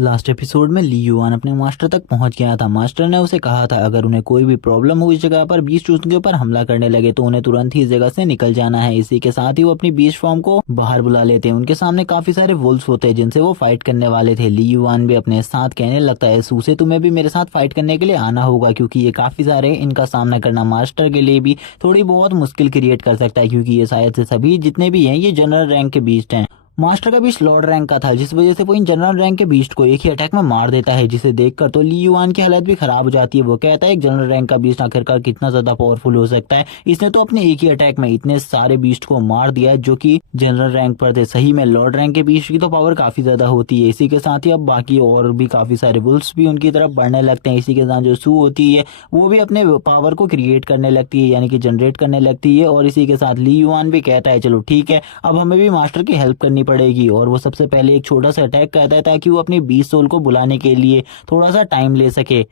Last episode में ली yuan अपने master तक पहुंच गया था। मास्टर ने उसे कहा था अगर उन्हें कोई भी प्रॉब्लम हो इस जगह पर बीस्ट उनके ऊपर हमला करने लगे तो उन्हें तुरंत ही इस जगह से निकल जाना है। इसी के साथ ही वो अपनी बीस्ट फॉर्म को बाहर बुला लेते हैं। उनके सामने काफी सारे वुल्फ्स होते हैं जिनसे वो फाइट करने वाले थे। ली युआन भी अपने साथ कहने लगता है सू से तुम्हें भी मेरे साथ फाइट करने के लिए आना होगा, क्योंकि ये काफी सारे इनका सामना करना मास्टर के लिए भी थोड़ी बहुत मुश्किल क्रिएट कर सकता है, क्योंकि ये शायद से सभी जितने भी हैं ये जनरल रैंक के बीस्ट हैं। मास्टर का बीस्ट लॉर्ड रैंक का था, जिस वजह से वो इन जनरल रैंक के बीस्ट को एक ही अटैक में मार देता है, जिसे देखकर तो ली युआन की हालत भी खराब हो जाती है। वो कहता है एक जनरल रैंक का बीस्ट आखिरकार कितना ज्यादा पावरफुल हो सकता है, इसने तो अपने एक ही अटैक में इतने सारे बीस्ट को मार दिया जो कि जनरल रैंक पर थे। सही में लॉर्ड रैंक के बीस्ट की तो पावर काफी ज्यादा होती है। इसी के साथ ही अब बाकी और भी काफी सारे वुल्फ्स भी उनकी तरफ बढ़ने लगते हैं। इसी के साथ जो सू होती है वो भी अपने पावर को क्रिएट करने लगती है, यानी कि जनरेट करने लगती है। और इसी के साथ ली युआन भी कहता है चलो ठीक है अब हमें भी मास्टर की हेल्प करनी पड़ेगी, और वो सबसे पहले एक छोटा सा अटैक करता है ताकि वो अपनी 20 सोल को बुलाने के लिए थोड़ा सा टाइम ले सके।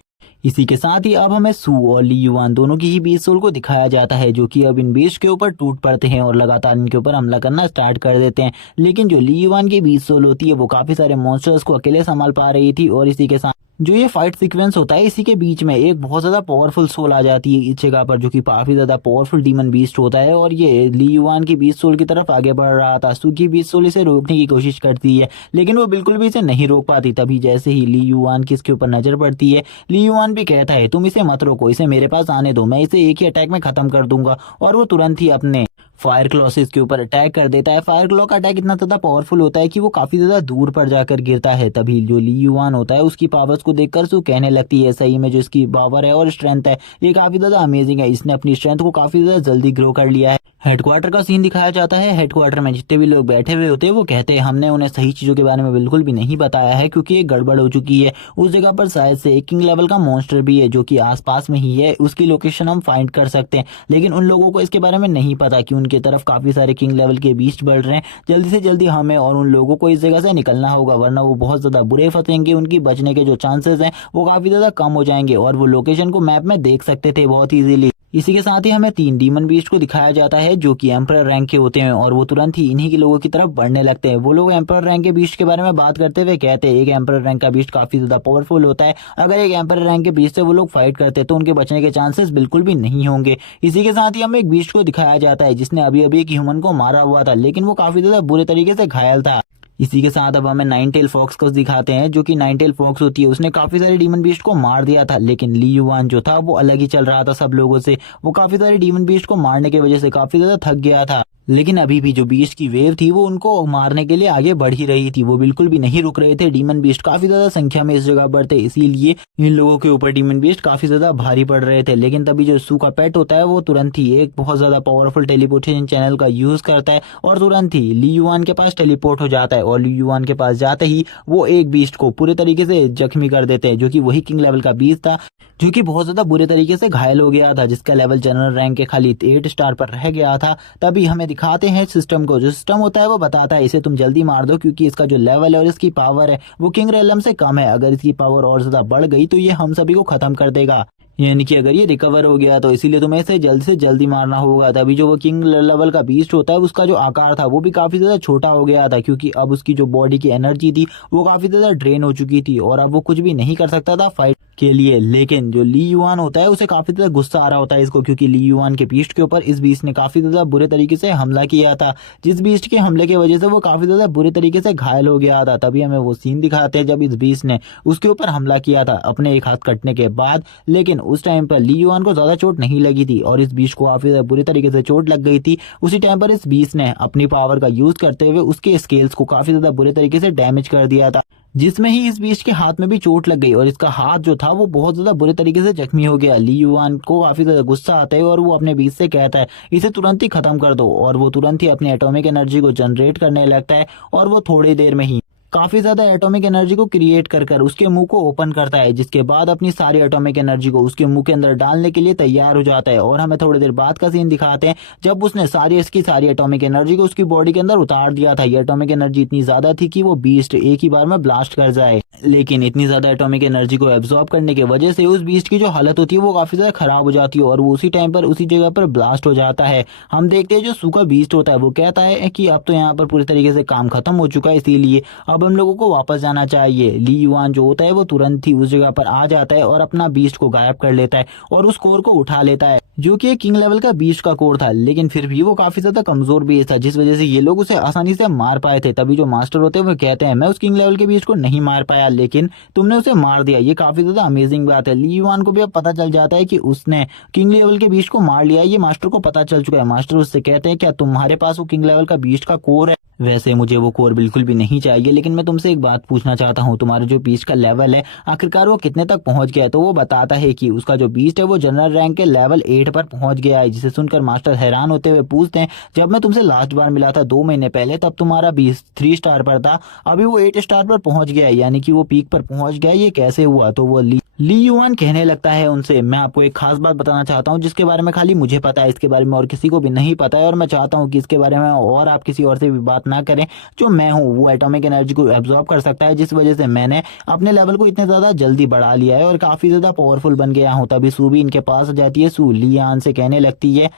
इसी के साथ ही अब हमें सू और ली युआन दोनों की ही 20 सोल को दिखाया जाता है, जो कि अब इन बीस्ट के ऊपर टूट पड़ते हैं और लगातार इनके ऊपर हमला करना स्टार्ट कर देते हैं। लेकिन जो ली युआन की 20 सोल होती है वो काफी सारे मॉन्स्टर्स को अकेले संभाल पा रही थी। और इसी के साथ जो ये फाइट सीक्वेंस होता है इसी के बीच में एक बहुत ज्यादा पावरफुल सोल आ जाती है इस जगह पर, जो कि काफी ज्यादा पावरफुल डीमन बीस्ट होता है। और ये ली युआन की 20 सोल की तरफ आगे बढ़ रहा था। सू की 20 सोल इसे रोकने की कोशिश करती है लेकिन वो बिल्कुल भी इसे नहीं रोक पाती। तभी जैसे ही ली युआन की इसके ऊपर नजर पड़ती है, ली युआन भी कहता है तुम इसे मत रोको, इसे मेरे पास आने दो, मैं इसे एक ही अटैक में खत्म कर दूंगा। और वो तुरंत ही अपने फायर क्लॉ से इसके ऊपर अटैक कर देता है। फायर क्लॉ का अटैक इतना ज्यादा पावरफुल होता है कि वो काफी ज्यादा दूर पर जाकर गिरता है। तभी जो ली युआन होता है उसकी पावर्स को देखकर सू कहने लगती है सही में जो इसकी पावर है और स्ट्रेंथ है ये काफी ज्यादा अमेजिंग है, इसने अपनी स्ट्रेंथ को काफी ज्यादा जल्दी ग्रो कर लिया है। हेडक्वार्टर का सीन दिखाया जाता है। हेडक्वार्टर में जितने भी लोग बैठे हुए होते हैं वो कहते हैं हमने उन्हें सही चीजों के बारे में बिल्कुल भी नहीं बताया है, क्योंकि एक गड़बड़ हो चुकी है। उस जगह पर शायद से एक किंग लेवल का मॉन्स्टर भी है जो कि आसपास में ही है, उसकी लोकेशन हम फाइंड कर सकते हैं। लेकिन उन लोगों को इसके बारे में नहीं पता कि उनकी तरफ काफी सारे किंग लेवल के बीस्ट बढ़ रहे हैं। जल्दी से जल्दी हमें और उन लोगों को इस जगह से निकलना होगा, वरना वो बहुत ज्यादा बुरे फंसेंगे। उनकी बचने के जो चांसेस हैं वो काफी ज्यादा कम हो जाएंगे। और वो लोकेशन को मैप में देख सकते थे बहुत इजीली। इसी के साथ ही हमें 3 डीमन बीस्ट को दिखाया जाता है जो कि एम्परर रैंक के होते हैं, और वो तुरंत ही इन्हीं के लोगों की तरफ बढ़ने लगते हैं। वो लोग एम्परर रैंक के बीस्ट के बारे में बात करते हुए कहते हैं एक एम्परर रैंक का बीस्ट काफी ज्यादा पावरफुल होता है, अगर एक एम्परर रैंक के बीस्ट से वो लोग फाइट करते हैं तो उनके बचने के चांसेस बिल्कुल भी नहीं होंगे। इसी के साथ ही हमें एक बीस्ट को दिखाया जाता है जिसने अभी अभी एक ह्यूमन को मारा हुआ था, लेकिन वो काफी ज्यादा बुरे तरीके से घायल था। इसी के साथ अब हमें नाइन टेल फॉक्स को दिखाते हैं, जो कि नाइन टेल फॉक्स होती है। उसने काफी सारे डीमन बीस्ट को मार दिया था, लेकिन ली युआन जो था वो अलग ही चल रहा था सब लोगों से। वो काफी सारे डीमन बीस्ट को मारने की वजह से काफी ज्यादा थक गया था, लेकिन अभी भी जो बीस्ट की वेव थी वो उनको मारने के लिए आगे बढ़ ही रही थी। वो बिल्कुल भी नहीं रुक रहे थे। डीमन बीस्ट काफी ज्यादा संख्या में इस जगह पर थे, इसीलिए इन लोगों के ऊपर डीमन बीस्ट काफी ज्यादा भारी पड़ रहे थे। लेकिन तभी जो सू का पेट होता है वो तुरंत ही एक बहुत ज्यादा पावरफुल टेलीपोर्टेशन चैनल का यूज करता है और तुरंत ही ली युआन के पास टेलीपोर्ट हो जाता है। और ली युआन के पास जाते ही वो एक बीस्ट को पूरे तरीके से जख्मी कर देते हैं, जो कि वही किंग लेवल का बीस्ट था, जो कि बहुत ज्यादा बुरे तरीके से घायल हो गया था, जिसका लेवल जनरल रैंक के खाली 8 स्टार पर रह गया था। तभी हमें दिखाते हैं सिस्टम को। जो सिस्टम होता है वो बताता है इसे तुम जल्दी मार दो, क्योंकि इसका जो लेवल है और इसकी पावर है वो किंग रेलम से कम है। अगर इसकी पावर और ज्यादा बढ़ गई तो ये हम सभी को खत्म कर देगा, यानी कि अगर ये रिकवर हो गया तो इसीलिए तुम्हें इसे जल्द से जल्दी मारना होगा। तभी जो वो किंग लेवल का बीस्ट होता है उसका जो आकार था वो भी काफी ज्यादा छोटा हो गया था, क्योंकि अब उसकी जो बॉडी की एनर्जी थी वो काफी ज्यादा ड्रेन हो चुकी थी और अब वो कुछ भी नहीं कर सकता था फाइट के लिए। लेकिन जो ली युआन होता है उसे काफी ज्यादा गुस्सा आ रहा होता है इसको, क्योंकि ली युआन के बीस्ट के ऊपर इस बीस्ट ने काफी ज्यादा बुरे तरीके से हमला किया था, जिस बीस्ट के हमले की वजह से वो काफी ज्यादा बुरे तरीके से घायल हो गया था। तभी हमें वो सीन दिखाते हैं जब इस बीस्ट ने उसके ऊपर हमला किया था अपने एक हाथ कटने के बाद। लेकिन उस टाइम पर ली युआन को ज्यादा चोट नहीं लगी थी और इस बीस्ट को काफी ज्यादा बुरे तरीके से चोट लग गई थी। उसी टाइम पर इस बीस्ट ने अपनी पावर का यूज करते हुए उसके स्केल्स को काफी ज्यादा बुरे तरीके से डैमेज कर दिया था, जिसमें ही इस बीस्ट के हाथ में भी चोट लग गई और इसका हाथ जो था वो बहुत ज्यादा बुरे तरीके से जख्मी हो गया। ली युआन को काफी ज्यादा गुस्सा आता है और वो अपने बीस्ट से कहता है इसे तुरंत ही खत्म कर दो, और वो तुरंत ही अपनी एटॉमिक एनर्जी को जनरेट करने लगता है और वो थोड़ी देर में ही काफी ज्यादा एटॉमिक एनर्जी को क्रिएट कर कर उसके मुंह को ओपन करता है, जिसके बाद अपनी सारी एटॉमिक एनर्जी को उसके मुंह के अंदर डालने के लिए तैयार हो जाता है। और हमें थोड़ी देर बाद का सीन दिखाते हैं जब उसने इसकी सारी एटॉमिक एनर्जी को उसकी बॉडी के अंदर उतार दिया था। ये एटॉमिक एनर्जी इतनी ज्यादा थी कि वो बीस्ट एक ही बार में ब्लास्ट कर जाए, लेकिन इतनी ज्यादा एटॉमिक एनर्जी को एब्जॉर्ब करने की वजह से उस बीस्ट की जो हालत होती है वो काफी ज्यादा खराब हो जाती है और वो उसी टाइम पर उसी जगह पर ब्लास्ट हो जाता है। हम देखते हैं जो सूखा बीस्ट होता है वो कहता है कि अब तो यहाँ पर पूरी तरीके से काम खत्म हो चुका है, इसीलिए अब हम लोगों को वापस जाना चाहिए। ली युआन जो होता है वो तुरंत ही उस जगह पर आ जाता है और अपना बीस्ट को गायब कर लेता है और उस कोर को उठा लेता है, जो कि एक किंग लेवल का बीस्ट का कोर था। लेकिन फिर भी वो काफी ज्यादा कमजोर बीस्ट था, जिस वजह से ये लोग उसे आसानी से मार पाए थे। तभी जो मास्टर होते हैं वो कहते हैं मैं उस किंग लेवल के बीस्ट को नहीं मार पाया, लेकिन तुमने उसे मार दिया। ये काफी ज्यादा अमेजिंग बात है। ली युआन को भी अब पता चल जाता है कि उसने किंग लेवल के बीस्ट को मार लिया। ये मास्टर को पता चल चुका है। मास्टर उससे कहते हैं क्या तुम्हारे पास वो किंग लेवल का बीस्ट का कोर है? वैसे मुझे वो कोर बिल्कुल भी नहीं चाहिए, लेकिन मैं तुमसे एक बात पूछना चाहता हूँ, तुम्हारा जो बीस्ट का लेवल है आखिरकार वो कितने तक पहुंच गया है? तो वो बताता है कि उसका जो बीस्ट है वो जनरल रैंक के लेवल 8 पर पहुंच गया है। जिसे सुनकर मास्टर हैरान होते हुए पूछते हैं जब मैं तुमसे लास्ट बार मिला था 2 महीने पहले, तब तुम्हारा बीस्ट 3 स्टार पर था, अभी वो 8 स्टार पर पहुंच गया है, यानी कि वो पीक पर पहुंच गया। ये कैसे हुआ? तो वो ली युआन कहने लगता है उनसे मैं आपको एक खास बात बताना चाहता हूँ जिसके बारे में खाली मुझे पता है, इसके बारे में और किसी को भी नहीं पता है, और मैं चाहता हूँ कि इसके बारे में और आप किसी और से भी बात ना करें। जो मैं हूँ वो एटॉमिक एनर्जी को एब्जॉर्ब कर सकता है, जिस वजह से मैंने अपने लेवल को इतने ज्यादा जल्दी बढ़ा लिया है और काफी ज्यादा पावरफुल बन गया हूँ। तभी सू भी इनके पास आ जाती है। सू ली युआन से कहने लगती है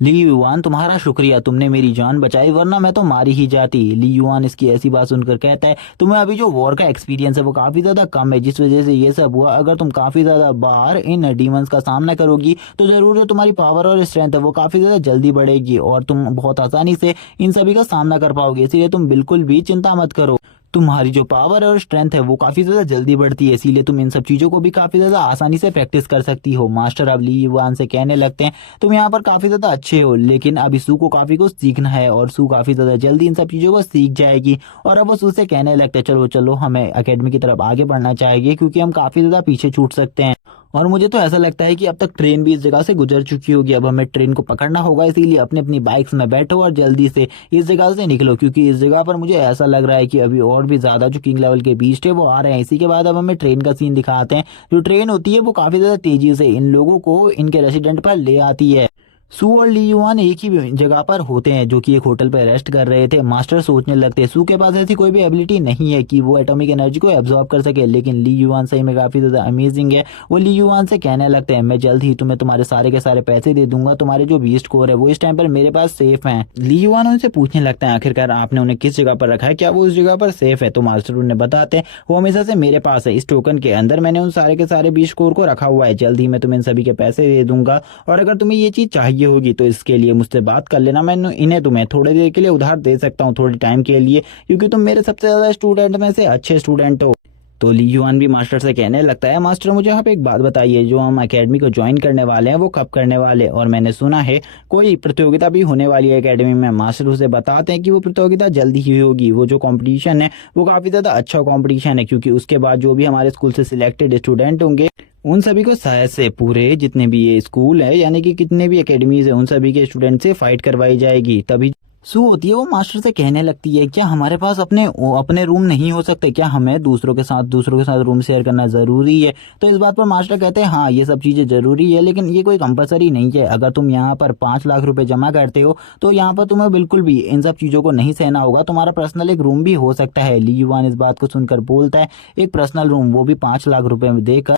ली युआन तुम्हारा शुक्रिया, तुमने मेरी जान बचाई, वरना मैं तो मारी ही जाती। ली युआन इसकी ऐसी बात सुनकर कहता है तुम्हें अभी जो वॉर का एक्सपीरियंस है वो काफी ज्यादा कम है, जिस वजह से ये सब हुआ। अगर तुम काफी ज्यादा बार इन डीमंस का सामना करोगी तो जरूर जो तुम्हारी पावर और स्ट्रेंथ है वो काफी ज्यादा जल्दी बढ़ेगी और तुम बहुत आसानी से इन सभी का सामना कर पाओगे। इसीलिए तुम बिल्कुल भी चिंता मत करो। तुम्हारी जो पावर और स्ट्रेंथ है वो काफी ज्यादा जल्दी बढ़ती है, इसीलिए तुम इन सब चीजों को भी काफी ज्यादा आसानी से प्रैक्टिस कर सकती हो। मास्टर अब ली युआन से कहने लगते हैं तुम यहाँ पर काफी ज्यादा अच्छे हो, लेकिन अभी सू को काफी कुछ सीखना है और सू काफी ज्यादा जल्दी इन सब चीजों को सीख जाएगी। और अब वो सू से कहने लगते हैं चलो चलो हमें एकेडमी की तरफ आगे बढ़ना चाहिए, क्योंकि हम काफी ज्यादा पीछे छूट सकते हैं। और मुझे तो ऐसा लगता है कि अब तक ट्रेन भी इस जगह से गुजर चुकी होगी, अब हमें ट्रेन को पकड़ना होगा। इसीलिए अपनी अपनी बाइक्स में बैठो और जल्दी से इस जगह से निकलो, क्योंकि इस जगह पर मुझे ऐसा लग रहा है कि अभी और भी ज्यादा जो किंग लेवल के बीस्ट है वो आ रहे हैं। इसी के बाद अब हमें ट्रेन का सीन दिखाते हैं। जो ट्रेन होती है वो काफी ज्यादा तेजी से इन लोगों को इनके रेसिडेंट पर ले आती है। सू और ली युआन एक ही जगह पर होते हैं, जो कि एक होटल पर रेस्ट कर रहे थे। मास्टर सोचने लगते हैं सू के पास ऐसी कोई भी एबिलिटी नहीं है कि वो एटॉमिक एनर्जी को एब्जॉर्ब कर सके, लेकिन ली युआन सही में काफी ज्यादा अमेजिंग है। वो ली युआन से कहने लगते हैं मैं जल्द ही तुम्हें तुम्हारे सारे के सारे पैसे दे दूंगा, तुम्हारे जो बीस्ट कोर है वो इस टाइम पर मेरे पास सेफ है। ली युआन उनसे पूछने लगता है आखिरकार आपने उन्हें किस जगह पर रखा है, क्या वो उस जगह पर सेफ है? तो मास्टर उन्हें बताते हैं वो हमेशा से मेरे पास है, इस टोकन के अंदर मैंने उन सारे के सारे बीस्ट कोर को रखा हुआ है। जल्द ही मैं तुम्हें इन सभी के पैसे दे दूंगा, और अगर तुम्हें ये चीज चाहिए होगी तो इसके लिए मुझसे बात कर लेना। मैं इन्हें तुम्हें थोड़ी देर के लिए उधार दे सकता हूँ, थोड़ी टाइम के लिए, क्योंकि तुम मेरे सबसे ज्यादा स्टूडेंट में से अच्छे स्टूडेंट हो। तो ली युआन भी मास्टर से कहने लगता है मास्टर मुझे आप एक बात बताइए, जो हम एकेडमी को ज्वाइन करने वाले हैं वो कब करने वाले? और मैंने सुना है कोई प्रतियोगिता भी होने वाली है एकेडमी में। मास्टर उसे बताते हैं कि वो प्रतियोगिता जल्दी ही होगी। वो जो कंपटीशन है वो काफी ज्यादा अच्छा कंपटीशन है, क्योंकि उसके बाद जो भी हमारे स्कूल से सिलेक्टेड स्टूडेंट होंगे उन सभी को शायद से पूरे जितने भी ये स्कूल है, यानी कि कितने भी एकेडमीज है, उन सभी के स्टूडेंट से फाइट करवाई जाएगी। तभी सू होती है वो मास्टर से कहने लगती है क्या हमारे पास अपने रूम नहीं हो सकते? क्या हमें दूसरों के साथ रूम शेयर करना जरूरी है? तो इस बात पर मास्टर कहते हैं हाँ ये सब चीजें जरूरी है, लेकिन ये कोई कंपलसरी नहीं है। अगर तुम यहाँ पर 5 लाख रुपए जमा करते हो तो यहाँ पर तुम्हें बिल्कुल भी इन सब चीजों को नहीं सहना होगा, तुम्हारा पर्सनल एक रूम भी हो सकता है। ली युआन इस बात को सुनकर बोलता है एक पर्सनल रूम, वो भी 5 लाख रुपए में देकर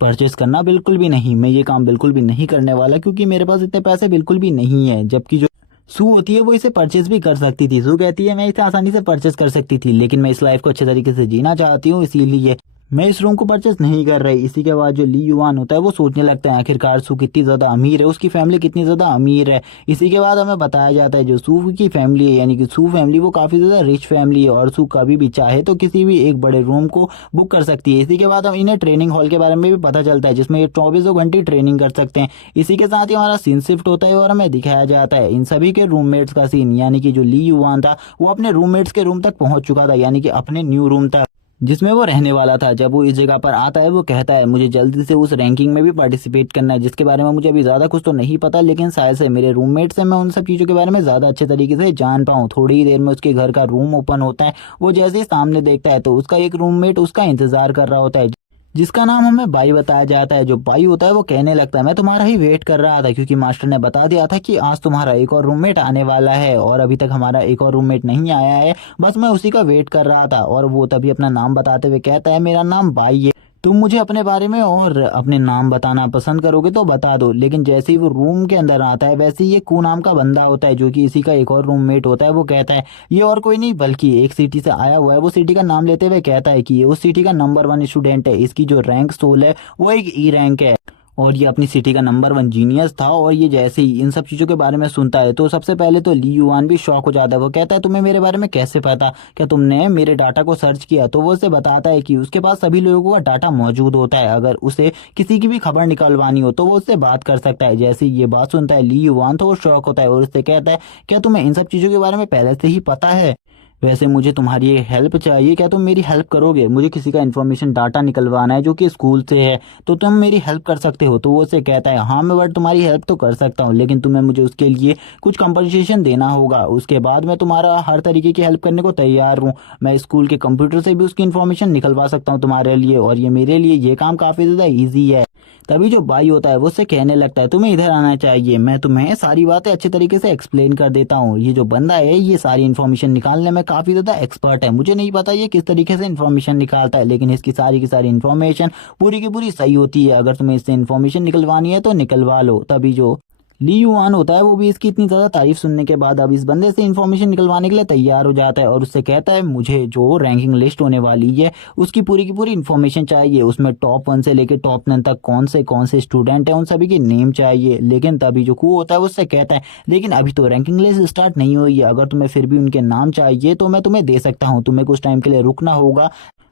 परचेस करना बिल्कुल भी नहीं। मैं ये काम बिल्कुल भी नहीं करने वाला, क्योंकि मेरे पास इतने पैसे बिल्कुल भी नहीं है। जबकि जो सू होती है वो इसे परचेस भी कर सकती थी। सू कहती है मैं इसे आसानी से परचेस कर सकती थी, लेकिन मैं इस लाइफ को अच्छे तरीके से जीना चाहती हूँ, इसीलिए मैं इस रूम को परचेस नहीं कर रही। इसी के बाद जो ली युआन होता है वो सोचने लगता है आखिरकार सू कितनी ज्यादा अमीर है, उसकी फैमिली कितनी ज्यादा अमीर है। इसी के बाद हमें बताया जाता है जो सू की फैमिली है, यानी कि सू फैमिली वो काफी ज्यादा रिच फैमिली है, और सू कभी भी चाहे तो किसी भी एक बड़े रूम को बुक कर सकती है। इसी के बाद हम इन्हें ट्रेनिंग हॉल के बारे में भी पता चलता है, जिसमें ये 24 घंटे ट्रेनिंग कर सकते हैं। इसी के साथ ही हमारा सीन शिफ्ट होता है और हमें दिखाया जाता है इन सभी के रूममेट्स का सीन, यानी कि जो ली युआन था वो अपने रूममेट्स के रूम तक पहुंच चुका था, यानी कि अपने न्यू रूम तक जिसमें वो रहने वाला था। जब वो इस जगह पर आता है वो कहता है मुझे जल्दी से उस रैंकिंग में भी पार्टिसिपेट करना है, जिसके बारे में मुझे अभी ज्यादा कुछ तो नहीं पता, लेकिन शायद से मेरे रूममेट से मैं उन सब चीजों के बारे में ज्यादा अच्छे तरीके से जान पाऊँ। थोड़ी ही देर में उसके घर का रूम ओपन होता है, वो जैसे ही सामने देखता है तो उसका एक रूममेट उसका इंतजार कर रहा होता है, जिसका नाम हमें बाई बताया जाता है। जो बाई होता है वो कहने लगता है मैं तुम्हारा ही वेट कर रहा था, क्योंकि मास्टर ने बता दिया था कि आज तुम्हारा एक और रूममेट आने वाला है, और अभी तक हमारा एक और रूममेट नहीं आया है, बस मैं उसी का वेट कर रहा था। और वो तभी अपना नाम बताते हुए कहता है मेरा नाम बाई है। तुम मुझे अपने बारे में और अपने नाम बताना पसंद करोगे तो बता दो। लेकिन जैसे ही वो रूम के अंदर आता है, वैसे ही ये कू नाम का बंदा होता है जो कि इसी का एक और रूममेट होता है, वो कहता है ये और कोई नहीं बल्कि एक सिटी से आया हुआ है। वो सिटी का नाम लेते हुए कहता है कि ये उस सिटी का नंबर 1 स्टूडेंट है, इसकी जो रैंक सोल है वो एक ई रैंक है और ये अपनी सिटी का नंबर 1 जीनियस था। और ये जैसे ही इन सब चीज़ों के बारे में सुनता है तो सबसे पहले तो ली युआन भी शॉक हो जाता है। वो कहता है तुम्हें मेरे बारे में कैसे पता, क्या तुमने मेरे डाटा को सर्च किया? तो वो उसे बताता है कि उसके पास सभी लोगों का डाटा मौजूद होता है, अगर उसे किसी की भी खबर निकलवानी हो तो वो उससे बात कर सकता है। जैसे ही ये बात सुनता है ली युआन तो वो शॉक होता है और उससे कहता है क्या तुम्हें इन सब चीज़ों के बारे में पहले से ही पता है? वैसे मुझे तुम्हारी एक हेल्प चाहिए, क्या तुम मेरी हेल्प करोगे? मुझे किसी का इन्फॉर्मेशन डाटा निकलवाना है जो कि स्कूल से है, तो तुम मेरी हेल्प कर सकते हो? तो वो उसे कहता है हाँ मैं बट तुम्हारी हेल्प तो कर सकता हूँ, लेकिन तुम्हें मुझे उसके लिए कुछ कंपनसेशन देना होगा। उसके बाद मैं तुम्हारा हर तरीके की हेल्प करने को तैयार हूँ। मैं स्कूल के कंप्यूटर से भी उसकी इन्फॉर्मेशन निकलवा सकता हूँ तुम्हारे लिए, और ये मेरे लिए ये काम काफ़ी ज़्यादा ईजी है। तभी जो भाई होता है वो उससे कहने लगता है तुम्हें इधर आना चाहिए, मैं तुम्हें सारी बातें अच्छे तरीके से एक्सप्लेन कर देता हूँ। ये जो बंदा है ये सारी इन्फॉर्मेशन निकालने में काफ़ी ज़्यादा एक्सपर्ट है। मुझे नहीं पता ये किस तरीके से इन्फॉर्मेशन निकालता है, लेकिन इसकी सारी की सारी इन्फॉर्मेशन पूरी की पूरी सही होती है। अगर तुम्हें इससे इन्फॉर्मेशन निकलवानी है तो निकलवा लो। तभी जो ली युआन होता है वो भी इसकी इतनी ज़्यादा तारीफ सुनने के बाद अब इस बंदे से इन्फॉर्मेशन निकलवाने के लिए तैयार हो जाता है और उससे कहता है मुझे जो रैंकिंग लिस्ट होने वाली है उसकी पूरी की पूरी इन्फॉर्मेशन चाहिए। उसमें टॉप 1 से लेकर टॉप 9 तक कौन से स्टूडेंट हैं उन सभी के नेम चाहिए। लेकिन तभी जो कू होता है वो उससे कहता है लेकिन अभी तो रैंकिंग लिस्ट स्टार्ट नहीं हुई है, अगर तुम्हें फिर भी उनके नाम चाहिए तो मैं तुम्हें दे सकता हूँ, तुम्हें कुछ टाइम के लिए रुकना होगा,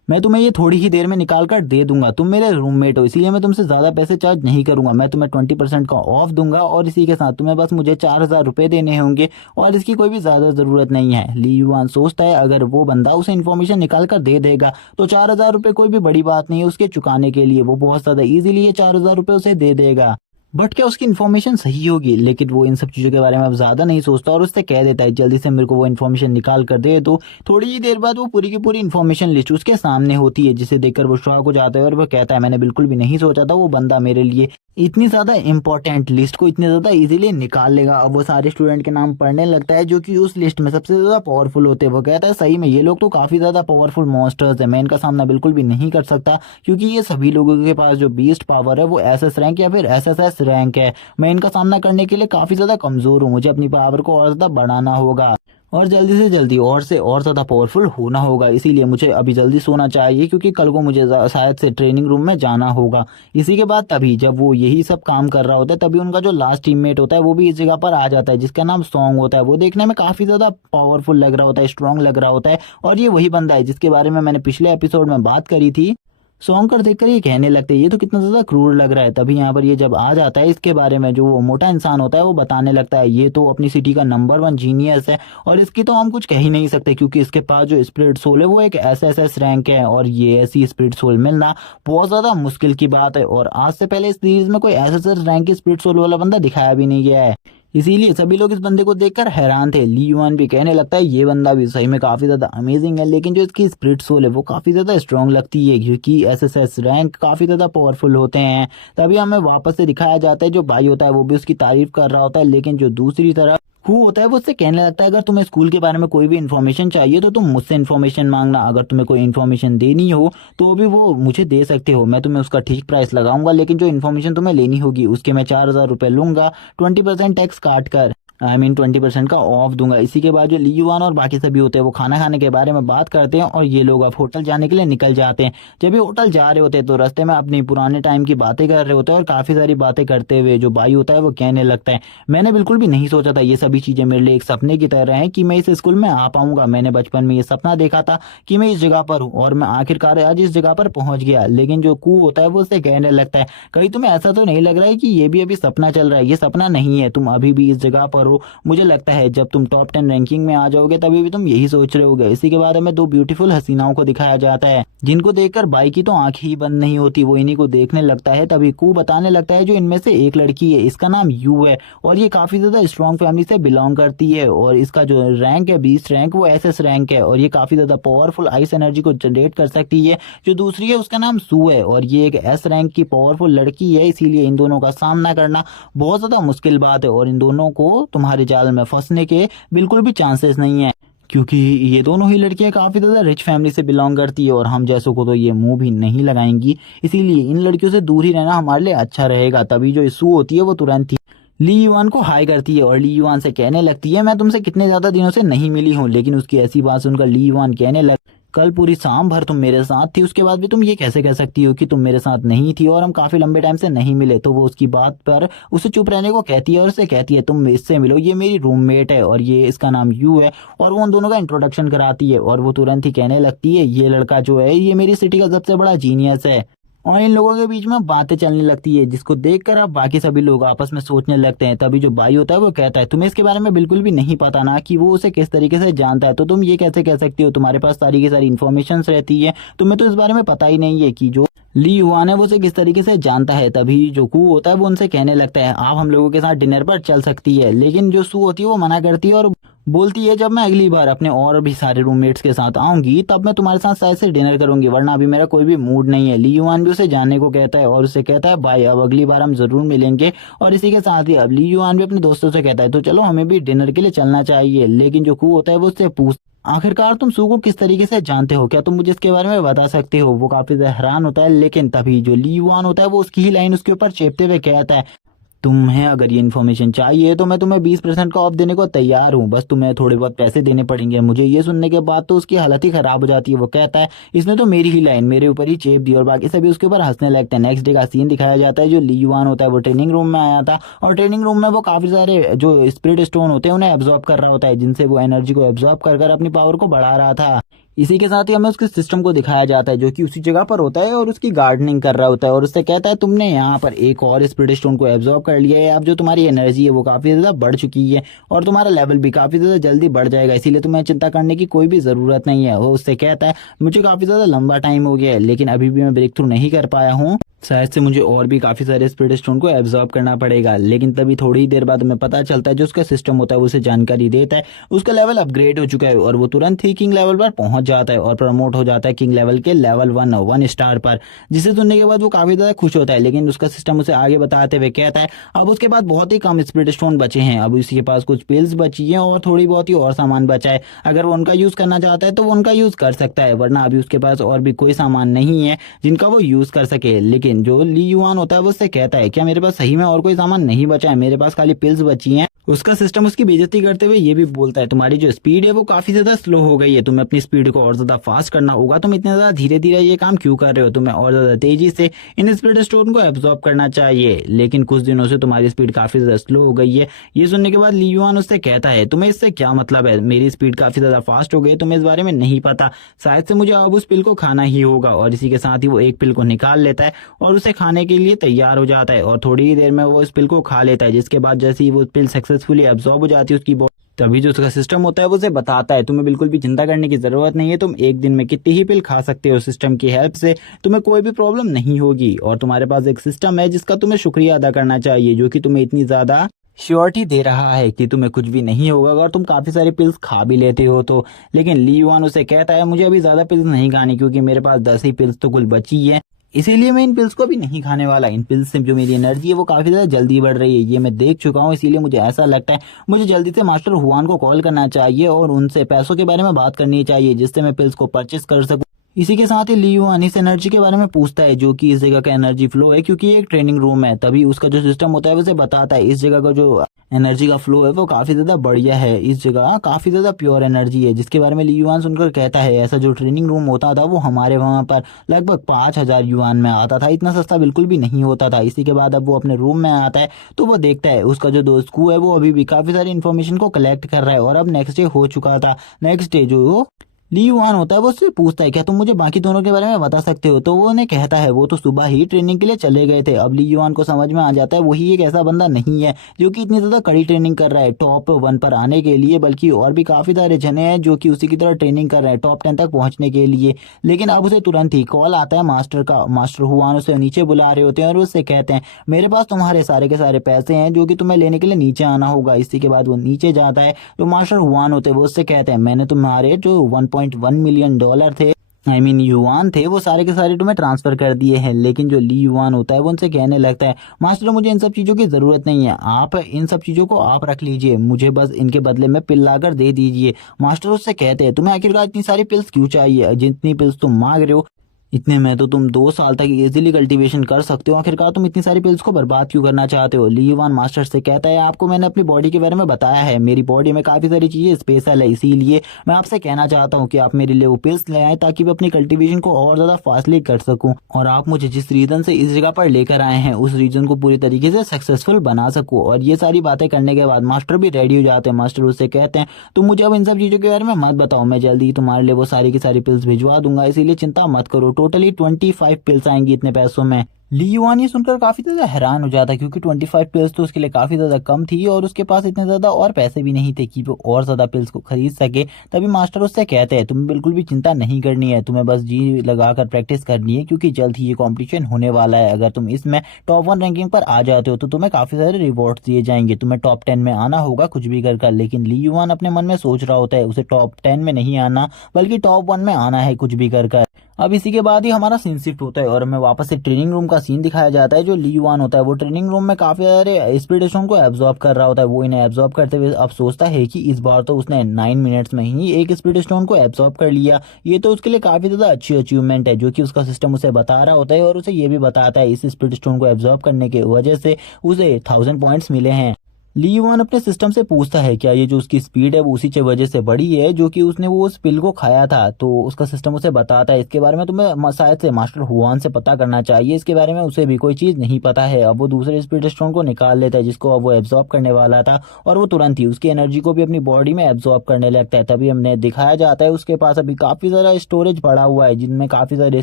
मैं तुम्हें ये थोड़ी ही देर में निकाल कर दे दूंगा। तुम मेरे रूममेट हो इसीलिए मैं तुमसे ज़्यादा पैसे चार्ज नहीं करूंगा, मैं तुम्हें 20% का ऑफ दूंगा और इसी के साथ तुम्हें बस मुझे 4,000 रुपये देने होंगे और इसकी कोई भी ज़्यादा ज़रूरत नहीं है। ली युआन सोचता है अगर वो बंदा उसे इन्फॉर्मेशन निकाल कर दे देगा तो 4,000 रुपये कोई भी बड़ी बात नहीं है उसके चुकाने के लिए, वो बहुत ज़्यादा ईजिली ये 4,000 रुपये उसे दे देगा। बट क्या उसकी इन्फॉर्मेशन सही होगी? लेकिन वो इन सब चीज़ों के बारे में अब ज़्यादा नहीं सोचता और उससे कह देता है जल्दी से मेरे को वो इन्फॉर्मेशन निकाल कर दे। तो थोड़ी ही देर बाद वो पूरी की पूरी इन्फॉर्मेशन लिस्ट उसके सामने होती है, जिसे देखकर वो शॉक हो जाता है और वो कहता है मैंने बिल्कुल भी नहीं सोचा था वो बंदा मेरे लिए इतनी ज़्यादा इंपॉर्टेंट लिस्ट को इतने ज़्यादा इजीली निकाल लेगा। अब वो सारे स्टूडेंट के नाम पढ़ने लगता है जो कि उस लिस्ट में सबसे ज़्यादा पावरफुल होते हैं। वो कहता है सही में ये लोग तो काफ़ी ज़्यादा पावरफुल मॉन्स्टर्स है, मैं इनका सामना बिल्कुल भी नहीं कर सकता क्योंकि ये सभी लोगों के पास जो बीस्ट पावर है वो एसएस रैंक या फिर एसएसएस रैंक है। मैं इनका सामना करने के लिए काफ़ी ज़्यादा कमज़ोर हूँ, मुझे अपनी पावर को और ज़्यादा बढ़ाना होगा और जल्दी से जल्दी और से और ज़्यादा पावरफुल होना होगा। इसीलिए मुझे अभी जल्दी सोना चाहिए क्योंकि कल को मुझे शायद से ट्रेनिंग रूम में जाना होगा। इसी के बाद तभी जब वो यही सब काम कर रहा होता है तभी उनका जो लास्ट टीममेट होता है वो भी इस जगह पर आ जाता है जिसका नाम सॉन्ग होता है। वो देखने में काफ़ी ज़्यादा पावरफुल लग रहा होता है, स्ट्रांग लग रहा होता है और ये वही बंदा है जिसके बारे में मैंने पिछले एपिसोड में बात करी थी। सॉन्ग कर देखकर ये कहने लगते हैं ये तो कितना ज़्यादा क्रूर लग रहा है। तभी यहाँ पर ये जब आ जाता है इसके बारे में जो वो मोटा इंसान होता है वो बताने लगता है ये तो अपनी सिटी का नंबर 1 जीनियस है और इसकी तो हम कुछ कह ही नहीं सकते क्योंकि इसके पास जो स्पिरिट सोल है वो एक एसएसएस रैंक है और ये ऐसी स्पिरिट सोल मिलना बहुत ज़्यादा मुश्किल की बात है और आज से पहले इस सीरीज में कोई एसएसएस रैंक की स्पिरिट सोल वाला बंदा दिखाया भी नहीं गया है। इसीलिए सभी लोग इस बंदे को देखकर हैरान थे। ली युआन भी कहने लगता है ये बंदा भी सही में काफ़ी ज़्यादा अमेजिंग है, लेकिन जो इसकी स्पिरिट सोल है वो काफ़ी ज़्यादा स्ट्रांग लगती है क्योंकि एसएसएस रैंक काफ़ी ज़्यादा पावरफुल होते हैं। तभी हमें वापस से दिखाया जाता है जो भाई होता है वो भी उसकी तारीफ कर रहा होता है, लेकिन जो दूसरी तरफ हु होता है वो उससे कहने लगता है अगर तुम्हें स्कूल के बारे में कोई भी इन्फॉर्मेशन चाहिए तो तुम मुझसे इन्फॉर्मेशन मांगना, अगर तुम्हें कोई इन्फॉर्मेशन देनी हो तो भी वो मुझे दे सकते हो, मैं तुम्हें उसका ठीक प्राइस लगाऊंगा, लेकिन जो इन्फॉर्मेशन तुम्हें लेनी होगी उसके मैं 4,000 रुपये लूंगा 20% टैक्स काट कर, आई मीन 20% का ऑफ दूंगा। इसी के बाद जो ली युआन और बाकी सभी होते हैं वो खाना खाने के बारे में बात करते हैं और ये लोग अब होटल जाने के लिए निकल जाते हैं। जब ये होटल जा रहे होते हैं तो रास्ते में अपनी पुराने टाइम की बातें कर रहे होते हैं और काफ़ी सारी बातें करते हुए जो भाई होता है वो कहने लगता है मैंने बिल्कुल भी नहीं सोचा था ये सभी चीज़ें मेरे लिए एक सपने की तरह हैं कि मैं इस स्कूल में आ पाऊंगा। मैंने बचपन में ये सपना देखा था कि मैं इस जगह पर हूँ और मैं आखिरकार आज इस जगह पर पहुंच गया। लेकिन जो कू होता है वो उससे कहने लगता है कहीं तुम्हें ऐसा तो नहीं लग रहा है कि ये भी अभी सपना चल रहा है? ये सपना नहीं है, तुम अभी भी इस जगह पर हो। मुझे लगता है जब तुम टॉप 10 रैंकिंग में आ जाओगे तभी भी तुम यही सोच रहे होगे। इसी के बाद हमें 2 ब्यूटीफुल हसीनाओं को दिखाया जाता है जिनको देखकर बाई की तो आंखें ही बंद नहीं होती, वो इन्हीं को देखने लगता है। तभी कू बताने लगता है जो इनमें से एक लड़की है इसका नाम यू है और ये काफी ज्यादा स्ट्रॉन्ग फैमिली से बिलोंग करती है और इसका जो रैंक है 20 रैंक वो एसएस रैंक है और ये काफी ज्यादा पावरफुल आइस एनर्जी को जनरेट कर सकती है। जो दूसरी है उसका नाम सू है और ये एक एस रैंक की पावरफुल लड़की है, इसीलिए इन दोनों का सामना करना बहुत ज्यादा मुश्किल बात है और इन दोनों को तुम्हारे जाल में फंसने के बिल्कुल भी चांसेस नहीं है। क्योंकि ये दोनों ही लड़कियां काफी ज्यादा रिच फैमिली से बिलोंग करती है और हम जैसों को तो ये मुंह भी नहीं लगाएंगी। इसीलिए इन लड़कियों से दूर ही रहना हमारे लिए अच्छा रहेगा। तभी जो सू होती है वो तुरंत ही ली युआन को हाई करती है और ली युआन से कहने लगती है मैं तुमसे कितने ज्यादा दिनों से नहीं मिली हूँ। लेकिन उसकी ऐसी बात सुनकर ली युआन कहने लग कल पूरी शाम भर तुम मेरे साथ थी, उसके बाद भी तुम ये कैसे कह सकती हो कि तुम मेरे साथ नहीं थी और हम काफी लंबे टाइम से नहीं मिले। तो वो उसकी बात पर उसे चुप रहने को कहती है और उसे कहती है तुम इससे मिलो, ये मेरी रूममेट है और ये इसका नाम यू है। और वो उन दोनों का इंट्रोडक्शन कराती है और वो तुरंत ही कहने लगती है ये लड़का जो है ये मेरी सिटी का सबसे बड़ा जीनियस है। और इन लोगों के बीच में बातें चलने लगती है जिसको देखकर अब बाकी सभी लोग आपस में सोचने लगते हैं। तभी जो भाई होता है वो कहता है तुम्हें इसके बारे में बिल्कुल भी नहीं पता ना कि वो उसे किस तरीके से जानता है, तो तुम ये कैसे कह सकती हो, तुम्हारे पास सारी की सारी इन्फॉर्मेशन रहती है, तुम्हें तो इस बारे में पता ही नहीं है कि जो ली युआन है वो उसे किस तरीके से जानता है। तभी जो कू होता है वो उनसे कहने लगता है आप हम लोगों के साथ डिनर पर चल सकती है। लेकिन जो सू होती है वो मना करती है और बोलती है जब मैं अगली बार अपने और भी सारे रूममेट्स के साथ आऊंगी तब मैं तुम्हारे साथ शायद से डिनर करूंगी, वरना अभी मेरा कोई भी मूड नहीं है। ली युआन भी उसे जाने को कहता है और उसे कहता है बाय, अब अगली बार हम जरूर मिलेंगे। और इसी के साथ ही अब ली युआन भी अपने दोस्तों से कहता है तो चलो हमें भी डिनर के लिए चलना चाहिए। लेकिन जो कू होता है वो उससे पूछ आखिरकार तुम सू को किस तरीके से जानते हो, क्या तुम मुझे इसके बारे में बता सकते हो। वो काफी ज्यादा हैरान होता है। लेकिन तभी जो ली युआन होता है वो उसकी ही लाइन उसके ऊपर चेपते हुए कहता है तुम्हें अगर ये इन्फॉर्मेशन चाहिए तो मैं तुम्हें 20% का ऑफ देने को तैयार हूँ, बस तुम्हें थोड़े बहुत पैसे देने पड़ेंगे। मुझे ये सुनने के बाद तो उसकी हालत ही खराब हो जाती है। वो कहता है इसने तो मेरी ही लाइन मेरे ऊपर ही चेप दी और बाकी सभी उसके ऊपर हंसने लगते हैं। नेक्स्ट डे का सीन दिखाया जाता है। जो ली युआन होता है वो ट्रेनिंग रूम में आया था और ट्रेनिंग रूम में वो काफी सारे जो स्पिरिट स्टोन होते हैं उन्हें एब्जॉर्ब कर रहा होता है, जिनसे वो एनर्जी को एब्जॉर्ब कर अपनी पावर को बढ़ा रहा था। इसी के साथ ही हमें उसके सिस्टम को दिखाया जाता है जो कि उसी जगह पर होता है और उसकी गार्डनिंग कर रहा होता है और उससे कहता है तुमने यहाँ पर एक और स्पिरिट स्टोन को एब्जॉर्ब कर लिया है, अब जो तुम्हारी एनर्जी है वो काफी ज्यादा बढ़ चुकी है और तुम्हारा लेवल भी काफी ज्यादा जल्दी बढ़ जाएगा, इसीलिए तुम्हें चिंता करने की कोई भी जरूरत नहीं है। वो उससे कहता है मुझे काफी ज्यादा लंबा टाइम हो गया है लेकिन अभी भी मैं ब्रेक थ्रू नहीं कर पाया हूँ, शायद से मुझे और भी काफी सारे स्पिरिट स्टोन को एब्जॉर्ब करना पड़ेगा। लेकिन तभी थोड़ी ही देर बाद हमें पता चलता है जो उसका सिस्टम होता है उसे जानकारी देता है उसका लेवल अपग्रेड हो चुका है और वो तुरंत ही किंग लेवल पर पहुंच जाता है और प्रमोट हो जाता है किंग लेवल के लेवल 1 स्टार पर, जिसे सुनने के बाद वो काफी ज्यादा खुश होता है। लेकिन उसका सिस्टम उसे आगे बताते हुए कहता है अब उसके बाद बहुत ही कम स्पिरिट स्टोन बचे हैं, अब उसके पास कुछ पिल्स बची हैं और थोड़ी बहुत ही और सामान बचा है, अगर वो उनका यूज करना चाहता है तो वो उनका यूज कर सकता है, वरना अभी उसके पास और भी कोई सामान नहीं है जिनका वो यूज कर सके। लेकिन जो ली युआन होता है वो उससे कहता है क्या मेरे पास सही में और कोई सामान नहीं बचा है, मेरे पास खाली पिल्स बची हैं। उसका सिस्टम उसकी बेइज्जती करते हुए ये भी बोलता है तुम्हारी जो स्पीड है वो काफी ज्यादा स्लो हो गई है, तुम्हें अपनी स्पीड को और ज्यादा फास्ट करना होगा, तुम इतने ज्यादा धीरे धीरे ये काम क्यों कर रहे हो, तुम्हें और ज्यादा तेजी से इन स्पिरिट स्टोन को एब्जॉर्ब करना चाहिए। लेकिन कुछ दिनों से तुम्हारी स्पीड काफी ज्यादा स्लो हो गई है। ये सुनने के बाद ली युआन उससे कहता है तुम्हें इससे क्या मतलब है, मेरी स्पीड काफी ज्यादा फास्ट हो गई, तुम्हें इस बारे में नहीं पता, शायद से मुझे अब उस पिल को खाना ही होगा। और इसी के साथ ही वो एक पिल को निकाल लेता है और उसे खाने के लिए तैयार हो जाता है और थोड़ी ही देर में वो इस पिल को खा लेता है, जिसके बाद जैसे ही वो पिल सक्सेसफुली एब्जॉर्ब हो जाती है उसकी बॉडी, तभी जो उसका सिस्टम होता है वो उसे बताता है तुम्हें बिल्कुल भी चिंता करने की जरूरत नहीं है, तुम एक दिन में कितनी ही पिल खा सकते हो, सिस्टम की हेल्प से तुम्हें कोई भी प्रॉब्लम नहीं होगी। और तुम्हारे पास एक सिस्टम है जिसका तुम्हें शुक्रिया अदा करना चाहिए जो कि तुम्हें इतनी ज्यादा श्योरिटी दे रहा है कि तुम्हें कुछ भी नहीं होगा अगर तुम काफी सारी पिल्स खा भी लेते हो तो। लेकिन ली युआन उसे कहता है मुझे अभी ज्यादा पिल्स नहीं खानी क्योंकि मेरे पास 10 ही पिल्स तो कुल बची है, इसीलिए मैं इन पिल्स को भी नहीं खाने वाला। इन पिल्स से जो मेरी एनर्जी है वो काफी ज्यादा जल्दी बढ़ रही है, ये मैं देख चुका हूँ, इसीलिए मुझे ऐसा लगता है मुझे जल्दी से मास्टर हुआन को कॉल करना चाहिए और उनसे पैसों के बारे में बात करनी चाहिए जिससे मैं पिल्स को परचेस कर सकूं। इसी के साथ ही ली युआन इस एनर्जी के बारे में पूछता है जो कि इस जगह का एनर्जी फ्लो है क्योंकि ये एक ट्रेनिंग रूम है। तभी उसका जो सिस्टम होता है उसे बताता है इस जगह का जो एनर्जी का फ्लो है वो काफी ज्यादा बढ़िया है, इस जगह काफी ज्यादा प्योर एनर्जी है, जिसके बारे में ली युआन सुनकर कहता है ऐसा जो ट्रेनिंग रूम होता था वो हमारे वहां पर लगभग 5,000 युआन में आता था, इतना सस्ता बिल्कुल भी नहीं होता था। इसी के बाद अब वो अपने रूम में आता है तो वो देखता है उसका जो दोस्त कू है वो अभी भी काफी सारी इन्फॉर्मेशन को कलेक्ट कर रहा है और अब नेक्स्ट डे हो चुका था। नेक्स्ट डे जो ली युआन होता है वो उससे पूछता है क्या तुम मुझे बाकी दोनों के बारे में बता सकते हो, तो वो उन्हें कहता है वो तो सुबह ही ट्रेनिंग के लिए चले गए थे। अब ली युआन को समझ में आ जाता है वही एक ऐसा बंदा नहीं है जो कि इतनी ज्यादा कड़ी ट्रेनिंग कर रहा है टॉप 1 पर आने के लिए, बल्कि और भी काफी सारे जने हैं जो कि उसी की तरह ट्रेनिंग कर रहे हैं टॉप 10 तक पहुंचने के लिए। लेकिन अब उसे तुरंत ही कॉल आता है मास्टर का, मास्टर हुआन उसे नीचे बुला रहे होते हैं और उससे कहते हैं मेरे पास तुम्हारे सारे के सारे पैसे हैं जो कि तुम्हें लेने के लिए नीचे आना होगा। इसी के बाद वो नीचे जाता है तो मास्टर हुआन होते हैं वो उससे कहते हैं मैंने तुम्हारे जो $1.1 मिलियन थे युआन थे वो सारे के सारे तुम्हें ट्रांसफर कर दिए हैं। लेकिन जो ली युआन होता है वो उनसे कहने लगता है, मास्टर मुझे इन सब चीज़ों की ज़रूरत नहीं है, आप इन सब चीज़ों को आप रख लीजिए, मुझे बस इनके बदले में पिल लाकर दे दीजिए। मास्टर उससे कहते हैं, तुम्हें आखिरकार इतनी सारी पिल्स क्यों चाहिए, जितनी पिल्स तुम मांग रहे हो इतने में तो तुम 2 साल तक इजीली कल्टीवेशन कर सकते हो, आखिरकार तुम इतनी सारी पिल्स को बर्बाद क्यों करना चाहते हो। ली युआन मास्टर से कहता है, आपको मैंने अपनी बॉडी के बारे में बताया है, मेरी बॉडी में काफ़ी सारी चीज़ें स्पेशल है, इसीलिए मैं आपसे कहना चाहता हूँ कि आप मेरे लिए वो पिल्स ले आए ताकि मैं अपनी कल्टीवेशन को और ज़्यादा फास्टली कर सकूँ और आप मुझे जिस रीज़न से इस जगह पर लेकर आए हैं उस रीजन को पूरी तरीके से सक्सेसफुल बना सकूँ। और ये सारी बातें करने के बाद मास्टर भी रेडी हो जाते हैं। मास्टर उससे कहते हैं, तुम मुझे अब इन सब चीज़ों के बारे में मत बताओ, मैं जल्दी ही तुम्हारे लिए वो सारी की सारी पिल्स भिजवा दूंगा, इसीलिए चिंता मत करो, टोटली 25 पिल्स आएंगी इतने पैसों में। ली युआन ये सुनकर काफी ज्यादा हैरान हो जाता है क्योंकि 25 पिल्स तो उसके लिए काफी ज्यादा कम थी और उसके पास इतने ज्यादा और पैसे भी नहीं थे कि वो और ज्यादा पिल्स को खरीद सके। तभी मास्टर उससे कहते हैं, तुम्हें बिल्कुल भी चिंता नहीं करनी है, तुम्हें बस जी लगाकर प्रैक्टिस करनी है क्योंकि जल्द ही ये कॉम्पिटिशन होने वाला है। अगर तुम इसमें टॉप 1 रैंकिंग पर आ जाते हो तो तुम्हें काफी सारे रिवॉर्ड दिए जाएंगे, तुम्हें टॉप 10 में आना होगा कुछ भी कर। लेकिन ली युआन अपने मन में सोच रहा होता है उसे टॉप 10 में नहीं आना बल्कि टॉप 1 में आना है कुछ भी कर। अब इसी के बाद ही हमारा सीन शिफ्ट होता है और हमें वापस से ट्रेनिंग रूम का सीन दिखाया जाता है। जो ली युआन होता है वो ट्रेनिंग रूम में काफी सारे स्पीड स्टोन को एब्जॉर्ब कर रहा होता है। वो इन्हें एब्जॉर्ब करते हुए अब सोचता है कि इस बार तो उसने 9 मिनट्स में ही एक स्पीड स्टोन को एब्जॉर्ब कर लिया, ये तो उसके लिए काफी ज्यादा अच्छी अचीवमेंट है जो कि उसका सिस्टम उसे बता रहा होता है और उसे ये भी बताता है इस स्पीड स्टोन को एब्जॉर्ब करने की वजह से उसे 1000 पॉइंट्स मिले हैं। ली युआन अपने सिस्टम से पूछता है क्या ये जो उसकी स्पीड है वो उसी की वजह से बढ़ी है जो कि उसने वो उस पिल को खाया था। तो उसका सिस्टम उसे बताता है, इसके बारे में तुम्हें शायद से मास्टर हुआन से पता करना चाहिए, इसके बारे में उसे भी कोई चीज़ नहीं पता है। अब वो दूसरे स्पीड स्टोन को निकाल लेता है जिसको अब वो एब्जॉर्ब करने वाला था और वो तुरंत ही उसकी एनर्जी को भी अपनी बॉडी में एब्जॉर्ब करने लगता है। तभी हमने दिखाया जाता है उसके पास अभी काफ़ी ज़्यादा स्टोरेज पड़ा हुआ है जिनमें काफ़ी सारे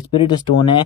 स्पिरिट स्टोन है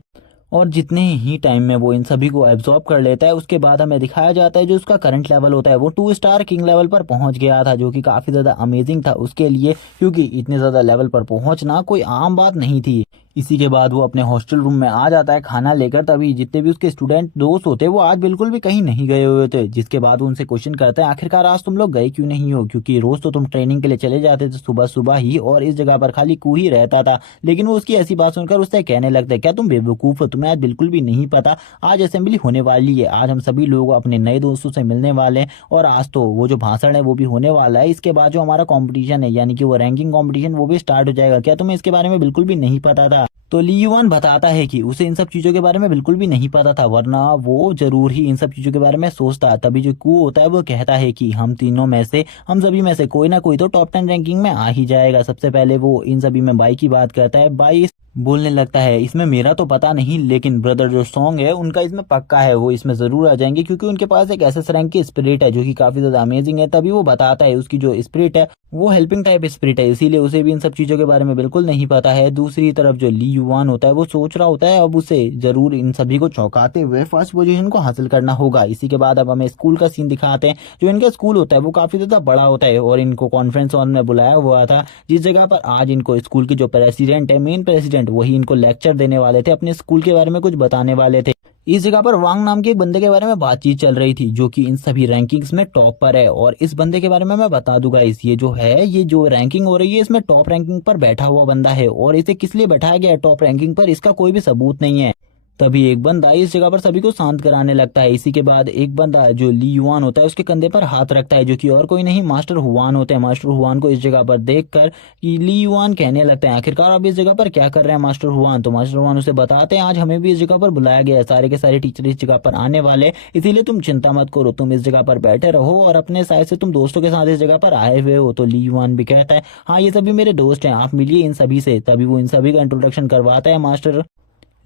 और जितने ही टाइम में वो इन सभी को एब्जॉर्ब कर लेता है उसके बाद हमें दिखाया जाता है जो उसका करंट लेवल होता है वो 2 स्टार किंग लेवल पर पहुंच गया था जो कि काफ़ी ज़्यादा अमेजिंग था उसके लिए क्योंकि इतने ज़्यादा लेवल पर पहुंचना कोई आम बात नहीं थी। इसी के बाद वो अपने हॉस्टल रूम में आ जाता है खाना लेकर। तभी जितने भी उसके स्टूडेंट दोस्त होते हैं वो आज बिल्कुल भी कहीं नहीं गए हुए थे, जिसके बाद वो उनसे क्वेश्चन करते हैं आखिरकार आज तुम लोग गए क्यों नहीं हो, क्योंकि रोज तो तुम ट्रेनिंग के लिए चले जाते थे सुबह सुबह ही और इस जगह पर खाली कू ही रहता था। लेकिन वो उसकी ऐसी बात सुनकर उससे कहने लगता है, क्या तुम बेवकूफ़ हो, तुम्हें आज बिल्कुल भी नहीं पता आज असेंबली होने वाली है, आज हम सभी लोग अपने नए दोस्तों से मिलने वाले हैं और आज तो वो जो भाषण है वो भी होने वाला है। इसके बाद जो हमारा कॉम्पिटिशन है यानी कि वो रैंकिंग कॉम्पिटिशन वो भी स्टार्ट हो जाएगा, क्या तुम्हें इसके बारे में बिल्कुल भी नहीं पता था। तो ली युआन बताता है कि उसे इन सब चीज़ों के बारे में बिल्कुल भी नहीं पता था वरना वो जरूर ही इन सब चीज़ों के बारे में सोचता। तभी जो कू होता है वो कहता है कि हम तीनों में से हम सभी में से कोई ना कोई तो टॉप 10 रैंकिंग में आ ही जाएगा। सबसे पहले वो इन सभी में बाई की बात करता है। बाई बोलने लगता है, इसमें मेरा तो पता नहीं लेकिन ब्रदर जो सॉन्ग है उनका इसमें पक्का है, वो इसमें जरूर आ जाएंगे क्योंकि उनके पास एक एसएस रैंक की स्पिरिट है जो कि काफी ज्यादा अमेजिंग है। तभी वो बताता है उसकी जो स्पिरिट है वो हेल्पिंग टाइप स्पिरिट है, इसीलिए उसे भी इन सब चीजों के बारे में बिल्कुल नहीं पता है। दूसरी तरफ जो ली युआन होता है वो सोच रहा होता है अब उसे जरूर इन सभी को चौंकाते हुए फर्स्ट पोजीशन को हासिल करना होगा। इसी के बाद अब हमें स्कूल का सीन दिखाते हैं। जो इनका स्कूल होता है वो काफी ज्यादा बड़ा होता है और इनको कॉन्फ्रेंस हॉल में बुलाया हुआ था जिस जगह पर आज इनको स्कूल के जो प्रेसिडेंट है मेन प्रेसिडेंट वही इनको लेक्चर देने वाले थे, अपने स्कूल के बारे में कुछ बताने वाले थे। इस जगह पर वांग नाम के एक बंदे के बारे में बातचीत चल रही थी जो कि इन सभी रैंकिंग्स में टॉप पर है और इस बंदे के बारे में मैं बता दूंगा इस ये जो रैंकिंग हो रही है इसमें टॉप रैंकिंग पर बैठा हुआ बंदा है और इसे किस लिए बैठाया गया है टॉप रैंकिंग पर इसका कोई भी सबूत नहीं है। तभी एक बंदा इस जगह पर सभी को शांत कराने लगता है। इसी के बाद एक बंदा जो ली युआन होता है उसके कंधे पर हाथ रखता है जो कि और कोई नहीं मास्टर हुआन होते हैं। मास्टर हुआन को इस जगह पर देखकर कि ली युआन कहने लगते हैं, आखिरकार आप इस जगह पर क्या कर रहे हैं मास्टर हुआन। तो मास्टर हुआन उसे बताते हैं, आज हमें भी इस जगह पर बुलाया गया है, सारे के सारे टीचर इस जगह पर आने वाले, इसीलिए तुम चिंता मत करो, तुम इस जगह पर बैठे रहो और अपने साइड से तुम दोस्तों के साथ इस जगह पर आए हुए हो। तो ली युआन भी कहता है, हाँ ये सभी मेरे दोस्त हैं, आप मिलिए इन सभी से। तभी वो इन सभी का इंट्रोडक्शन करवाता है मास्टर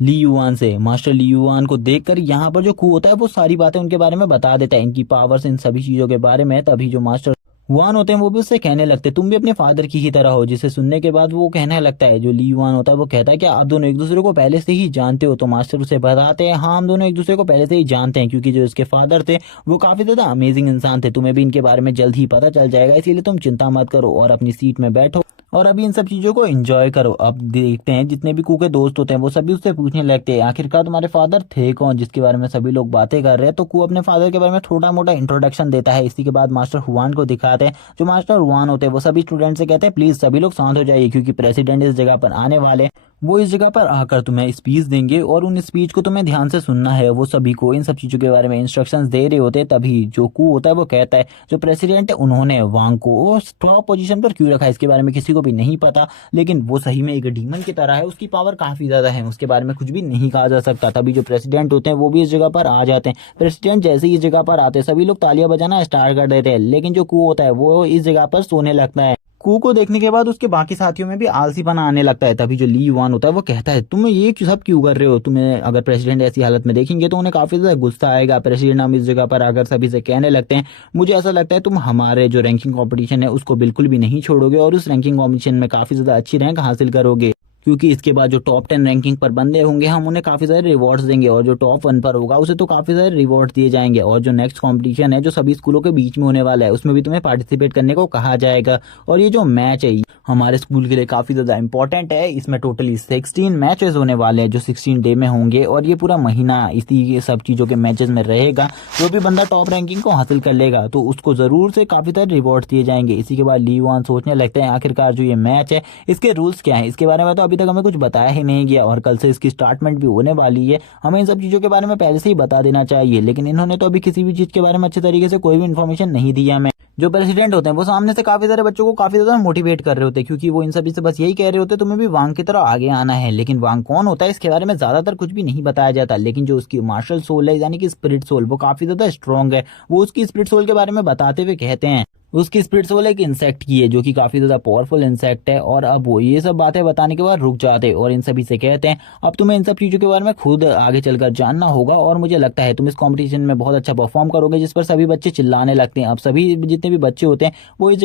ली युआन से। मास्टर ली युआन को देखकर यहाँ पर जो कू होता है वो सारी बातें उनके बारे में बता देता है, इनकी पावर्स इन सभी चीजों के बारे में। तभी जो मास्टर हुआन होते हैं वो भी उससे कहने लगते हैं, तुम भी अपने फादर की ही तरह हो, जिसे सुनने के बाद वो कहने लगता है, जो ली युआन होता है वो कहता है कि आप दोनों एक दूसरे को पहले से ही जानते हो। तो मास्टर उसे बताते हैं, हाँ हम दोनों एक दूसरे को पहले से ही जानते हैं क्योंकि जो इसके फादर थे वो काफी ज्यादा अमेजिंग इंसान थे, तुम्हें भी इनके बारे में जल्द ही पता चल जाएगा, इसीलिए तुम चिंता मत करो और अपनी सीट में बैठो और अभी इन सब चीजों को एंजॉय करो। अब देखते हैं जितने भी कू के दोस्त होते हैं वो सभी उससे पूछने लगते हैं, आखिरकार तुम्हारे फादर थे कौन जिसके बारे में सभी लोग बातें कर रहे हैं। तो कू अपने फादर के बारे में छोटा मोटा इंट्रोडक्शन देता है। इसी के बाद मास्टर हुआन को दिखाते हैं। जो मास्टर हुआन होते हैं वो सभी स्टूडेंट से कहते हैं, प्लीज सभी लोग शांत हो जाइए क्योंकि प्रेसिडेंट इस जगह पर आने वाले। वो इस जगह पर आकर तुम्हें स्पीच देंगे और उन स्पीच को तुम्हें ध्यान से सुनना है। वो सभी को इन सब चीज़ों के बारे में इंस्ट्रक्शंस दे रहे होते हैं। तभी जो कू होता है वो कहता है जो प्रेसिडेंट है उन्होंने वांग को टॉप पोजीशन पर क्यों रखा है इसके बारे में किसी को भी नहीं पता, लेकिन वो सही में एक डीमन की तरह है, उसकी पावर काफ़ी ज़्यादा है, उसके बारे में कुछ भी नहीं कहा जा सकता। तभी जो प्रेसिडेंट होते हैं वो भी इस जगह पर आ जाते हैं। प्रेसिडेंट जैसे ही इस जगह पर आते हैं सभी लोग तालियां बजाना स्टार्ट कर देते हैं, लेकिन जो कू होता है वो इस जगह पर सोने लगता है। कू को देखने के बाद उसके बाकी साथियों में भी आलसीपना आने लगता है। तभी जो ली युआन होता है वो कहता है तुम ये सब क्यों कर रहे हो, तुम्हें अगर प्रेसिडेंट ऐसी हालत में देखेंगे तो उन्हें काफी ज्यादा गुस्सा आएगा। प्रेसिडेंट हम इस जगह पर आकर सभी से कहने लगते हैं मुझे ऐसा लगता है तुम हमारे जो रैंकिंग कंपटीशन है उसको बिल्कुल भी नहीं छोड़ोगे और उस रैंकिंग कॉम्पिटिशन में काफी ज्यादा अच्छी रैंक हासिल करोगे, क्योंकि इसके बाद जो टॉप 10 रैंकिंग पर बंदे होंगे हम उन्हें काफी सारे रिवॉर्ड्स देंगे और जो टॉप 1 पर होगा उसे तो काफी सारे रिवॉर्ड्स दिए जाएंगे। और जो नेक्स्ट कंपटीशन है जो सभी स्कूलों के बीच में होने वाला है उसमें भी तुम्हें पार्टिसिपेट करने को कहा जाएगा। और ये जो मैच है हमारे स्कूल के लिए काफी ज्यादा इंपॉर्टेंट है। इसमें टोटली 16 मैचेस होने वाले हैं जो 16 डे में होंगे और ये पूरा महीना इसी सब चीजों के मैचेस में रहेगा। जो भी बंदा टॉप रैंकिंग को हासिल कर लेगा तो उसको जरूर से काफी सारे रिवॉर्ड्स दिए जाएंगे। इसी के बाद ली युआन सोचने लगते हैं आखिरकार जो ये मैच है इसके रूल्स क्या है, इसके बारे में तो अभी तक हमें कुछ बताया ही नहीं गया और कल से इसकी स्टार्टमेंट भी होने वाली है। हमें इन सब चीजों के बारे में पहले से ही बता देना चाहिए, लेकिन इन्होंने तो अभी किसी भी चीज के बारे में अच्छे तरीके से कोई भी इन्फॉर्मेशन नहीं दिया हमें। जो प्रेसिडेंट होते हैं वो सामने से काफी सारे बच्चों को काफी ज्यादा मोटिवेट कर रहे होते हैं, क्योंकि वो इन सभी से बस यही कह रहे होते हैं तुम्हें भी वांग की तरह आगे आना है। लेकिन वांग कौन होता है इसके बारे में ज्यादातर कुछ भी नहीं बताया जाता, लेकिन जो उसकी मार्शल सोल है यानी कि स्पिरिट सोल वो काफी ज्यादा स्ट्रॉन्ग है। वो उसकी स्पिरिट सोल के बारे में बताते हुए कहते हैं उसकी स्पिरिट सोल एक इंसेक्ट की है जो कि काफी ज्यादा पावरफुल इंसेक्ट है। और अब वो ये सब बातें बताने के बाद रुक जाते और इन सभी से कहते हैं अब तुम्हें इन सब चीजों के बारे में खुद आगे चलकर जानना होगा और मुझे लगता है तुम इस कंपटीशन में बहुत अच्छा परफॉर्म करोगे, जिस पर सभी बच्चे चिल्लाने लगते हैं। अब सभी जितने भी बच्चे होते हैं वो इस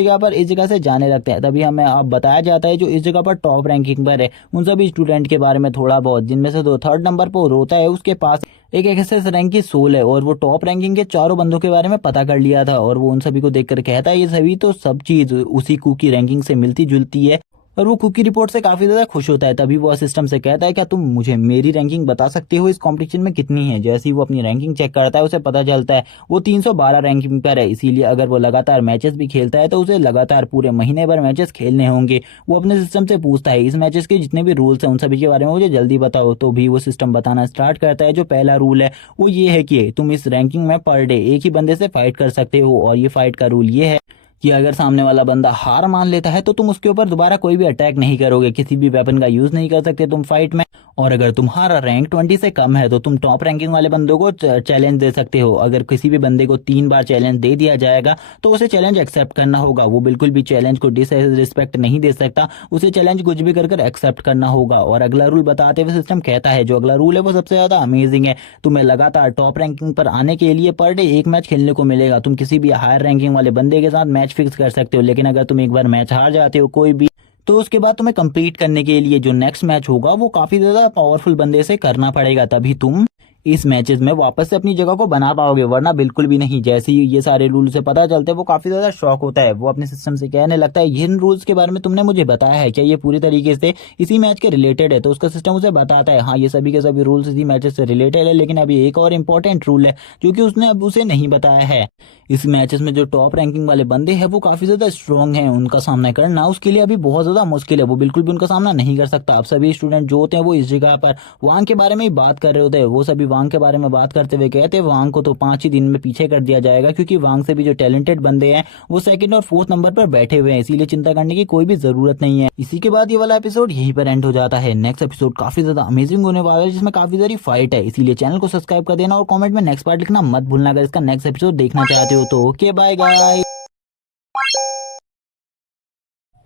जगह से जाने लगते हैं। तभी हमें अब बताया जाता है जो इस जगह पर टॉप रैंकिंग पर है उन सभी स्टूडेंट के बारे में थोड़ा बहुत, जिनमें से 3rd नंबर पर होता है उसके पास एक एक्सेस रैंक की सोल है और वो टॉप रैंकिंग के चारों बंदों के बारे में पता कर लिया था। और वो उन सभी को देखकर कहता है ये सभी तो सब चीज उसी कू की रैंकिंग से मिलती जुलती है और वो कुकी रिपोर्ट से काफी ज्यादा खुश होता है। तभी वो सिस्टम से कहता है क्या तुम मुझे मेरी रैंकिंग बता सकते हो इस कंपटीशन में कितनी है। जैसे ही वो अपनी रैंकिंग चेक करता है उसे पता चलता है वो 312 रैंकिंग पर है। इसीलिए अगर वो लगातार मैचेस भी खेलता है तो उसे लगातार पूरे महीने भर मैचेस खेलने होंगे। वो अपने सिस्टम से पूछता है इस मैचेस के जितने भी रूल्स हैं उन सभी के बारे में मुझे जल्दी बताओ। तो भी वो सिस्टम बताना स्टार्ट करता है। जो पहला रूल है वो ये है कि तुम इस रैंकिंग में पर डे एक ही बंदे से फाइट कर सकते हो और ये फाइट का रूल ये है कि अगर सामने वाला बंदा हार मान लेता है तो तुम उसके ऊपर दोबारा कोई भी अटैक नहीं करोगे, किसी भी वेपन का यूज नहीं कर सकते तुम फाइट में। और अगर तुम्हारा रैंक 20 से कम है तो तुम टॉप रैंकिंग वाले बंदों को चैलेंज दे सकते हो। अगर किसी भी बंदे को 3 बार चैलेंज दे दिया जाएगा तो उसे चैलेंज एक्सेप्ट करना होगा। वो बिल्कुल भी चैलेंज को डिसरिस्पेक्ट नहीं दे सकता, उसे चैलेंज कुछ भी कर एक्सेप्ट करना होगा। और अगला रूल बताते हुए सिस्टम कहता है जो अगला रूल है वो सबसे ज्यादा अमेजिंग है। तुम्हें लगातार टॉप रैंकिंग पर आने के लिए पर डे एक मैच खेलने को मिलेगा। तुम किसी भी हायर रैंकिंग वाले बंदे के साथ मैच फिक्स कर सकते हो, लेकिन अगर तुम एक बार मैच हार जाते हो कोई भी तो उसके बाद तुम्हें कंप्लीट करने के लिए जो नेक्स्ट मैच होगा वो काफी ज्यादा पावरफुल बंदे से करना पड़ेगा, तभी तुम इस मैचेस में वापस से अपनी जगह को बना पाओगे, वरना बिल्कुल भी नहीं। जैसे ही ये सारे रूल से पता चलते हैं वो काफी ज्यादा शॉक होता है। वो अपने सिस्टम से कहने लगता है इन रूल्स के बारे में तुमने मुझे बताया है क्या, ये पूरी तरीके से इसी मैच के रिलेटेड है। तो उसका सिस्टम उसे बताता है हाँ ये सभी के सभी रूल्स इसी मैचेस से रिलेटेड है, लेकिन अभी एक और इम्पोर्टेंट रूल है जो कि उसने अब उसे नहीं बताया है। इस मैचेस में जो टॉप रैंकिंग वाले बंदे हैं वो काफी ज्यादा स्ट्रॉन्ग हैं, उनका सामना करना उसके लिए अभी बहुत ज्यादा मुश्किल है। वो बिल्कुल भी उनका सामना नहीं कर सकता। अब सभी स्टूडेंट जो होते हैं वो इस जगह पर वांग के बारे में ही बात कर रहे होते हैं। वो सभी वांग के बारे में बात करते हुए कहते हैं वांग को तो 5 ही दिन में पीछे कर दिया जाएगा, क्योंकि वांग से भी जो टैलेंटेड बंदे हैं वो 2nd और 4th नंबर पर बैठे हुए हैं, इसीलिए चिंता करने की कोई भी जरूरत नहीं है। इसी के बाद ये वाला एपिसोड यहीं पर एंड हो जाता है। नेक्स्ट एपिसोड काफी ज्यादा अमेजिंग होने वाला है जिसमें काफी सारी फाइट है, इसीलिए चैनल को सब्सक्राइब कर देना और कमेंट में नेक्स्ट पार्ट लिखना मत भूलना अगर इसका नेक्स्ट एपिसोड देखना चाहते हो तो। Okay bye guys.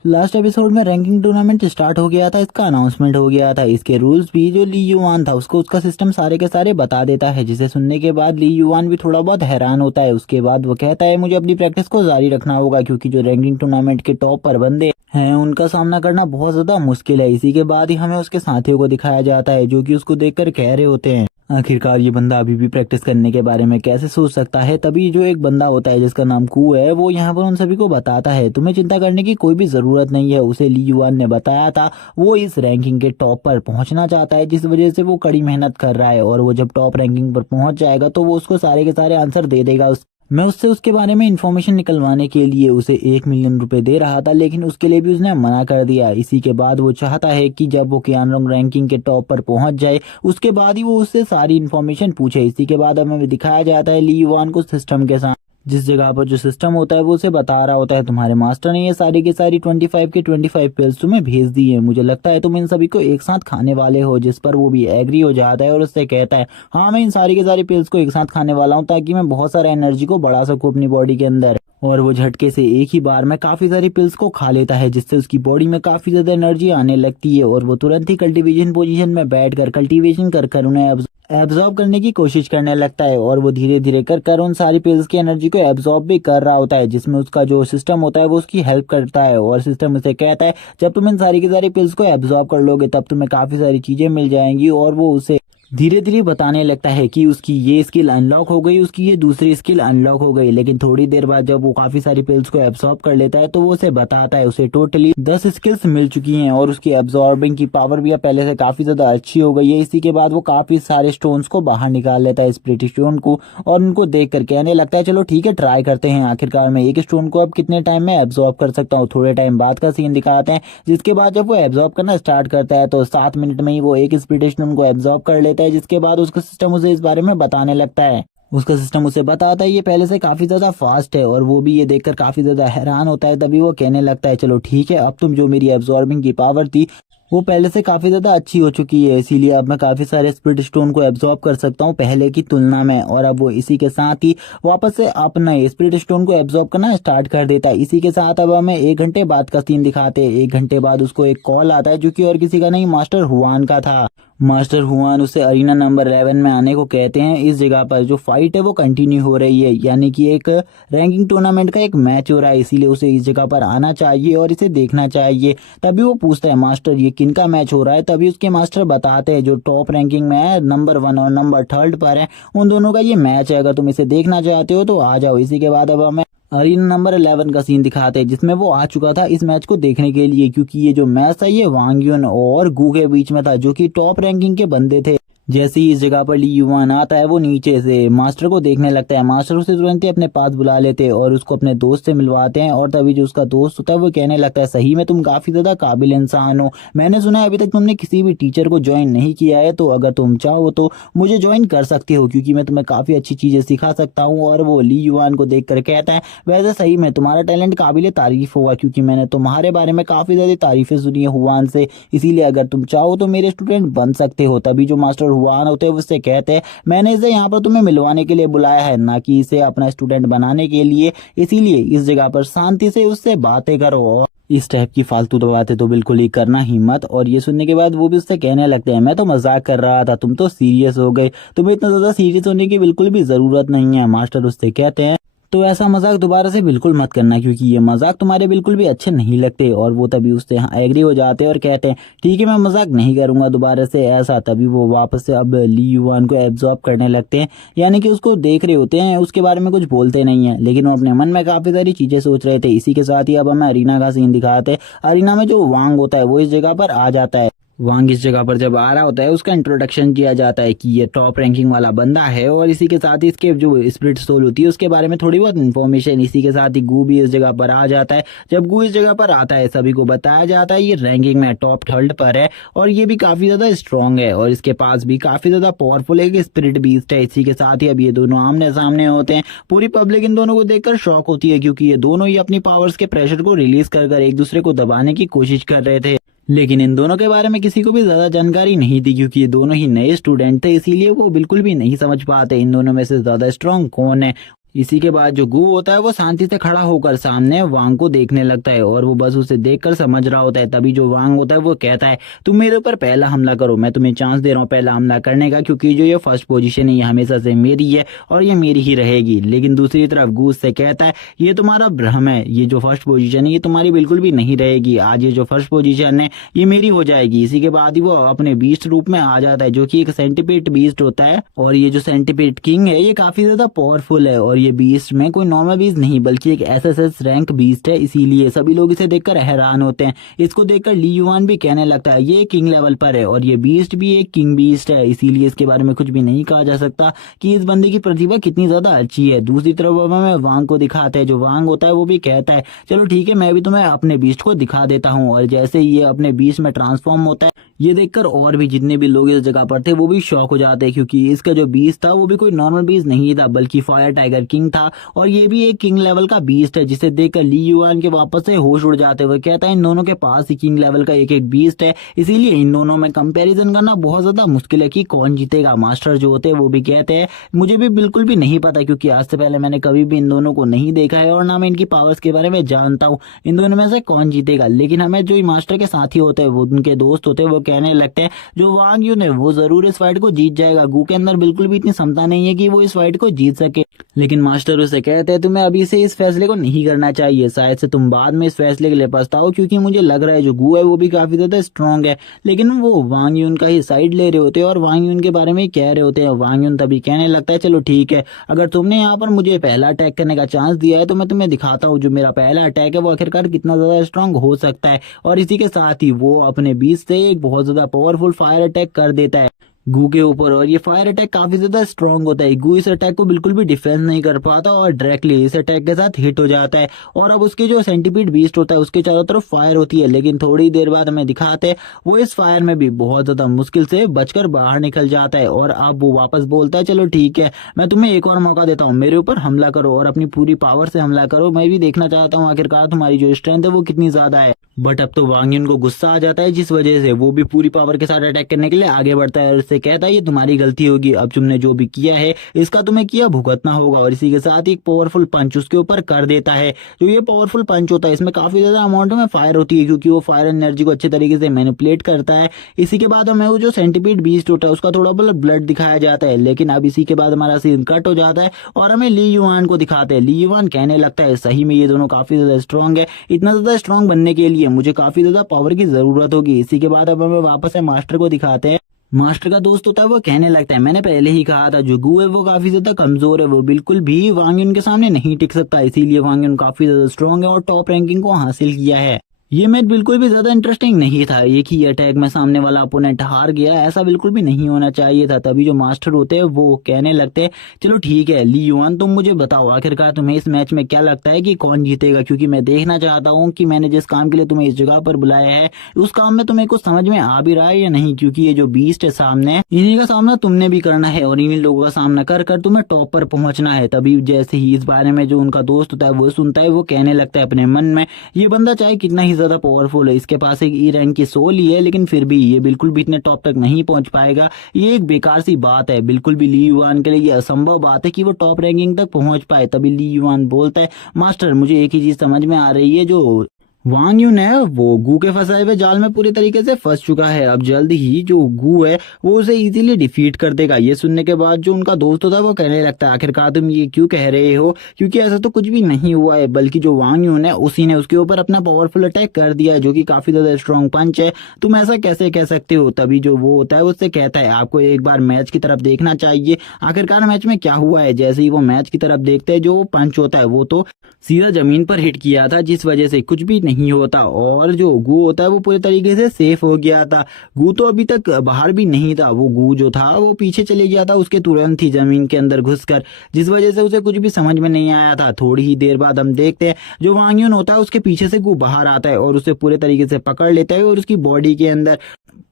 Last episode में रैंकिंग टूर्नामेंट स्टार्ट हो गया था, इसका अनाउंसमेंट हो गया था। इसके रूल्स भी जो ली युआन था उसको उसका सिस्टम सारे के सारे बता देता है, जिसे सुनने के बाद ली युआन भी थोड़ा बहुत हैरान होता है। उसके बाद वो कहता है मुझे अपनी प्रैक्टिस को जारी रखना होगा, क्योंकि जो रैंकिंग टूर्नामेंट के टॉप पर बंदे हैं उनका सामना करना बहुत ज्यादा मुश्किल है। इसी के बाद ही हमें उसके साथियों को दिखाया जाता है जो कि उसको देखकर कह रहे होते हैं आखिरकार ये बंदा अभी भी प्रैक्टिस करने के बारे में कैसे सोच सकता है। तभी जो एक बंदा होता है जिसका नाम कू है वो यहाँ पर उन सभी को बताता है तुम्हें चिंता करने की कोई भी जरूरत नहीं है। उसे ली युआन ने बताया था वो इस रैंकिंग के टॉप पर पहुंचना चाहता है, जिस वजह से वो कड़ी मेहनत कर रहा है और वो जब टॉप रैंकिंग पर पहुंच जाएगा तो वो उसको सारे के सारे आंसर दे देगा मैं उससे उसके बारे में इंफॉर्मेशन निकलवाने के लिए उसे 1 मिलियन रुपए दे रहा था, लेकिन उसके लिए भी उसने मना कर दिया। इसी के बाद वो चाहता है कि जब वो कियानलोंग रैंकिंग के टॉप पर पहुंच जाए उसके बाद ही वो उससे सारी इन्फॉर्मेशन पूछे। इसी के बाद हमें दिखाया जाता है ली युआन को सिस्टम के साथ, जिस जगह पर जो सिस्टम होता है वो उसे बता रहा होता है तुम्हारे मास्टर ने ये सारी की सारी 25 के 25 पिल्स तुम्हें भेज दी है, मुझे लगता है तुम इन सभी को एक साथ खाने वाले हो। जिस पर वो भी एग्री हो जाता है और उससे कहता है हाँ मैं इन सारी की सारी पिल्स को एक साथ खाने वाला हूँ ताकि मैं बहुत सारा एनर्जी को बढ़ा सकूँ अपनी बॉडी के अंदर। और वो झटके से एक ही बार में काफी सारी पिल्स को खा लेता है, जिससे उसकी बॉडी में काफी ज्यादा एनर्जी आने लगती है और वो तुरंत ही कल्टीवेशन पोजीशन में बैठकर कल्टीवेशन कर उन्हें एब्जॉर्ब करने की कोशिश करने लगता है। और वो धीरे धीरे कर उन सारी पिल्स की एनर्जी को एब्जॉर्ब भी कर रहा होता है, जिसमें उसका जो सिस्टम होता है वो उसकी हेल्प करता है। और सिस्टम उसे कहता है जब तुम इन सारी की सारी पिल्स को एब्जॉर्ब कर लोगे तब तुम्हें काफी सारी चीजें मिल जाएंगी। और वो उसे धीरे धीरे बताने लगता है कि उसकी ये स्किल अनलॉक हो गई, उसकी ये दूसरी स्किल अनलॉक हो गई। लेकिन थोड़ी देर बाद जब वो काफी सारी पिल्स को एब्सॉर्ब कर लेता है तो वो उसे बताता है उसे टोटली 10 स्किल्स मिल चुकी हैं और उसकी एब्सॉर्बिंग की पावर भी अब पहले से काफी ज्यादा अच्छी हो गई है। इसी के बाद वो काफी सारे स्टोन्स को बाहर निकाल लेता है, स्पिरिट स्टोन को, और उनको देख कर कहने लगता है चलो ठीक है ट्राई करते हैं, आखिरकार मैं एक स्टोन को अब कितने टाइम में एब्सॉर्ब कर सकता हूँ। थोड़े टाइम बाद का सीन दिखाते हैं, जिसके बाद जब वो एब्सॉर्ब करना स्टार्ट करता है तो 7 मिनट में ही वो एक स्पिरिट स्टोन को एब्सॉर्ब कर लेता है। जिसके बाद उसका सिस्टम उसे इस बारे में बताने लगता है, उसका सिस्टम उसे बताता है ये पहले से काफी ज्यादा फास्ट है और वो भी ये देखकर काफी ज्यादा हैरान होता है। तभी वो कहने लगता है चलो ठीक है अब तुम जो मेरी एब्जॉर्बिंग की पावर थी वो पहले से काफी ज्यादा अच्छी हो चुकी है, इसीलिए अब मैं काफी सारे स्पिरिट स्टोन को एब्जॉर्ब कर सकता हूँ पहले की तुलना में। और अब वो इसी के साथ ही वापस से अपना स्पिरिट स्टोन को एब्जॉर्ब करना स्टार्ट कर देता है। इसी के साथ अब हमें 1 घंटे बाद का सीन दिखाते हैं। 1 घंटे बाद उसको एक कॉल आता है जो कि और किसी का नहीं मास्टर हुआन का था। मास्टर हुआन उसे अरीना नंबर 11 में आने को कहते हैं। इस जगह पर जो फाइट है वो कंटिन्यू हो रही है, यानी कि एक रैंकिंग टूर्नामेंट का एक मैच हो रहा है, इसीलिए उसे इस जगह पर आना चाहिए और इसे देखना चाहिए। तभी वो पूछता है मास्टर ये किनका मैच हो रहा है। तभी उसके मास्टर बताते हैं जो टॉप रैंकिंग में है नंबर 1 और नंबर 3 पर है उन दोनों का ये मैच है, अगर तुम इसे देखना चाहते हो तो आ जाओ। इसी के बाद अब हमें अरीना नंबर 11 का सीन दिखाते हैं जिसमें वो आ चुका था इस मैच को देखने के लिए, क्योंकि ये जो मैच था ये वांग युन और गू के बीच में था जो कि टॉप रैंकिंग के बंदे थे। जैसे ही इस जगह पर ली युआन आता है वो नीचे से मास्टर को देखने लगता है। मास्टर उसे तुरंत ही अपने पास बुला लेते हैं और उसको अपने दोस्त से मिलवाते हैं। और तभी जो उसका दोस्त होता है वो कहने लगता है सही में तुम काफी ज्यादा काबिल इंसान हो, मैंने सुना है अभी तक तुमने किसी भी टीचर को ज्वाइन नहीं किया है, तो अगर तुम चाहो तो मुझे ज्वाइन कर सकते हो क्योंकि मैं तुम्हें काफी अच्छी चीजें सिखा सकता हूँ। और वो ली युआन को देख कर कहता है वैसे सही में तुम्हारा टैलेंट काबिल तारीफ होगा क्योंकि मैंने तुम्हारे बारे में काफी ज्यादा तारीफें सुनी है हुआन से, इसीलिए अगर तुम चाहो तो मेरे स्टूडेंट बन सकते हो। तभी जो मास्टर हुआन होते हैं उससे कहते हैं मैंने इसे यहाँ पर तुम्हें मिलवाने के लिए बुलाया है, ना कि इसे अपना स्टूडेंट बनाने के लिए, इसीलिए इस जगह पर शांति से उससे बातें करो और इस टाइप की फालतू बातें तो बिल्कुल ही करना ही मत। और ये सुनने के बाद वो भी उससे कहने लगते हैं मैं तो मजाक कर रहा था, तुम तो सीरियस हो गए, तुम्हें इतना ज्यादा सीरियस होने की बिल्कुल भी जरूरत नहीं है। मास्टर उससे कहते हैं तो ऐसा मजाक दोबारा से बिल्कुल मत करना क्योंकि ये मजाक तुम्हारे बिल्कुल भी अच्छे नहीं लगते। और वो तभी उससे एग्री हो जाते हैं और कहते हैं ठीक है मैं मजाक नहीं करूंगा दोबारा से ऐसा। तभी वो वापस से अब ली युआन को एब्जॉर्ब करने लगते हैं, यानी कि उसको देख रहे होते हैं, उसके बारे में कुछ बोलते नहीं है लेकिन वो अपने मन में काफी सारी चीजें सोच रहे थे। इसी के साथ ही अब हमें अरीना का सीन दिखाते हैं। अरीना में जो वांग होता है वो इस जगह पर आ जाता है। वांग इस जगह पर जब आ रहा होता है उसका इंट्रोडक्शन किया जाता है कि ये टॉप रैंकिंग वाला बंदा है और इसी के साथ ही इसके जो स्पिरिट सोल होती है उसके बारे में थोड़ी बहुत इन्फॉर्मेशन। इसी के साथ ही गू भी इस जगह पर आ जाता है। जब गू इस जगह पर आता है सभी को बताया जाता है ये रैंकिंग में टॉप 3 पर है और ये भी काफी ज्यादा स्ट्रांग है और इसके पास भी काफी ज्यादा पावरफुल एक स्पिरिट बीस्ट है। इसी के साथ ही अब ये दोनों आमने सामने होते हैं। पूरी पब्लिक इन दोनों को देखकर शॉक होती है क्योंकि ये दोनों ही अपनी पावर्स के प्रेशर को रिलीज कर एक दूसरे को दबाने की कोशिश कर रहे थे, लेकिन इन दोनों के बारे में किसी को भी ज्यादा जानकारी नहीं थी क्योंकि ये दोनों ही नए स्टूडेंट थे, इसीलिए वो बिल्कुल भी नहीं समझ पाते इन दोनों में से ज्यादा स्ट्रांग कौन है। इसी के बाद जो गू होता है वो शांति से खड़ा होकर सामने वांग को देखने लगता है और वो बस उसे देखकर समझ रहा होता है। तभी जो वांग होता है वो कहता है तुम मेरे ऊपर पहला हमला करो, मैं तुम्हें चांस दे रहा हूँ पहला हमला करने का क्योंकि जो ये फर्स्ट पोजीशन है ये हमेशा से मेरी है और ये मेरी ही रहेगी। लेकिन दूसरी तरफ गू से कहता है ये तुम्हारा भ्रम है, ये जो फर्स्ट पोजीशन है ये तुम्हारी बिल्कुल भी नहीं रहेगी, आज ये जो फर्स्ट पोजीशन है ये मेरी हो जाएगी। इसी के बाद ही वो अपने बीस्ट रूप में आ जाता है जो कि एक सेंटीपीड बीस्ट होता है और ये जो सेंटीपीड किंग है ये काफी ज्यादा पावरफुल है और ये बीस्ट में कोई नॉर्मल बीस्ट नहीं बल्कि एक एसएसएस रैंक बीस्ट है, इसीलिए सभी लोग इसे देखकर हैरान होते हैं। इसको देखकर ली युआन भी कहने लगता है ये किंग लेवल पर है और ये बीस्ट भी एक किंग बीस्ट है, इसीलिए इसके बारे में कुछ भी नहीं कहा जा सकता कि इस बंदे की प्रतिभा कितनी ज्यादा अच्छी है। दूसरी तरफ अब हमें वांग को दिखाते हैं। जो वांग होता है वो भी कहता है चलो ठीक है, मैं भी तुम्हें अपने बीस्ट को दिखा देता हूँ। और जैसे ही ये अपने बीस्ट में ट्रांसफॉर्म होता है, ये देखकर और भी जितने भी लोग इस जगह पर थे वो भी शॉक हो जाते हैं, क्योंकि इसका जो बीस्ट था वो भी कोई नॉर्मल बीस्ट नहीं था बल्कि फायर टाइगर किंग था और ये भी एक किंग लेवल का बीस्ट है, जिसे देखकर ली युआन के वापस से होश उड़ जाते हुए कहता है इन दोनों के पास ही किंग लेवल का एक एक बीस्ट है, इसीलिए इन दोनों में कंपैरिजन करना बहुत ज्यादा मुश्किल है कि कौन जीतेगा। मास्टर जो होते हैं वो भी कहते हैं मुझे भी बिल्कुल भी नहीं पता, क्योंकि आज से पहले मैंने कभी भी इन दोनों को नहीं देखा है और ना मैं इनकी पावर्स के बारे में जानता हूँ इन दोनों में से कौन जीतेगा। लेकिन हमें जो मास्टर के साथी होते हैं, वो उनके दोस्त होते हैं, वो कहने लगते हैं जो वांग यून है वो जरूर इस फाइट को जीत जाएगा। गू के अंदर बिल्कुल भी इतनी क्षमता नहीं है कि वो इस फाइट को जीत सके। लेकिन मास्टर उसे कहते हैं तुम्हें अभी से इस फैसले को नहीं करना चाहिए, शायद से तुम बाद में इस फैसले के लिए पछताओ, क्योंकि मुझे लग रहा है जो गू है वो भी काफी ज्यादा स्ट्रांग है। लेकिन वो वांग यून का ही साइड ले रहे होते हैं और वांग यून के बारे में ही कह रहे होते हैं। वांग यून तभी कहने लगता है चलो ठीक है, अगर तुमने यहाँ पर मुझे पहला अटैक करने का चांस दिया है तो मैं तुम्हें दिखाता हूँ जो मेरा पहला अटैक है वो आखिरकार कितना ज्यादा स्ट्रांग हो सकता है। और इसी के साथ ही वो अपने बीच से एक बहुत ज्यादा पावरफुल फायर अटैक कर देता है गू के ऊपर और ये फायर अटैक काफी ज्यादा स्ट्रांग होता है। गू इस अटैक को बिल्कुल भी डिफेंस नहीं कर पाता और डायरेक्टली इस अटैक के साथ हिट हो जाता है। और अब उसके जो सेंटीपीड बीस्ट होता है उसके चारों तरफ फायर होती है, लेकिन थोड़ी देर बाद हमें दिखाते हैं वो इस फायर में भी बहुत ज्यादा मुश्किल से बचकर बाहर निकल जाता है। और अब वो वापस बोलता है चलो ठीक है, मैं तुम्हें एक और मौका देता हूँ, मेरे ऊपर हमला करो और अपनी पूरी पावर से हमला करो, मैं भी देखना चाहता हूँ आखिरकार तुम्हारी जो स्ट्रेंथ है वो कितनी ज्यादा है। बट अब तो वांग यून को गुस्सा आ जाता है, जिस वजह से वो भी पूरी पावर के साथ अटैक करने के लिए आगे बढ़ता है और उससे कहता है ये तुम्हारी गलती होगी, अब तुमने जो भी किया है इसका तुम्हें किया भुगतना होगा। और इसी के साथ एक पावरफुल पंच उसके ऊपर कर देता है। जो ये पावरफुल पंच होता है इसमें काफी ज्यादा अमाउंट में फायर होती है, क्योंकि वो फायर एनर्जी को अच्छे तरीके से मैनिपुलेट करता है। इसी के बाद हमें वो जो सेंटीपीड बीस्ट होता है उसका थोड़ा बहुत ब्लड दिखाया जाता है, लेकिन अब इसी के बाद हमारा सीन कट हो जाता है और हमें ली युआन को दिखाते हैं। ली युआन कहने लगता है सही में ये दोनों काफी ज्यादा स्ट्रांग है, इतना ज्यादा स्ट्रांग बनने के लिए मुझे काफी ज्यादा पावर की जरूरत होगी। इसी के बाद अब हमें वापस से मास्टर को दिखाते हैं। मास्टर का दोस्त होता है वो कहने लगता है मैंने पहले ही कहा था जो गू है वो काफी ज्यादा कमजोर है, वो बिल्कुल भी वांग यून के सामने नहीं टिक सकता, इसीलिए वांग यून काफी ज्यादा स्ट्रांग है और टॉप रैंकिंग को हासिल किया है। ये मैच बिल्कुल भी ज्यादा इंटरेस्टिंग नहीं था, एक ही अटैक में सामने वाला अपोनेंट हार गया, ऐसा बिल्कुल भी नहीं होना चाहिए था। तभी जो मास्टर होते हैं वो कहने लगते हैं चलो ठीक है ली युआन तुम मुझे बताओ आखिरकार तुम्हें इस मैच में क्या लगता है कि कौन जीतेगा, क्योंकि मैं देखना चाहता हूँ कि मैंने जिस काम के लिए तुम्हें इस जगह पर बुलाया है उस काम में तुम्हें कुछ समझ में आ भी रहा है या नहीं, क्योंकि ये जो बीस्ट है सामने इन्हीं का सामना तुमने भी करना है और इन्हीं लोगों का सामना कर कर तुम्हें टॉप पर पहुंचना है। तभी जैसे ही इस बारे में जो उनका दोस्त होता है वो सुनता है, वो कहने लगता है अपने मन में ये बंदा चाहे कितना ही ज्यादा पावरफुल है, इसके पास एक ई रैंक की सोल ही है, लेकिन फिर भी ये बिल्कुल भी इतने टॉप तक नहीं पहुंच पाएगा। ये एक बेकार सी बात है, बिल्कुल भी ली युआन के लिए ये असंभव बात है कि वो टॉप रैंकिंग तक पहुंच पाए। तभी ली युआन बोलता है मास्टर मुझे एक ही चीज समझ में आ रही है, जो वांग यून है वो गू के फंसाए हुए जाल में पूरी तरीके से फंस चुका है, अब जल्द ही जो गू है वो उसे इजीली डिफीट कर देगा। ये सुनने के बाद जो उनका दोस्त होता है वो कहने लगता है आखिरकार तुम ये क्यों कह रहे हो, क्योंकि ऐसा तो कुछ भी नहीं हुआ है, बल्कि जो वांग यून है उसी ने उसके ऊपर अपना पावरफुल अटैक कर दिया है जो कि काफी ज्यादा स्ट्रॉन्ग पंच है, तुम ऐसा कैसे कह सकते हो। तभी जो वो होता है उससे कहता है आपको एक बार मैच की तरफ देखना चाहिए, आखिरकार मैच में क्या हुआ है। जैसे ही वो मैच की तरफ देखते हैं जो पंच होता है वो तो सीधा जमीन पर हिट किया था, जिस वजह से कुछ भी नहीं होता और जो गू होता है वो पूरे तरीके से सेफ हो गया था। गू तो अभी तक बाहर भी नहीं था, वो गू जो था वो पीछे चले गया था उसके तुरंत ही जमीन के अंदर घुसकर, जिस वजह से उसे कुछ भी समझ में नहीं आया था। थोड़ी ही देर बाद हम देखते हैं जो वांग यून होता है उसके पीछे से गू बाहर आता है और उसे पूरे तरीके से पकड़ लेता है और उसकी बॉडी के अंदर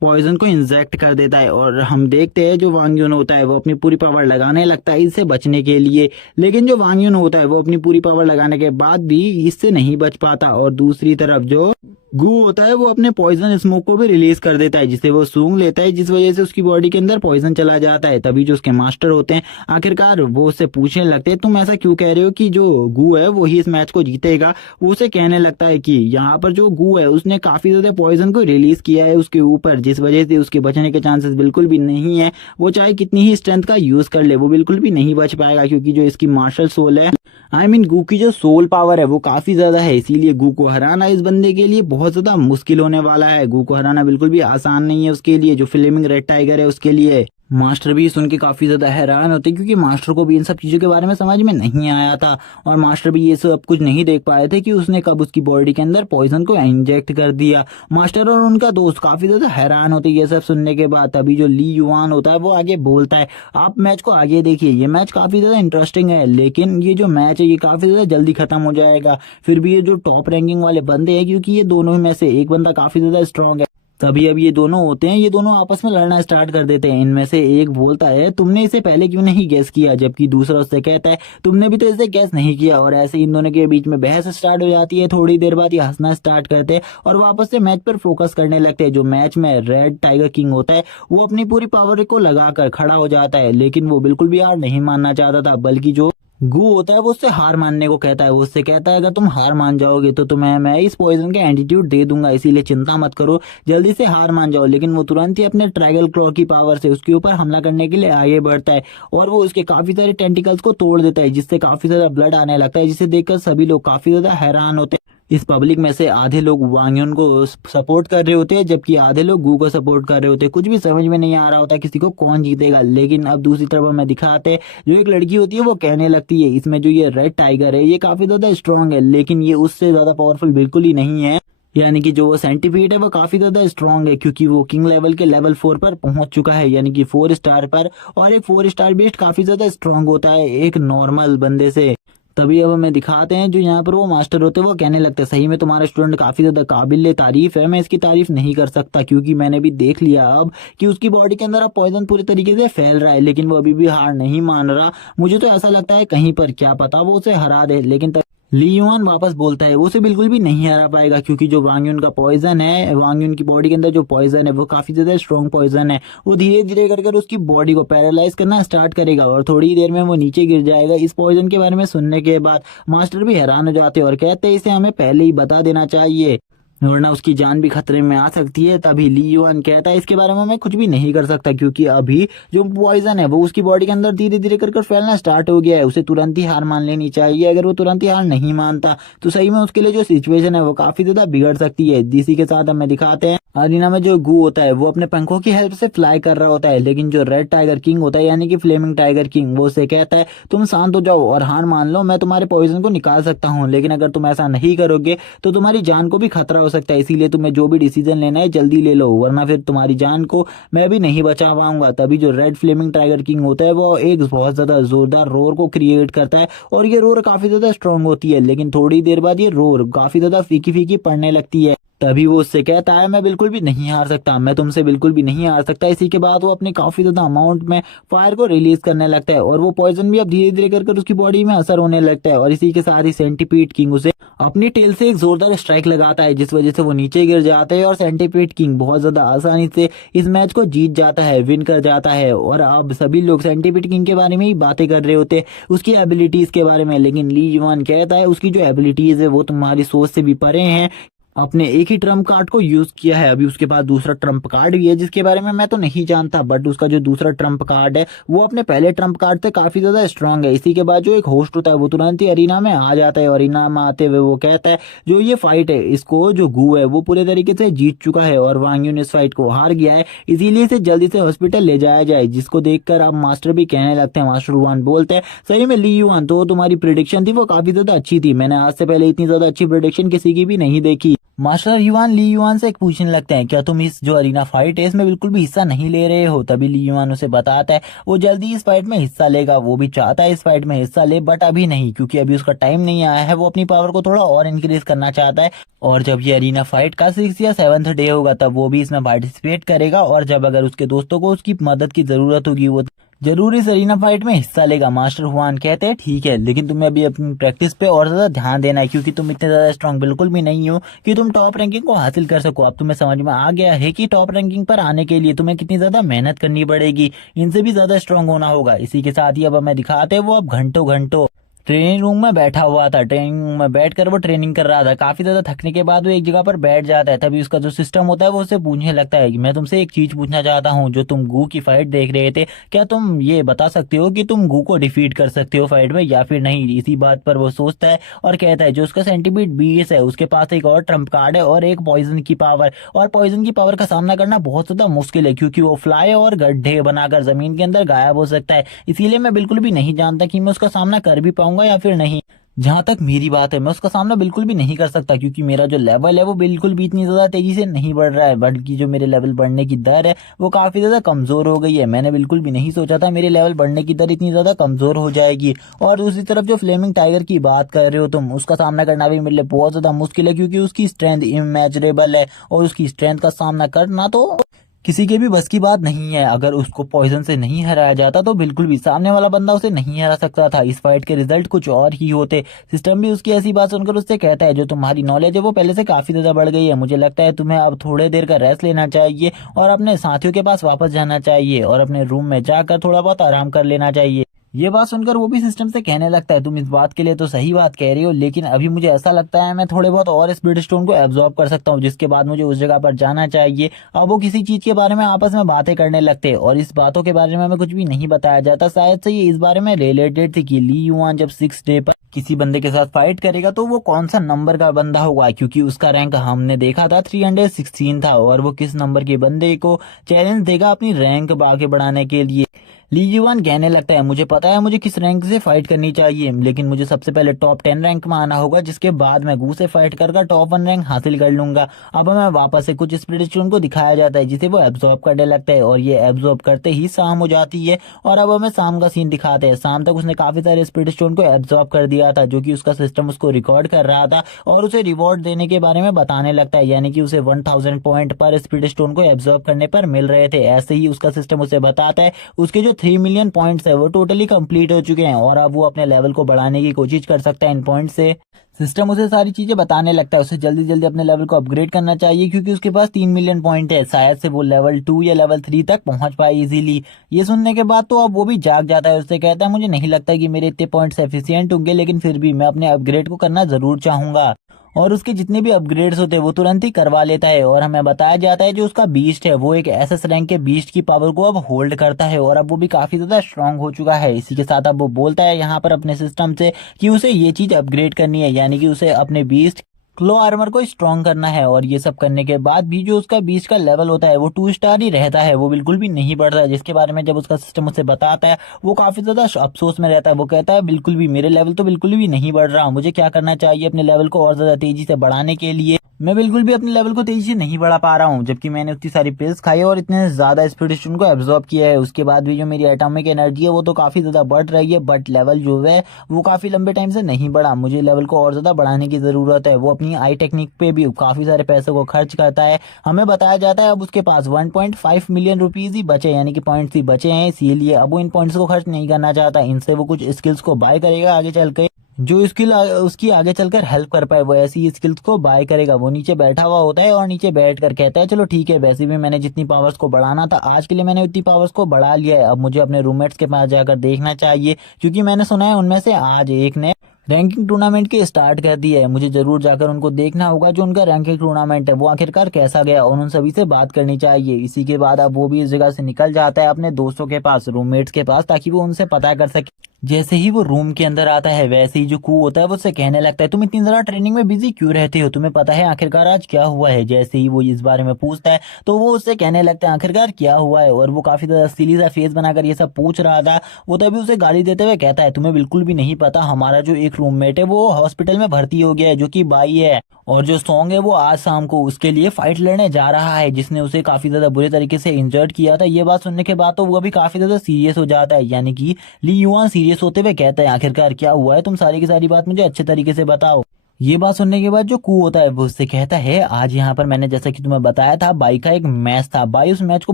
पॉइजन को इंजेक्ट कर देता है। और हम देखते हैं जो वांग यून होता है वो अपनी पूरी पावर लगाने लगता है इससे बचने के लिए, लेकिन जो वांग यून होता है वो अपनी पूरी पावर लगाने के बाद भी इससे नहीं बच पाता। और दूसरी तरफ जो गू होता है वो अपने पॉइजन स्मोक को भी रिलीज कर देता है जिसे वो सूंघ लेता है, जिस वजह से उसकी बॉडी के अंदर पॉइजन चला जाता है। तभी जो उसके मास्टर होते हैं आखिरकार वो उससे पूछने लगते हैं तुम ऐसा क्यों कह रहे हो कि जो गू है वो ही इस मैच को जीतेगा। वो उसे कहने लगता है कि यहाँ पर जो गू है उसने काफी ज्यादा पॉइजन को रिलीज किया है उसके ऊपर, जिस वजह से उसके बचने के चांसेस बिल्कुल भी नहीं है। वो चाहे कितनी ही स्ट्रेंथ का यूज कर ले वो बिल्कुल भी नहीं बच पाएगा, क्योंकि जो इसकी मार्शल सोल है गू की जो सोल पावर है वो काफी ज्यादा है, इसीलिए गू को हराना इस बंदे के लिए बहुत ज्यादा मुश्किल होने वाला है। गू को हराना बिल्कुल भी आसान नहीं है उसके लिए, जो फ्लेमिंग रेड टाइगर है उसके लिए। मास्टर भी सुन के काफी ज्यादा हैरान होते क्योंकि मास्टर को भी इन सब चीजों के बारे में समझ में नहीं आया था और मास्टर भी ये सब कुछ नहीं देख पाए थे कि उसने कब उसकी बॉडी के अंदर पॉइजन को इंजेक्ट कर दिया। मास्टर और उनका दोस्त काफी ज्यादा हैरान होते ये सब सुनने के बाद। तभी जो ली युआन होता है वो आगे बोलता है, आप मैच को आगे देखिए, ये मैच काफी ज्यादा इंटरेस्टिंग है, लेकिन ये जो मैच है ये काफी ज्यादा जल्दी खत्म हो जाएगा। फिर भी ये जो टॉप रैंकिंग वाले बंदे हैं, क्योंकि ये दोनों में से एक बंदा काफी ज्यादा स्ट्रांग है, तभी अब ये दोनों होते हैं, ये दोनों आपस में लड़ना स्टार्ट कर देते हैं। इनमें से एक बोलता है, तुमने इसे पहले क्यों नहीं गैस किया, जबकि दूसरा उससे कहता है, तुमने भी तो इसे गैस नहीं किया। और ऐसे इन दोनों के बीच में बहस स्टार्ट हो जाती है। थोड़ी देर बाद ये हंसना स्टार्ट करते हैं और वापस से मैच पर फोकस करने लगते हैं। जो मैच में रेड टाइगर किंग होता है वो अपनी पूरी पावर को लगाकर खड़ा हो जाता है, लेकिन वो बिल्कुल भी हार नहीं मानना चाहता था, बल्कि जो गु होता है वो उससे हार मानने को कहता है। वो उससे कहता है, अगर तुम हार मान जाओगे तो तुम्हें मैं इस पॉइजन का एंटीट्यूड दे दूंगा, इसीलिए चिंता मत करो, जल्दी से हार मान जाओ। लेकिन वो तुरंत ही अपने ट्राइगल क्लॉ की पावर से उसके ऊपर हमला करने के लिए आगे बढ़ता है और वो उसके काफी सारे टेंटिकल्स को तोड़ देता है, जिससे काफी ज्यादा ब्लड आने लगता है, जिसे देखकर सभी लोग काफी ज्यादा हैरान होते हैं। इस पब्लिक में से आधे लोग वांगयुन को सपोर्ट कर रहे होते हैं, जबकि आधे लोग गू को सपोर्ट कर रहे होते हैं। कुछ भी समझ में नहीं आ रहा होता किसी को कौन जीतेगा। लेकिन अब दूसरी तरफ हमें दिखाते हैं, जो एक लड़की होती है वो कहने लगती है, इसमें जो ये रेड टाइगर है ये काफी ज्यादा स्ट्रांग है, लेकिन ये उससे ज्यादा पावरफुल बिल्कुल ही नहीं है। यानी कि जो वो सेंटीपीड है वो काफी ज्यादा स्ट्रांग है, क्योंकि वो किंग लेवल के लेवल 4 पर पहुंच चुका है, यानी कि 4 स्टार पर। और एक 4 स्टार बेस्ट काफी ज्यादा स्ट्रांग होता है एक नॉर्मल बंदे से। तभी अब हमें दिखाते हैं, जो यहाँ पर वो मास्टर होते हैं वो कहने लगते हैं, सही में तुम्हारा स्टूडेंट काफी ज्यादा काबिल तारीफ है, मैं इसकी तारीफ नहीं कर सकता, क्योंकि मैंने भी देख लिया अब कि उसकी बॉडी के अंदर अब पॉइजन पूरी तरीके से फैल रहा है, लेकिन वो अभी भी हार नहीं मान रहा। मुझे तो ऐसा लगता है कहीं पर क्या पता वो उसे हरा दे। लेकिन ली युआन वापस बोलता है, वो उसे बिल्कुल भी नहीं हरा पाएगा, क्योंकि जो वांगयुन का पॉइजन है, वांगयुन की बॉडी के अंदर जो पॉइजन है वो काफी ज्यादा स्ट्रॉन्ग पॉइजन है। वो धीरे धीरे कर कर उसकी बॉडी को पैरालाइज करना स्टार्ट करेगा और थोड़ी देर में वो नीचे गिर जाएगा। इस पॉइजन के बारे में सुनने के बाद मास्टर भी हैरान हो जाते हैं और कहते हैं, इसे हमें पहले ही बता देना चाहिए, वरना उसकी जान भी खतरे में आ सकती है। तभी ली युआन कहता है, इसके बारे में मैं कुछ भी नहीं कर सकता, क्योंकि अभी जो पॉइजन है वो उसकी बॉडी के अंदर धीरे धीरे कर फैलना स्टार्ट हो गया है। उसे तुरंत ही हार मान लेनी चाहिए। अगर वो तुरंत ही हार नहीं मानता तो सही में उसके लिए जो सिचुएशन है वो काफी ज्यादा बिगड़ सकती है। इसी के साथ हमें दिखाते हैं, अरीना में जो गू होता है वो अपने पंखों की हेल्प से फ्लाई कर रहा होता है, लेकिन जो रेड टाइगर किंग होता है यानी कि फ्लेमिंग टाइगर किंग, वो उसे कहता है, तुम शांत हो जाओ और हार मान लो, मैं तुम्हारे पॉइजन को निकाल सकता हूँ, लेकिन अगर तुम ऐसा नहीं करोगे तो तुम्हारी जान को भी खतरा हो सकता है, इसीलिए तुम्हें जो भी डिसीजन लेना है जल्दी ले लो, वरना फिर तुम्हारी जान को मैं भी नहीं बचा पाऊंगा। तभी जो रेड फ्लेमिंग टाइगर किंग होता है वो एक बहुत ज्यादा जोरदार रोर को क्रिएट करता है और ये रोर काफी ज्यादा स्ट्रांग होती है, लेकिन थोड़ी देर बाद ये रोर काफी ज्यादा फीकी फीकी पड़ने लगती है। तभी वो उससे कहता है, मैं बिल्कुल भी नहीं हार सकता, मैं तुमसे बिल्कुल भी नहीं हार सकता। इसी के बाद वो अपने काफी ज्यादा अमाउंट में फायर को रिलीज करने लगता है और वो पॉइजन भी अब धीरे धीरे कर उसकी बॉडी में असर होने लगता है। और इसी के साथ ही सेंटीपीड किंग उसे अपनी टेल से एक जोरदार स्ट्राइक लगाता है, जिस वजह से वो नीचे गिर जाते हैं और सेंटीपीड किंग बहुत ज्यादा आसानी से इस मैच को जीत जाता है, विन कर जाता है। और अब सभी लोग सेंटीपीड किंग के बारे में ही बातें कर रहे होते हैं, उसकी एबिलिटीज के बारे में, लेकिन ली युआन कहता है, उसकी जो एबिलिटीज है वो तुम्हारी सोच से भी परे हैं, अपने एक ही ट्रम्प कार्ड को यूज किया है। अभी उसके पास दूसरा ट्रम्प कार्ड भी है, जिसके बारे में मैं तो नहीं जानता, बट उसका जो दूसरा ट्रम्प कार्ड है वो अपने पहले ट्रम्प कार्ड से काफी ज्यादा स्ट्रांग है। इसी के बाद जो एक होस्ट होता है वो तुरंत ही अरीना में आ जाता है और अरीना में आते हुए वो कहता है, जो ये फाइट है इसको जो गू है वो पूरे तरीके से जीत चुका है और वांगयुन इस फाइट को हार गया है, इसीलिए इसे जल्दी से हॉस्पिटल ले जाया जाए। जिसको देखकर अब मास्टर भी कहने लगते हैं, मास्टर युआन बोलते हैं, सही में ली युआन, तो तुम्हारी प्रिडिक्शन थी वो काफी ज्यादा अच्छी थी, मैंने आज से पहले इतनी ज्यादा अच्छी प्रिडिक्शन किसी की भी नहीं देखी। मास्टर युआन ली युआन से एक पूछने लगते हैं, क्या तुम इस जो अरीना फाइट है इसमें बिल्कुल भी हिस्सा नहीं ले रहे हो? तभी ली युआन उसे बताता है वो जल्दी इस फाइट में हिस्सा लेगा, वो भी चाहता है इस फाइट में हिस्सा ले, बट अभी नहीं, क्योंकि अभी उसका टाइम नहीं आया है। वो अपनी पावर को थोड़ा और इंक्रीज करना चाहता है और जब ये अरीना फाइट का 6 या 7th डे होगा तब वो भी इसमें पार्टिसिपेट करेगा और जब अगर उसके दोस्तों को उसकी मदद की जरूरत होगी वो जरूर इस अरीना फाइट में हिस्सा लेगा। मास्टर हुआन कहते हैं, ठीक है, लेकिन तुम्हें अभी अपनी प्रैक्टिस पे और ज्यादा ध्यान देना है, क्योंकि तुम इतने ज्यादा स्ट्रांग बिल्कुल भी नहीं हो कि तुम टॉप रैंकिंग को हासिल कर सको। अब तुम्हें समझ में आ गया है कि टॉप रैंकिंग पर आने के लिए तुम्हें कितनी ज्यादा मेहनत करनी पड़ेगी, इनसे भी ज्यादा स्ट्रांग होना होगा। इसी के साथ ही अब हमें दिखाते हैं वो अब घंटों घंटों ट्रेनिंग रूम में बैठा हुआ था। ट्रेनिंग रूम में बैठकर वो ट्रेनिंग कर रहा था। काफी ज्यादा थकने के बाद वो एक जगह पर बैठ जाता है। तभी उसका जो सिस्टम होता है वो उसे पूछने लगता है कि मैं तुमसे एक चीज पूछना चाहता हूँ, जो तुम गू की फाइट देख रहे थे, क्या तुम ये बता सकते हो कि तुम गू को डिफीट कर सकते हो फाइट में या फिर नहीं। इसी बात पर वो सोचता है और कहता है जो उसका सेंटीपीड 20 है उसके पास एक और ट्रम्प कार्ड है और एक पॉइजन की पावर। और पॉइजन की पावर का सामना करना बहुत ज्यादा मुश्किल है क्योंकि वो फ्लाई और गड्ढे बनाकर जमीन के अंदर गायब हो सकता है। इसीलिए मैं बिल्कुल भी नहीं जानता कि मैं उसका सामना कर भी पाऊंगा या फिर नहीं। जहां तक मेरी बात है, मैं उसका सामना बिल्कुल भी नहीं कर सकता क्योंकि मेरा जो लेवल है वो बिल्कुल भी इतनी ज्यादा तेजी से नहीं बढ़ रहा है, बल्कि जो मेरे लेवल बढ़ने की दर है वो काफी ज्यादा कमजोर हो गई है। मैंने बिल्कुल भी नहीं सोचा था मेरे लेवल बढ़ने की दर इतनी ज्यादा कमजोर हो जाएगी। और दूसरी तरफ जो फ्लेमिंग टाइगर की बात कर रहे हो तुम, उसका सामना करना भी मेरे लिए बहुत ज्यादा मुश्किल है क्योंकि उसकी स्ट्रेंथ इमेजरेबल है और उसकी स्ट्रेंथ का सामना करना तो किसी के भी बस की बात नहीं है। अगर उसको पॉइजन से नहीं हराया जाता तो बिल्कुल भी सामने वाला बंदा उसे नहीं हरा सकता था। इस फाइट के रिजल्ट कुछ और ही होते। सिस्टम भी उसकी ऐसी बात सुनकर उससे कहता है जो तुम्हारी नॉलेज है वो पहले से काफी ज्यादा बढ़ गई है, मुझे लगता है तुम्हें अब थोड़े देर का रेस्ट लेना चाहिए और अपने साथियों के पास वापस जाना चाहिए और अपने रूम में जाकर थोड़ा बहुत आराम कर लेना चाहिए। ये बात सुनकर वो भी सिस्टम से कहने लगता है तुम इस बात के लिए तो सही बात कह रही हो, लेकिन अभी मुझे ऐसा लगता है मैं थोड़े बहुत और स्पीड स्टोन को एब्जॉर्ब कर सकता हूँ, जिसके बाद मुझे उस जगह पर जाना चाहिए। अब वो किसी चीज के बारे में आपस में बातें करने लगते हैं और इस बातों के बारे में हमें कुछ भी नहीं बताया जाता। शायद से ये इस बारे में रिलेटेड थी कि ली युआन जब 6 डे पर किसी बंदे के साथ फाइट करेगा तो वो कौन सा नंबर का बंदा होगा, क्योंकि उसका रैंक हमने देखा था 316 था और वो किस नंबर के बंदे को चैलेंज देगा अपनी रैंक आगे बढ़ाने के लिए। ली जीवान कहने लगता है मुझे पता है मुझे किस रैंक से फाइट करनी चाहिए, लेकिन मुझे सबसे पहले टॉप 10 रैंक में आना होगा, जिसके बाद मैं गू से फाइट कर टॉप 1 रैंक हासिल कर लूंगा। अब हमें वापस से कुछ स्पिरिट स्टोन को दिखाया जाता है जिसे वो एब्जॉर्ब करने लगता है और ये एब्जॉर्ब करते ही शाम हो जाती है। और अब हमें शाम का सीन दिखाते हैं। शाम तक उसने काफी सारे स्पिरिट स्टोन को एब्जॉर्ब कर दिया था, जो कि उसका सिस्टम उसको रिकॉर्ड कर रहा था और उसे रिवॉर्ड देने के बारे में बताने लगता है, यानी कि उसे 1000 पॉइंट पर स्पिरिट स्टोन को एब्जॉर्ब करने पर मिल रहे थे। ऐसे ही उसका सिस्टम उसे बताता है उसके जो 3 मिलियन पॉइंट्स है वो टोटली कंप्लीट हो चुके हैं और अब वो अपने लेवल को बढ़ाने की कोशिश कर सकता है इन पॉइंट से। सिस्टम उसे सारी चीजें बताने लगता है, उसे जल्दी जल्दी अपने लेवल को अपग्रेड करना चाहिए क्योंकि उसके पास 3 मिलियन पॉइंट है, शायद से वो लेवल 2 या लेवल 3 तक पहुंच पाए इजीली। ये सुनने के बाद तो अब वो भी जाग जाता है। उससे कहता है मुझे नहीं लगता कि मेरे इतने पॉइंट्स एफिशिएंट होंगे, लेकिन फिर भी मैं अपने अपग्रेड को करना जरूर चाहूंगा। और उसके जितने भी अपग्रेड्स होते हैं वो तुरंत ही करवा लेता है और हमें बताया जाता है जो उसका बीस्ट है वो एक एसएस रैंक के बीस्ट की पावर को अब होल्ड करता है और अब वो भी काफी ज्यादा स्ट्रांग हो चुका है। इसी के साथ अब वो बोलता है यहाँ पर अपने सिस्टम से कि उसे ये चीज अपग्रेड करनी है, यानी कि उसे अपने बीस्ट क्लो आर्मर को स्ट्रॉन्ग करना है। और ये सब करने के बाद भी जो उसका बीच का लेवल होता है वो 2 स्टार ही रहता है, वो बिल्कुल भी नहीं बढ़ता है, जिसके बारे में जब उसका सिस्टम उसे बताता है वो काफी ज्यादा अफसोस में रहता है। वो कहता है बिल्कुल भी मेरे लेवल तो बिल्कुल भी नहीं बढ़ रहा, मुझे क्या करना चाहिए अपने लेवल को और ज्यादा तेजी से बढ़ाने के लिए। मैं बिल्कुल भी अपने लेवल को तेजी से नहीं बढ़ा पा रहा हूँ, जबकि मैंने उतनी सारी पिल्स खाई और इतने ज्यादा स्पीड स्टोन को एब्जॉर्ब किया है। उसके बाद भी जो मेरी एटॉमिक एनर्जी है वो तो काफी ज्यादा बढ़ रही है, बट लेवल जो है वो काफी लंबे टाइम से नहीं बढ़ा। मुझे लेवल को और ज्यादा बढ़ाने की जरूरत है। वो अपनी आई टेक्निक पे भी काफी सारे पैसों को खर्च करता है। हमें बताया जाता है अब उसके पास 1.5 मिलियन रुपीज ही बचे, यानी कि पॉइंट्स ही बचे हैं, इसीलिए अब वो इन पॉइंट्स को खर्च नहीं करना चाहता। इनसे वो कुछ स्किल्स को बाय करेगा आगे चल के, जो स्किल उसकी आगे चलकर हेल्प कर पाए वो ऐसी स्किल्स को बाय करेगा। वो नीचे बैठा हुआ होता है और नीचे बैठकर कहता है चलो ठीक है, वैसे भी मैंने जितनी पावर्स को बढ़ाना था आज के लिए मैंने उतनी पावर्स को बढ़ा लिया है, अब मुझे अपने रूममेट्स के पास जाकर देखना चाहिए, क्योंकि मैंने सुना है उनमें से आज एक ने रैंकिंग टूर्नामेंट की स्टार्ट कर दी है। मुझे जरूर जाकर उनको देखना होगा जो उनका रैंकिंग टूर्नामेंट है वो आखिरकार कैसा गया और उन सभी से बात करनी चाहिए। इसी के बाद अब वो भी इस जगह से निकल जाता है अपने दोस्तों के पास, रूममेट्स के पास, ताकि वो उनसे पता कर सके। जैसे ही वो रूम के अंदर आता है वैसे ही जो कू होता है वो उससे कहने लगता है तुम इतनी ज्यादा ट्रेनिंग में बिजी क्यों रहते हो, तुम्हें पता है आखिरकार आज क्या हुआ है। जैसे ही वो इस बारे में पूछता है तो वो उससे कहने लगता है आखिरकार क्या हुआ है, और वो काफी ज्यादा सिली सा फेस बनाकर ये सब पूछ रहा था। वो तभी उसे गाली देते हुए कहता है तुम्हें बिल्कुल भी नहीं पता, हमारा जो एक रूममेट है वो हॉस्पिटल में भर्ती हो गया है, जो कि बाई है, और जो सॉन्ग है वो आज शाम को उसके लिए फाइट लड़ने जा रहा है, जिसने उसे काफी ज्यादा बुरे तरीके से इंजर्ड किया था। ये बात सुनने के बाद तो वो भी काफी ज्यादा सीरियस हो जाता है, यानी कि ली युआन सीरियस होते हुए कहता है आखिरकार क्या हुआ है, तुम सारी की सारी बात मुझे अच्छे तरीके से बताओ। ये बात सुनने के बाद जो कू होता है वो उससे कहता है आज यहाँ पर मैंने जैसा कि तुम्हें बताया था बाई का एक मैच था, बाई उस मैच को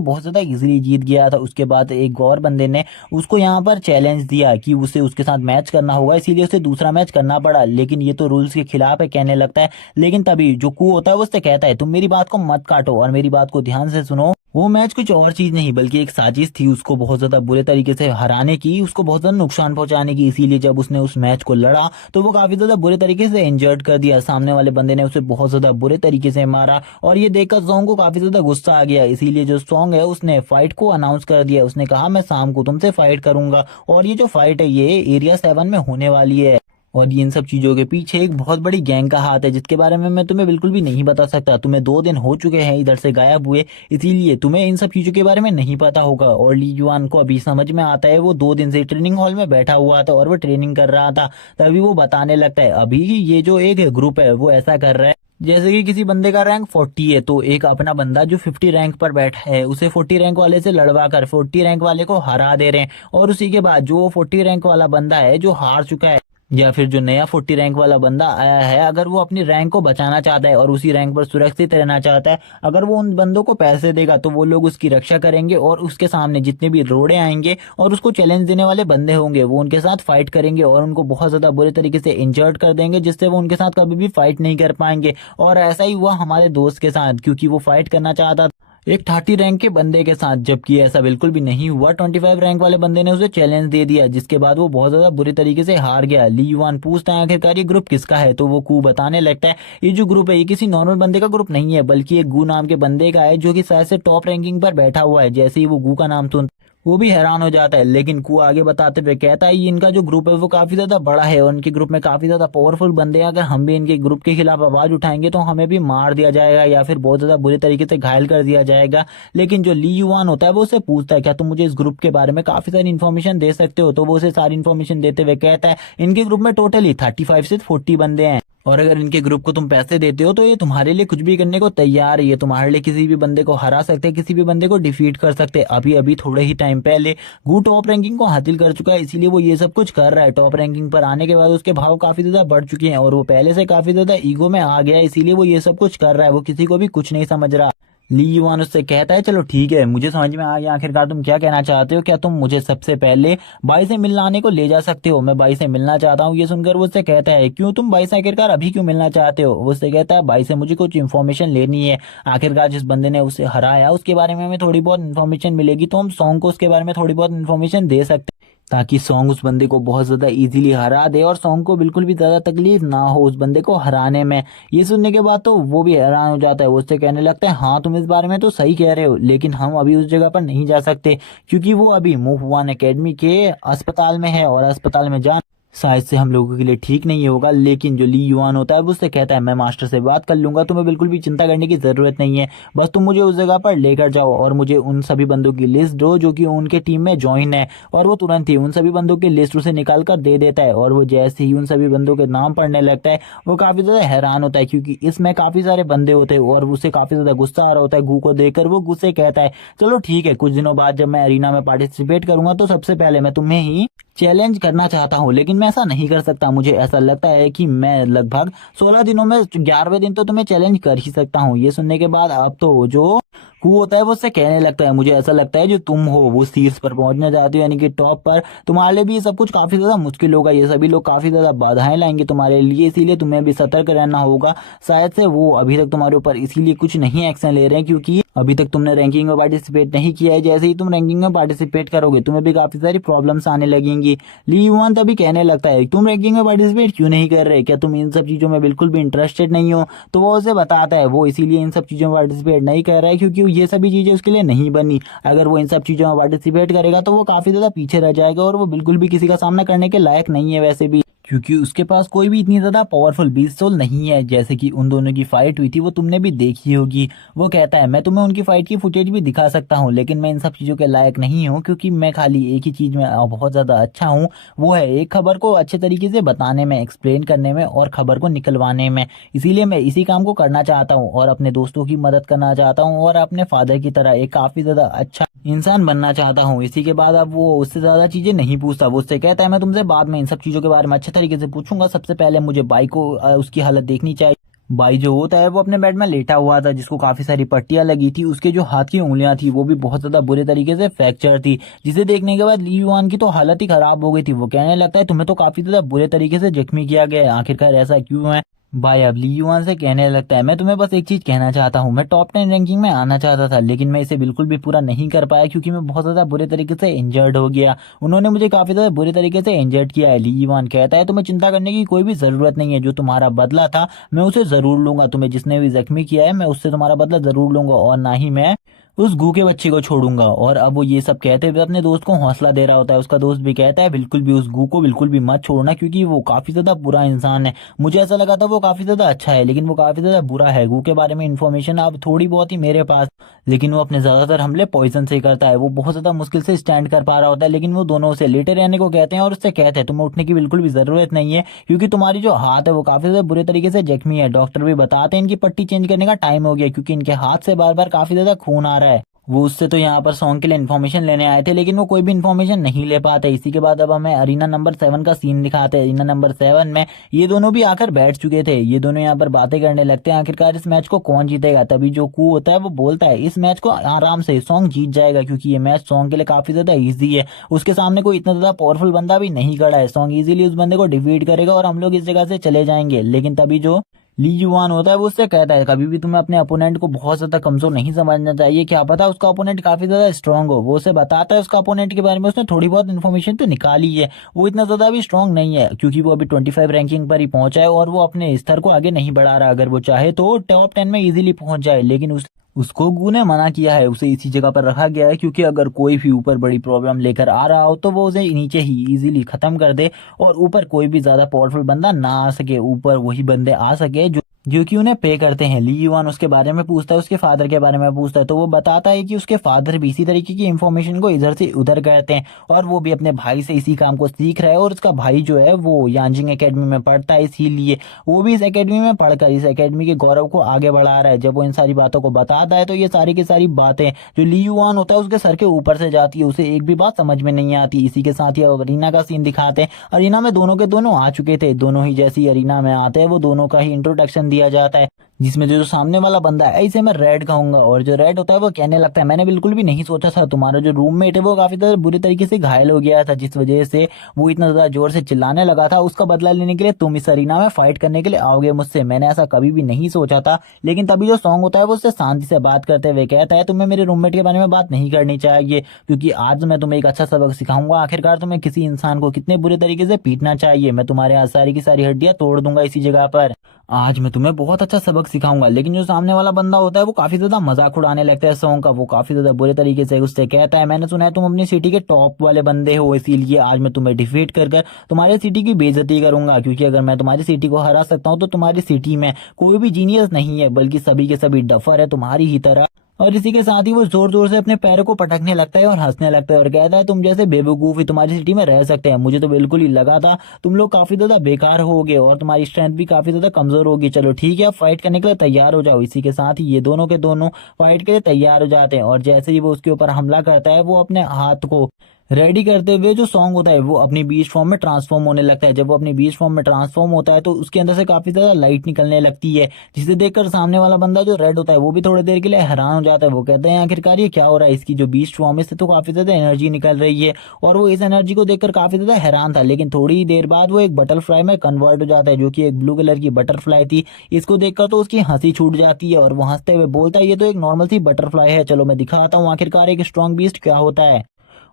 बहुत ज्यादा इजीली जीत गया था। उसके बाद एक और बंदे ने उसको यहाँ पर चैलेंज दिया कि उसे उसके साथ मैच करना होगा, इसीलिए उसे दूसरा मैच करना पड़ा, लेकिन ये तो रूल्स के खिलाफ है कहने लगता है। लेकिन तभी जो कू होता है वो उससे कहता है तुम मेरी बात को मत काटो और मेरी बात को ध्यान से सुनो। वो मैच कुछ और चीज नहीं बल्कि एक साजिश थी उसको बहुत ज्यादा बुरे तरीके से हराने की, उसको बहुत ज्यादा नुकसान पहुंचाने की। इसीलिए जब उसने उस मैच को लड़ा तो वो काफी ज्यादा बुरे तरीके से इंजर्ड कर दिया। सामने वाले बंदे ने उसे बहुत ज्यादा बुरे तरीके से मारा और ये देखकर सॉन्ग को काफी ज्यादा गुस्सा आ गया। इसीलिए जो सॉन्ग है उसने फाइट को अनाउंस कर दिया। उसने कहा मैं शाम को तुमसे फाइट करूंगा और ये जो फाइट है ये एरिया 7 में होने वाली है। और इन सब चीजों के पीछे एक बहुत बड़ी गैंग का हाथ है जिसके बारे में मैं तुम्हें बिल्कुल भी नहीं बता सकता। तुम्हें 2 दिन हो चुके हैं इधर से गायब हुए, इसीलिए तुम्हें इन सब चीजों के बारे में नहीं पता होगा। और ली जुआन को अभी समझ में आता है, वो 2 दिन से ट्रेनिंग हॉल में बैठा हुआ था और वो ट्रेनिंग कर रहा था। तभी वो बताने लगता है अभी ये जो एक ग्रुप है वो ऐसा कर रहा है जैसे कि किसी बंदे का रैंक 40 है तो एक अपना बंदा जो 50 रैंक पर बैठा है उसे 40 रैंक वाले से लड़वा कर 40 रैंक वाले को हरा दे रहे हैं। और उसी के बाद जो 40 रैंक वाला बंदा है जो हार चुका है या फिर जो नया 40 रैंक वाला बंदा आया है, अगर वो अपनी रैंक को बचाना चाहता है और उसी रैंक पर सुरक्षित रहना चाहता है, अगर वो उन बंदों को पैसे देगा तो वो लोग उसकी रक्षा करेंगे और उसके सामने जितने भी रोड़े आएंगे और उसको चैलेंज देने वाले बंदे होंगे वो उनके साथ फाइट करेंगे और उनको बहुत ज्यादा बुरे तरीके से इंजर्ड कर देंगे जिससे वो उनके साथ कभी भी फाइट नहीं कर पाएंगे। और ऐसा ही हुआ हमारे दोस्त के साथ, क्योंकि वो फाइट करना चाहता एक 30 रैंक के बंदे के साथ, जबकि ऐसा बिल्कुल भी नहीं हुआ। 25 रैंक वाले बंदे ने उसे चैलेंज दे दिया जिसके बाद वो बहुत ज्यादा बुरी तरीके से हार गया। ली युआन पूछता है आखिरकार ये ग्रुप किसका है, तो वो कू बताने लगता है ये जो ग्रुप है ये किसी नॉर्मल बंदे का ग्रुप नहीं है बल्कि एक गू नाम के बंदे का है जो कि शायद से टॉप रैंकिंग पर बैठा हुआ है। जैसे ही वो गू का नाम सुन वो भी हैरान हो जाता है, लेकिन कू आगे बताते हुए कहता है ये इनका जो ग्रुप है वो काफी ज्यादा बड़ा है और इनके ग्रुप में काफी ज्यादा पावरफुल बंदे हैं। अगर हम भी इनके ग्रुप के खिलाफ आवाज उठाएंगे तो हमें भी मार दिया जाएगा या फिर बहुत ज्यादा बुरी तरीके से घायल कर दिया जाएगा। लेकिन जो ली युआन होता है वो उसे पूछता है क्या तुम मुझे इस ग्रुप के बारे में काफी सारी इन्फॉर्मेशन दे सकते हो, तो वो उसे सारी इन्फॉर्मेशन देते हुए कहता है इनके ग्रुप में टोटली 35 से 40 बंदे हैं और अगर इनके ग्रुप को तुम पैसे देते हो तो ये तुम्हारे लिए कुछ भी करने को तैयार है। ये तुम्हारे लिए किसी भी बंदे को हरा सकते हैं, किसी भी बंदे को डिफीट कर सकते हैं। अभी अभी थोड़े ही टाइम पहले गू टॉप रैंकिंग को हासिल कर चुका है, इसीलिए वो ये सब कुछ कर रहा है। टॉप रैंकिंग पर आने के बाद उसके भाव काफी ज्यादा बढ़ चुके हैं और वो पहले से काफी ज्यादा ईगो में आ गया है, इसीलिए वो ये सब कुछ कर रहा है। वो किसी को भी कुछ नहीं समझ रहा। ली युआन उससे कहता है चलो ठीक है मुझे समझ में आ गया, आखिरकार तुम क्या कहना चाहते हो, क्या तुम मुझे सबसे पहले बाई से मिलने आने को ले जा सकते हो, मैं बाई से मिलना चाहता हूँ। ये सुनकर वो उससे कहता है क्यों तुम बाई से आखिरकार अभी क्यों मिलना चाहते हो। वो उससे कहता है बाई से मुझे कुछ इन्फॉर्मेशन लेनी है, आखिरकार जिस बंदे ने उसे हराया उसके बारे में हमें थोड़ी बहुत इन्फॉर्मेशन मिलेगी तो हम सॉन्ग को उसके बारे में थोड़ी बहुत इन्फॉर्मेशन दे सकते हैं ताकि सॉन्ग उस बंदे को बहुत ज्यादा इजीली हरा दे और सॉन्ग को बिल्कुल भी ज्यादा तकलीफ ना हो उस बंदे को हराने में। ये सुनने के बाद तो वो भी हैरान हो जाता है, वो उससे कहने लगता है हाँ तुम इस बारे में तो सही कह रहे हो लेकिन हम अभी उस जगह पर नहीं जा सकते क्योंकि वो अभी मूव 1 एकेडमी के अस्पताल में है और अस्पताल में जाना शायद से हम लोगों के लिए ठीक नहीं होगा। लेकिन जो ली युआन होता है वो उससे कहता है मैं मास्टर से बात कर लूंगा, तुम्हें बिल्कुल भी चिंता करने की जरूरत नहीं है, बस तुम मुझे उस जगह पर लेकर जाओ और मुझे उन सभी बंदों की लिस्ट दो जो कि उनके टीम में ज्वाइन है। और वो तुरंत ही उन सभी बंदों की लिस्ट उसे निकाल कर दे देता है और वो जैसे ही उन सभी बंदों के नाम पढ़ने लगता है वो काफी ज्यादा हैरान होता है क्योंकि इसमें काफी सारे बंदे होते हैं और उसे काफी ज्यादा गुस्सा आ रहा होता है गू को देखकर। वो गू से कहता है चलो ठीक है कुछ दिनों बाद जब मैं अरीना में पार्टिसिपेट करूंगा तो सबसे पहले मैं तुम्हें ही चैलेंज करना चाहता हूँ, लेकिन मैं ऐसा नहीं कर सकता। मुझे ऐसा लगता है कि मैं लगभग 16 दिनों में 11वें दिन तो तुम्हें चैलेंज कर ही सकता हूँ। ये सुनने के बाद अब तो जो कू होता है वो उससे कहने लगता है मुझे ऐसा लगता है जो तुम हो वो शीर्ष पर पहुंचना चाहते हो यानी कि टॉप पर, तुम्हारे लिए भी ये सब कुछ काफी ज्यादा मुश्किल होगा, ये सभी लोग काफी ज्यादा बाधाएं लाएंगे तुम्हारे लिए, इसीलिए तुम्हें भी सतर्क रहना होगा। शायद से वो अभी तक तुम्हारे ऊपर इसीलिए कुछ नहीं एक्शन ले रहे हैं क्योंकि अभी तक तुमने रैंकिंग में पार्टिसिपेट नहीं किया है। जैसे ही तुम रैंकिंग में पार्टिसिपेट करोगे तुम्हें भी काफी सारी प्रॉब्लम्स आने लगेंगी। ली युआन तभी कहने लगता है तुम रैंकिंग में पार्टिसिपेट क्यों नहीं कर रहे, क्या तुम इन सब चीजों में बिल्कुल भी इंटरेस्टेड नहीं हो। तो वो उसे बताता है वो इसीलिए इन सब चीजों में पार्टिसिपेट नहीं कर रहा है क्योंकि ये सभी चीजें उसके लिए नहीं बनी। अगर वो इन सब चीजों में पार्टिसिपेट करेगा तो वो काफी ज्यादा पीछे रह जाएगा और वो बिल्कुल भी किसी का सामना करने के लायक नहीं है वैसे भी, क्योंकि उसके पास कोई भी इतनी ज्यादा पावरफुल बीस्ट सोल नहीं है। जैसे कि उन दोनों की फाइट हुई थी वो तुमने भी देखी होगी। वो कहता है मैं तुम्हें उनकी फाइट की फुटेज भी दिखा सकता हूँ लेकिन मैं इन सब चीजों के लायक नहीं हूँ क्योंकि मैं खाली एक ही चीज में बहुत ज्यादा अच्छा हूँ, वो है एक खबर को अच्छे तरीके से बताने में, एक्सप्लेन करने में और खबर को निकलवाने में। इसीलिए मैं इसी काम को करना चाहता हूँ और अपने दोस्तों की मदद करना चाहता हूँ और अपने फादर की तरह एक काफी ज्यादा अच्छा इंसान बनना चाहता हूँ। इसी के बाद अब वो उससे ज्यादा चीजें नहीं पूछता। वो उससे कहता है मैं तुमसे बाद में इन सब चीजों के बारे में अच्छे तरीके से पूछूंगा, सबसे पहले मुझे बाई को उसकी हालत देखनी चाहिए। बाई जो होता है वो अपने बेड में लेटा हुआ था जिसको काफी सारी पट्टियां लगी थी, उसके जो हाथ की उंगलियां थी वो भी बहुत ज्यादा बुरे तरीके से फ्रैक्चर थी, जिसे देखने के बाद ली युआन की तो हालत ही खराब हो गई थी। वो कहने लगता है तुम्हें तो काफी ज्यादा बुरे तरीके से जख्मी किया गया है, आखिरकार ऐसा क्यों है। भाई अब ली युआन से कहने लगता है, मैं तुम्हें बस एक चीज कहना चाहता हूँ, मैं टॉप 10 रैंकिंग में आना चाहता था लेकिन मैं इसे बिल्कुल भी पूरा नहीं कर पाया क्योंकि मैं बहुत ज्यादा बुरे तरीके से इंजर्ड हो गया। उन्होंने मुझे काफी ज्यादा बुरे तरीके से इंजर्ड किया है। ली युआन कहता है तुम्हें चिंता करने की कोई भी जरूरत नहीं है, जो तुम्हारा बदला था मैं उसे जरूर लूंगा, तुम्हें जिसने भी जख्मी किया है मैं उससे तुम्हारा बदला जरूर लूंगा और ना ही मैं उस गू के बच्चे को छोड़ूंगा। और अब वो ये सब कहते हुए अपने दोस्त को हौसला दे रहा होता है। उसका दोस्त भी कहता है बिल्कुल भी उस गू को बिल्कुल भी मत छोड़ना क्योंकि वो काफी ज्यादा बुरा इंसान है। मुझे ऐसा लगा था वो काफी ज्यादा अच्छा है लेकिन वो काफी ज्यादा बुरा है। गू के बारे में इन्फॉर्मेशन अब थोड़ी बहुत ही मेरे पास, लेकिन वो अपने ज्यादातर हमले पॉइजन से ही करता है। वो बहुत ज्यादा मुश्किल से स्टैंड कर पा रहा होता है लेकिन वो दोनों उसे लेटे रहने को कहते हैं और उससे कहते हैं तुम्हें उठने की बिल्कुल भी जरूरत नहीं है क्योंकि तुम्हारी जो हाथ है वो काफी ज्यादा बुरे तरीके से जख्मी है। डॉक्टर भी बताते हैं इनकी पट्टी चेंज करने का टाइम हो गया क्योंकि इनके हाथ से बार बार काफी ज्यादा खून आ रहा है। वो उससे तो यहाँ पर सॉन्ग के लिए इन्फॉर्मेशन लेने आए थे लेकिन वो कोई भी इन्फॉर्मेशन नहीं ले पाते। इसी के बाद अब हमें अरीना नंबर 7 का सीन दिखाते हैं। अरीना नंबर 7 में ये दोनों भी आकर बैठ चुके थे। ये दोनों यहाँ पर बातें करने लगते हैं आखिरकार इस मैच को कौन जीतेगा। तभी जो कू होता है वो बोलता है इस मैच को आराम से सॉन्ग जीत जाएगा क्योंकि ये मैच सॉन्ग के लिए काफी ज्यादा ईजी है। उसके सामने कोई इतना ज्यादा पावरफुल बंदा भी नहीं खड़ा है। सॉन्ग इजीली उस बंदे को डिफीट करेगा और हम लोग इस जगह से चले जाएंगे। लेकिन तभी जो ली युआन होता है वो उससे कहता है कभी भी तुम्हें अपने अपोनेंट को बहुत ज्यादा कमजोर नहीं समझना चाहिए, क्या पता उसका अपोनेंट काफी ज्यादा स्ट्रांग हो। वो उसे बताता है उसका अपोनेंट के बारे में, उसने थोड़ी बहुत इन्फॉर्मेशन तो निकाली है। वो इतना ज्यादा भी स्ट्रांग नहीं है क्योंकि वो अभी 25 रैंकिंग पर ही पहुंचा है और वो अपने स्तर को आगे नहीं बढ़ा रहा। अगर वो चाहे तो टॉप 10 में इजीली पहुंच जाए लेकिन उसको गू ने मना किया है, उसे इसी जगह पर रखा गया है क्योंकि अगर कोई भी ऊपर बड़ी प्रॉब्लम लेकर आ रहा हो तो वो उसे नीचे ही इजीली खत्म कर दे और ऊपर कोई भी ज्यादा पावरफुल बंदा ना आ सके, ऊपर वही बंदे आ सके जो कि उन्हें पे करते हैं। ली युआन उसके बारे में पूछता है, उसके फादर के बारे में पूछता है तो वो बताता है कि उसके फादर भी इसी तरीके की इंफॉर्मेशन को इधर से उधर करते हैं और वो भी अपने भाई से इसी काम को सीख रहा है। और उसका भाई जो है वो यांजिंग एकेडमी में पढ़ता है, इसीलिए वो भी इस एकेडमी में पढ़कर इस एकेडमी के गौरव को आगे बढ़ा रहा है। जब वो इन सारी बातों को बताता है तो ये सारी की सारी बातें जो ली युआन होता है उसके सर के ऊपर से जाती है, उसे एक भी बात समझ में नहीं आती। इसी के साथ ही अब अरीना का सीन दिखाते हैं। अरीना में दोनों के दोनों आ चुके थे। दोनों ही जैसी अरीना में आते हैं वो दोनों का ही इंट्रोडक्शन दिया जाता है जिसमें जो सामने वाला बंदा है इसे मैं रेड कहूंगा। और जो रेड होता है वो कहने लगता है मैंने बिल्कुल भी नहीं सोचा था तुम्हारा जो रूममेट है वो काफी ज्यादा बुरी तरीके से घायल हो गया था, जिस वजह से वो इतना ज्यादा जोर से चिल्लाने लगा था। उसका बदला लेने के लिए तुम इस अरीना में फाइट करने के लिए आओगे मुझसे, मैंने ऐसा कभी भी नहीं सोचा था। लेकिन तभी जो सॉन्ग होता है वो उससे शांति से बात करते हुए कहता है तुम्हें मेरे रूममेट के बारे में बात नहीं करनी चाहिए क्योंकि आज मैं तुम्हें एक अच्छा सबक सिखाऊंगा। आखिरकार तुम्हें किसी इंसान को कितने बुरे तरीके से पीटना चाहिए, मैं तुम्हारे आज सारी की सारी हड्डियां तोड़ दूंगा इसी जगह पर। आज मैं तुम्हें बहुत अच्छा सबक सिखाऊंगा। लेकिन जो सामने वाला बंदा होता है वो काफी ज्यादा मजाक उड़ाने लगता है सॉन्ग का। वो काफी ज्यादा बुरे तरीके से उससे कहता है मैंने सुना है तुम अपनी सिटी के टॉप वाले बंदे हो, इसीलिए आज मैं तुम्हें डिफीट कर कर तुम्हारी सिटी की बेइज्जती करूंगा क्योंकि अगर मैं तुम्हारी सिटी को हरा सकता हूँ तो तुम्हारी सिटी में कोई भी जीनियस नहीं है बल्कि सभी के सभी डफर है तुम्हारी ही तरह। और इसी के साथ ही वो जोर जोर से अपने पैरों को पटकने लगता है और हंसने लगता है और कहता है तुम जैसे बेवकूफ ही तुम्हारी सिटी में रह सकते हैं, मुझे तो बिल्कुल ही लगा था तुम लोग काफी ज्यादा बेकार होगे और तुम्हारी स्ट्रेंथ भी काफी ज्यादा कमजोर होगी। चलो ठीक है अब फाइट करने के लिए तैयार हो जाओ। इसी के साथ ही ये दोनों के दोनों फाइट के लिए तैयार हो जाते हैं और जैसे ही वो उसके ऊपर हमला करता है वो अपने हाथ को रेडी करते हुए जो सॉन्ग होता है वो अपनी बीस्ट फॉर्म में ट्रांसफॉर्म होने लगता है। जब वो अपनी बीस्ट फॉर्म में ट्रांसफॉर्म होता है तो उसके अंदर से काफी ज्यादा लाइट निकलने लगती है जिसे देखकर सामने वाला बंदा जो रेड होता है वो भी थोड़ी देर के लिए हैरान हो जाता है। वो कहते हैं आखिरकार ये क्या हो रहा है, इसकी जो बीस्ट फॉर्म है इससे तो काफी ज्यादा एनर्जी निकल रही है। और वो इस एनर्जी को देखकर काफी ज्यादा हैरान था लेकिन थोड़ी ही देर बाद वो एक बटरफ्लाई में कन्वर्ट हो जाता है जो कि एक ब्लू कलर की बटरफ्लाई थी। इसको देखकर तो उसकी हंसी छूट जाती है और वो हंसते हुए बोलता है ये तो एक नॉर्मल सी बटरफ्लाई है, चलो मैं दिखाता हूँ आखिरकार एक स्ट्रॉन्ग बीस्ट क्या होता है।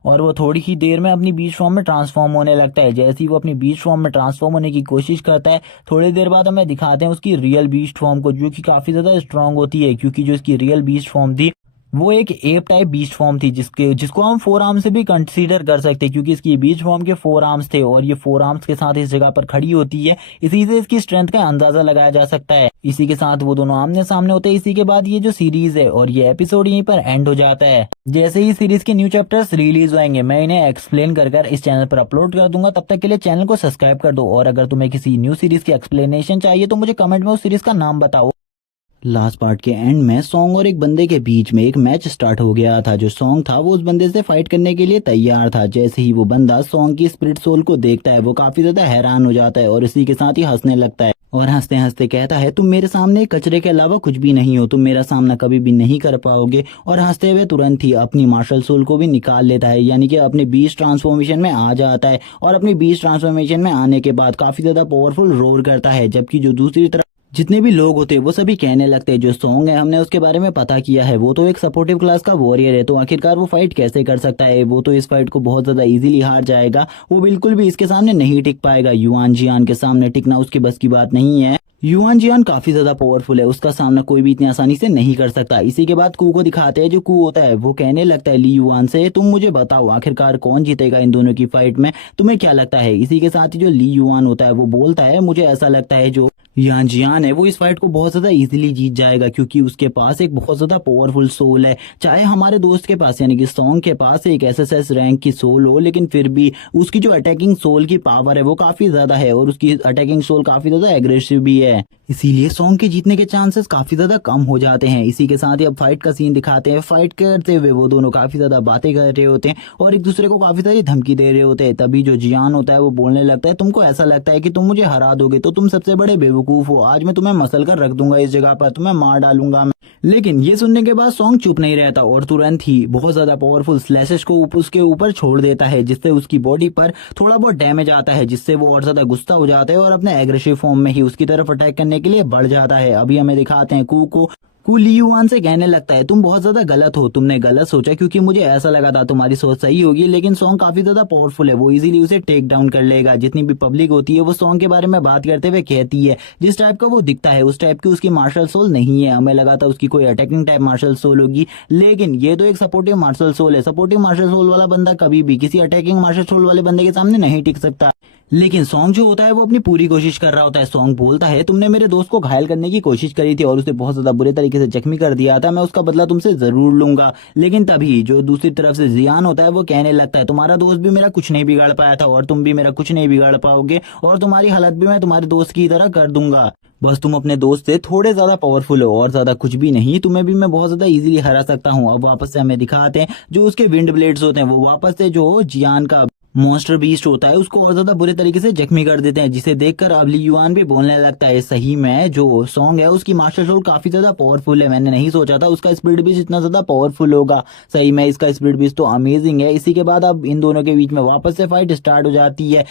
और वो थोड़ी ही देर में अपनी बीच फॉर्म में ट्रांसफॉर्म होने लगता है। जैसे ही वो अपनी बीच फॉर्म में ट्रांसफॉर्म होने की कोशिश करता है थोड़ी देर बाद हमें दिखाते हैं उसकी रियल बीस्ट फॉर्म को जो कि काफी ज्यादा स्ट्रांग होती है क्योंकि जो इसकी रियल बीस्ट फॉर्म थी वो एक एप टाइप बीस्ट फॉर्म थी जिसको हम 4 आर्म से भी कंसीडर कर सकते हैं क्योंकि इसकी बीस्ट फॉर्म के 4 आर्म्स थे और ये 4 आर्म्स के साथ इस जगह पर खड़ी होती है, इसी से इसकी स्ट्रेंथ का अंदाजा लगाया जा सकता है। इसी के साथ वो दोनों आमने सामने होते हैं। इसी के बाद ये जो सीरीज है और ये एपिसोड यहीं पर एंड हो जाता है। जैसे ही सीरीज के न्यू चैप्टर्स रिलीज होंगे मैं इन्हें एक्सप्लेन कर इस चैनल पर अपलोड कर दूंगा। तब तक के लिए चैनल को सब्सक्राइब कर दो और अगर तुम्हें किसी न्यू सीरीज की एक्सप्लेनेशन चाहिए तो मुझे कमेंट में उस सीरीज का नाम बताओ। लास्ट पार्ट के एंड में सॉन्ग और एक बंदे के बीच में एक मैच स्टार्ट हो गया था। जो सॉन्ग था वो उस बंदे से फाइट करने के लिए तैयार था। जैसे ही वो बंदा सॉन्ग की स्पिरिट सोल को देखता है वो काफी ज्यादा हैरान हो जाता है और इसी के साथ ही हंसने लगता है और हंसते हंसते कहता है तुम मेरे सामने कचरे के अलावा कुछ भी नहीं हो, तुम मेरा सामना कभी भी नहीं कर पाओगे। और हंसते हुए तुरंत ही अपनी मार्शल सोल को भी निकाल लेता है यानी कि अपने बीस्ट ट्रांसफॉर्मेशन में आ जाता है और अपनी बीस्ट ट्रांसफॉर्मेशन में आने के बाद काफी ज्यादा पावरफुल रोर करता है। जबकि जो दूसरी तरफ जितने भी लोग होते हैं वो सभी कहने लगते हैं जो सॉन्ग है हमने उसके बारे में पता किया है, वो तो एक सपोर्टिव क्लास का वॉरियर है, तो आखिरकार वो फाइट कैसे कर सकता है, वो तो इस फाइट को बहुत ज्यादा इजीली हार जाएगा, वो बिल्कुल भी इसके सामने नहीं टिक पाएगा। युआन जियान के सामने टिकना उसकी बस की बात नहीं है। युआन जियान काफी ज्यादा पावरफुल है, उसका सामना कोई भी इतनी आसानी से नहीं कर सकता। इसी के बाद कू को दिखाते हैं, जो कू होता है वो कहने लगता है ली युआन से, तुम मुझे बताओ आखिरकार कौन जीतेगा इन दोनों की फाइट में, तुम्हें क्या लगता है। इसी के साथ ही जो ली युआन होता है वो बोलता है, मुझे ऐसा लगता है जो यान जियान है वो इस फाइट को बहुत ज्यादा इजीली जीत जाएगा, क्योंकि उसके पास एक बहुत ज्यादा पावरफुल सोल है। चाहे हमारे दोस्त के पास यानी कि सॉन्ग के पास एक एसएसएस रैंक की सोल हो, लेकिन फिर भी उसकी जो अटैकिंग सोल की पावर है वो काफी ज्यादा है, और उसकी अटैकिंग सोल काफी ज्यादा एग्रेसिव भी है, इसीलिए सॉन्ग के जीतने के चांसेस काफी ज्यादा कम हो जाते हैं। इसी के साथ ही अब फाइट का सीन दिखाते हैं। फाइट करते हुए वो दोनों काफी ज्यादा बातें कर रहे होते हैं और एक दूसरे को काफी सारी धमकी दे रहे होते हैं। तभी जो जियान होता है वो बोलने लगता है, तुमको ऐसा लगता है कि तुम मुझे हरा दोगे तो तुम सबसे बड़े बेवकूफ हो, आज मैं तुम्हें मसल कर रख दूंगा, इस जगह पर तुम्हें मार डालूंगा मैं। लेकिन ये सुनने के बाद सॉन्ग चुप नहीं रहता और तुरंत ही बहुत ज्यादा पावरफुल स्लैशेस को उसके ऊपर छोड़ देता है, जिससे उसकी बॉडी पर थोड़ा बहुत डैमेज आता है, जिससे वो और ज्यादा गुस्सा हो जाता है और अपने एग्रेसिव फॉर्म में ही उसकी तरफ अटैक करने के लिए बढ़ जाता है। अभी हमें दिखाते हैं कू को। कू ली युआन से कहने लगता है, तुम बहुत ज्यादा गलत हो, तुमने गलत सोचा, क्योंकि मुझे ऐसा लगा था तुम्हारी सोच सही होगी, लेकिन सॉन्ग काफी ज्यादा पावरफुल है, वो इजीली उसे टेक डाउन कर लेगा। जितनी भी पब्लिक होती है वो सॉन्ग के बारे में बात करते हुए कहती है, जिस टाइप का वो दिखता है उस टाइप की उसकी मार्शल सोल नहीं है, हमें लगा था उसकी कोई अटैकिंग टाइप मार्शल सोल होगी, लेकिन ये तो एक सपोर्टिव मार्शल सोल है। सपोर्टिव मार्शल सोल वाला बंदा कभी भी किसी अटैकिंग मार्शल सोल वाले बंदे के सामने नहीं टिक सकता। लेकिन सॉन्ग जो होता है वो अपनी पूरी कोशिश कर रहा होता है। सॉन्ग बोलता है, तुमने मेरे दोस्त को घायल करने की कोशिश करी थी और उसे बहुत ज्यादा बुरे तरीके से जख्मी कर दिया था, मैं उसका बदला तुमसे जरूर लूंगा। लेकिन तभी जो दूसरी तरफ से जियान होता है वो कहने लगता है, तुम्हारा दोस्त भी मेरा कुछ नहीं बिगाड़ पाया था और तुम भी मेरा कुछ नहीं बिगाड़ पाओगे, और तुम्हारी हालत भी मैं तुम्हारे दोस्त की तरह कर दूंगा। बस तुम अपने दोस्त से थोड़े ज्यादा पावरफुल हो और ज्यादा कुछ भी नहीं, तुम्हें भी मैं बहुत ज्यादा इजीली हरा सकता हूँ। अब वापस से हमें दिखाते हैं जो उसके विंड ब्लेड्स होते हैं वो वापस से जो जियान का मॉन्स्टर बीस्ट होता है उसको और ज्यादा बुरे तरीके से जख्मी कर देते हैं, जिसे देखकर अब ली युआन भी बोलने लगता है, सही में जो सॉन्ग है उसकी मार्शल सोल काफी ज्यादा पावरफुल है, मैंने नहीं सोचा था उसका स्पिरिट बीस्ट इतना ज्यादा पावरफुल होगा, सही में इसका स्पिरिट बीस्ट तो अमेजिंग है। इसी के बाद अब इन दोनों के बीच में वापस से फाइट स्टार्ट हो जाती है,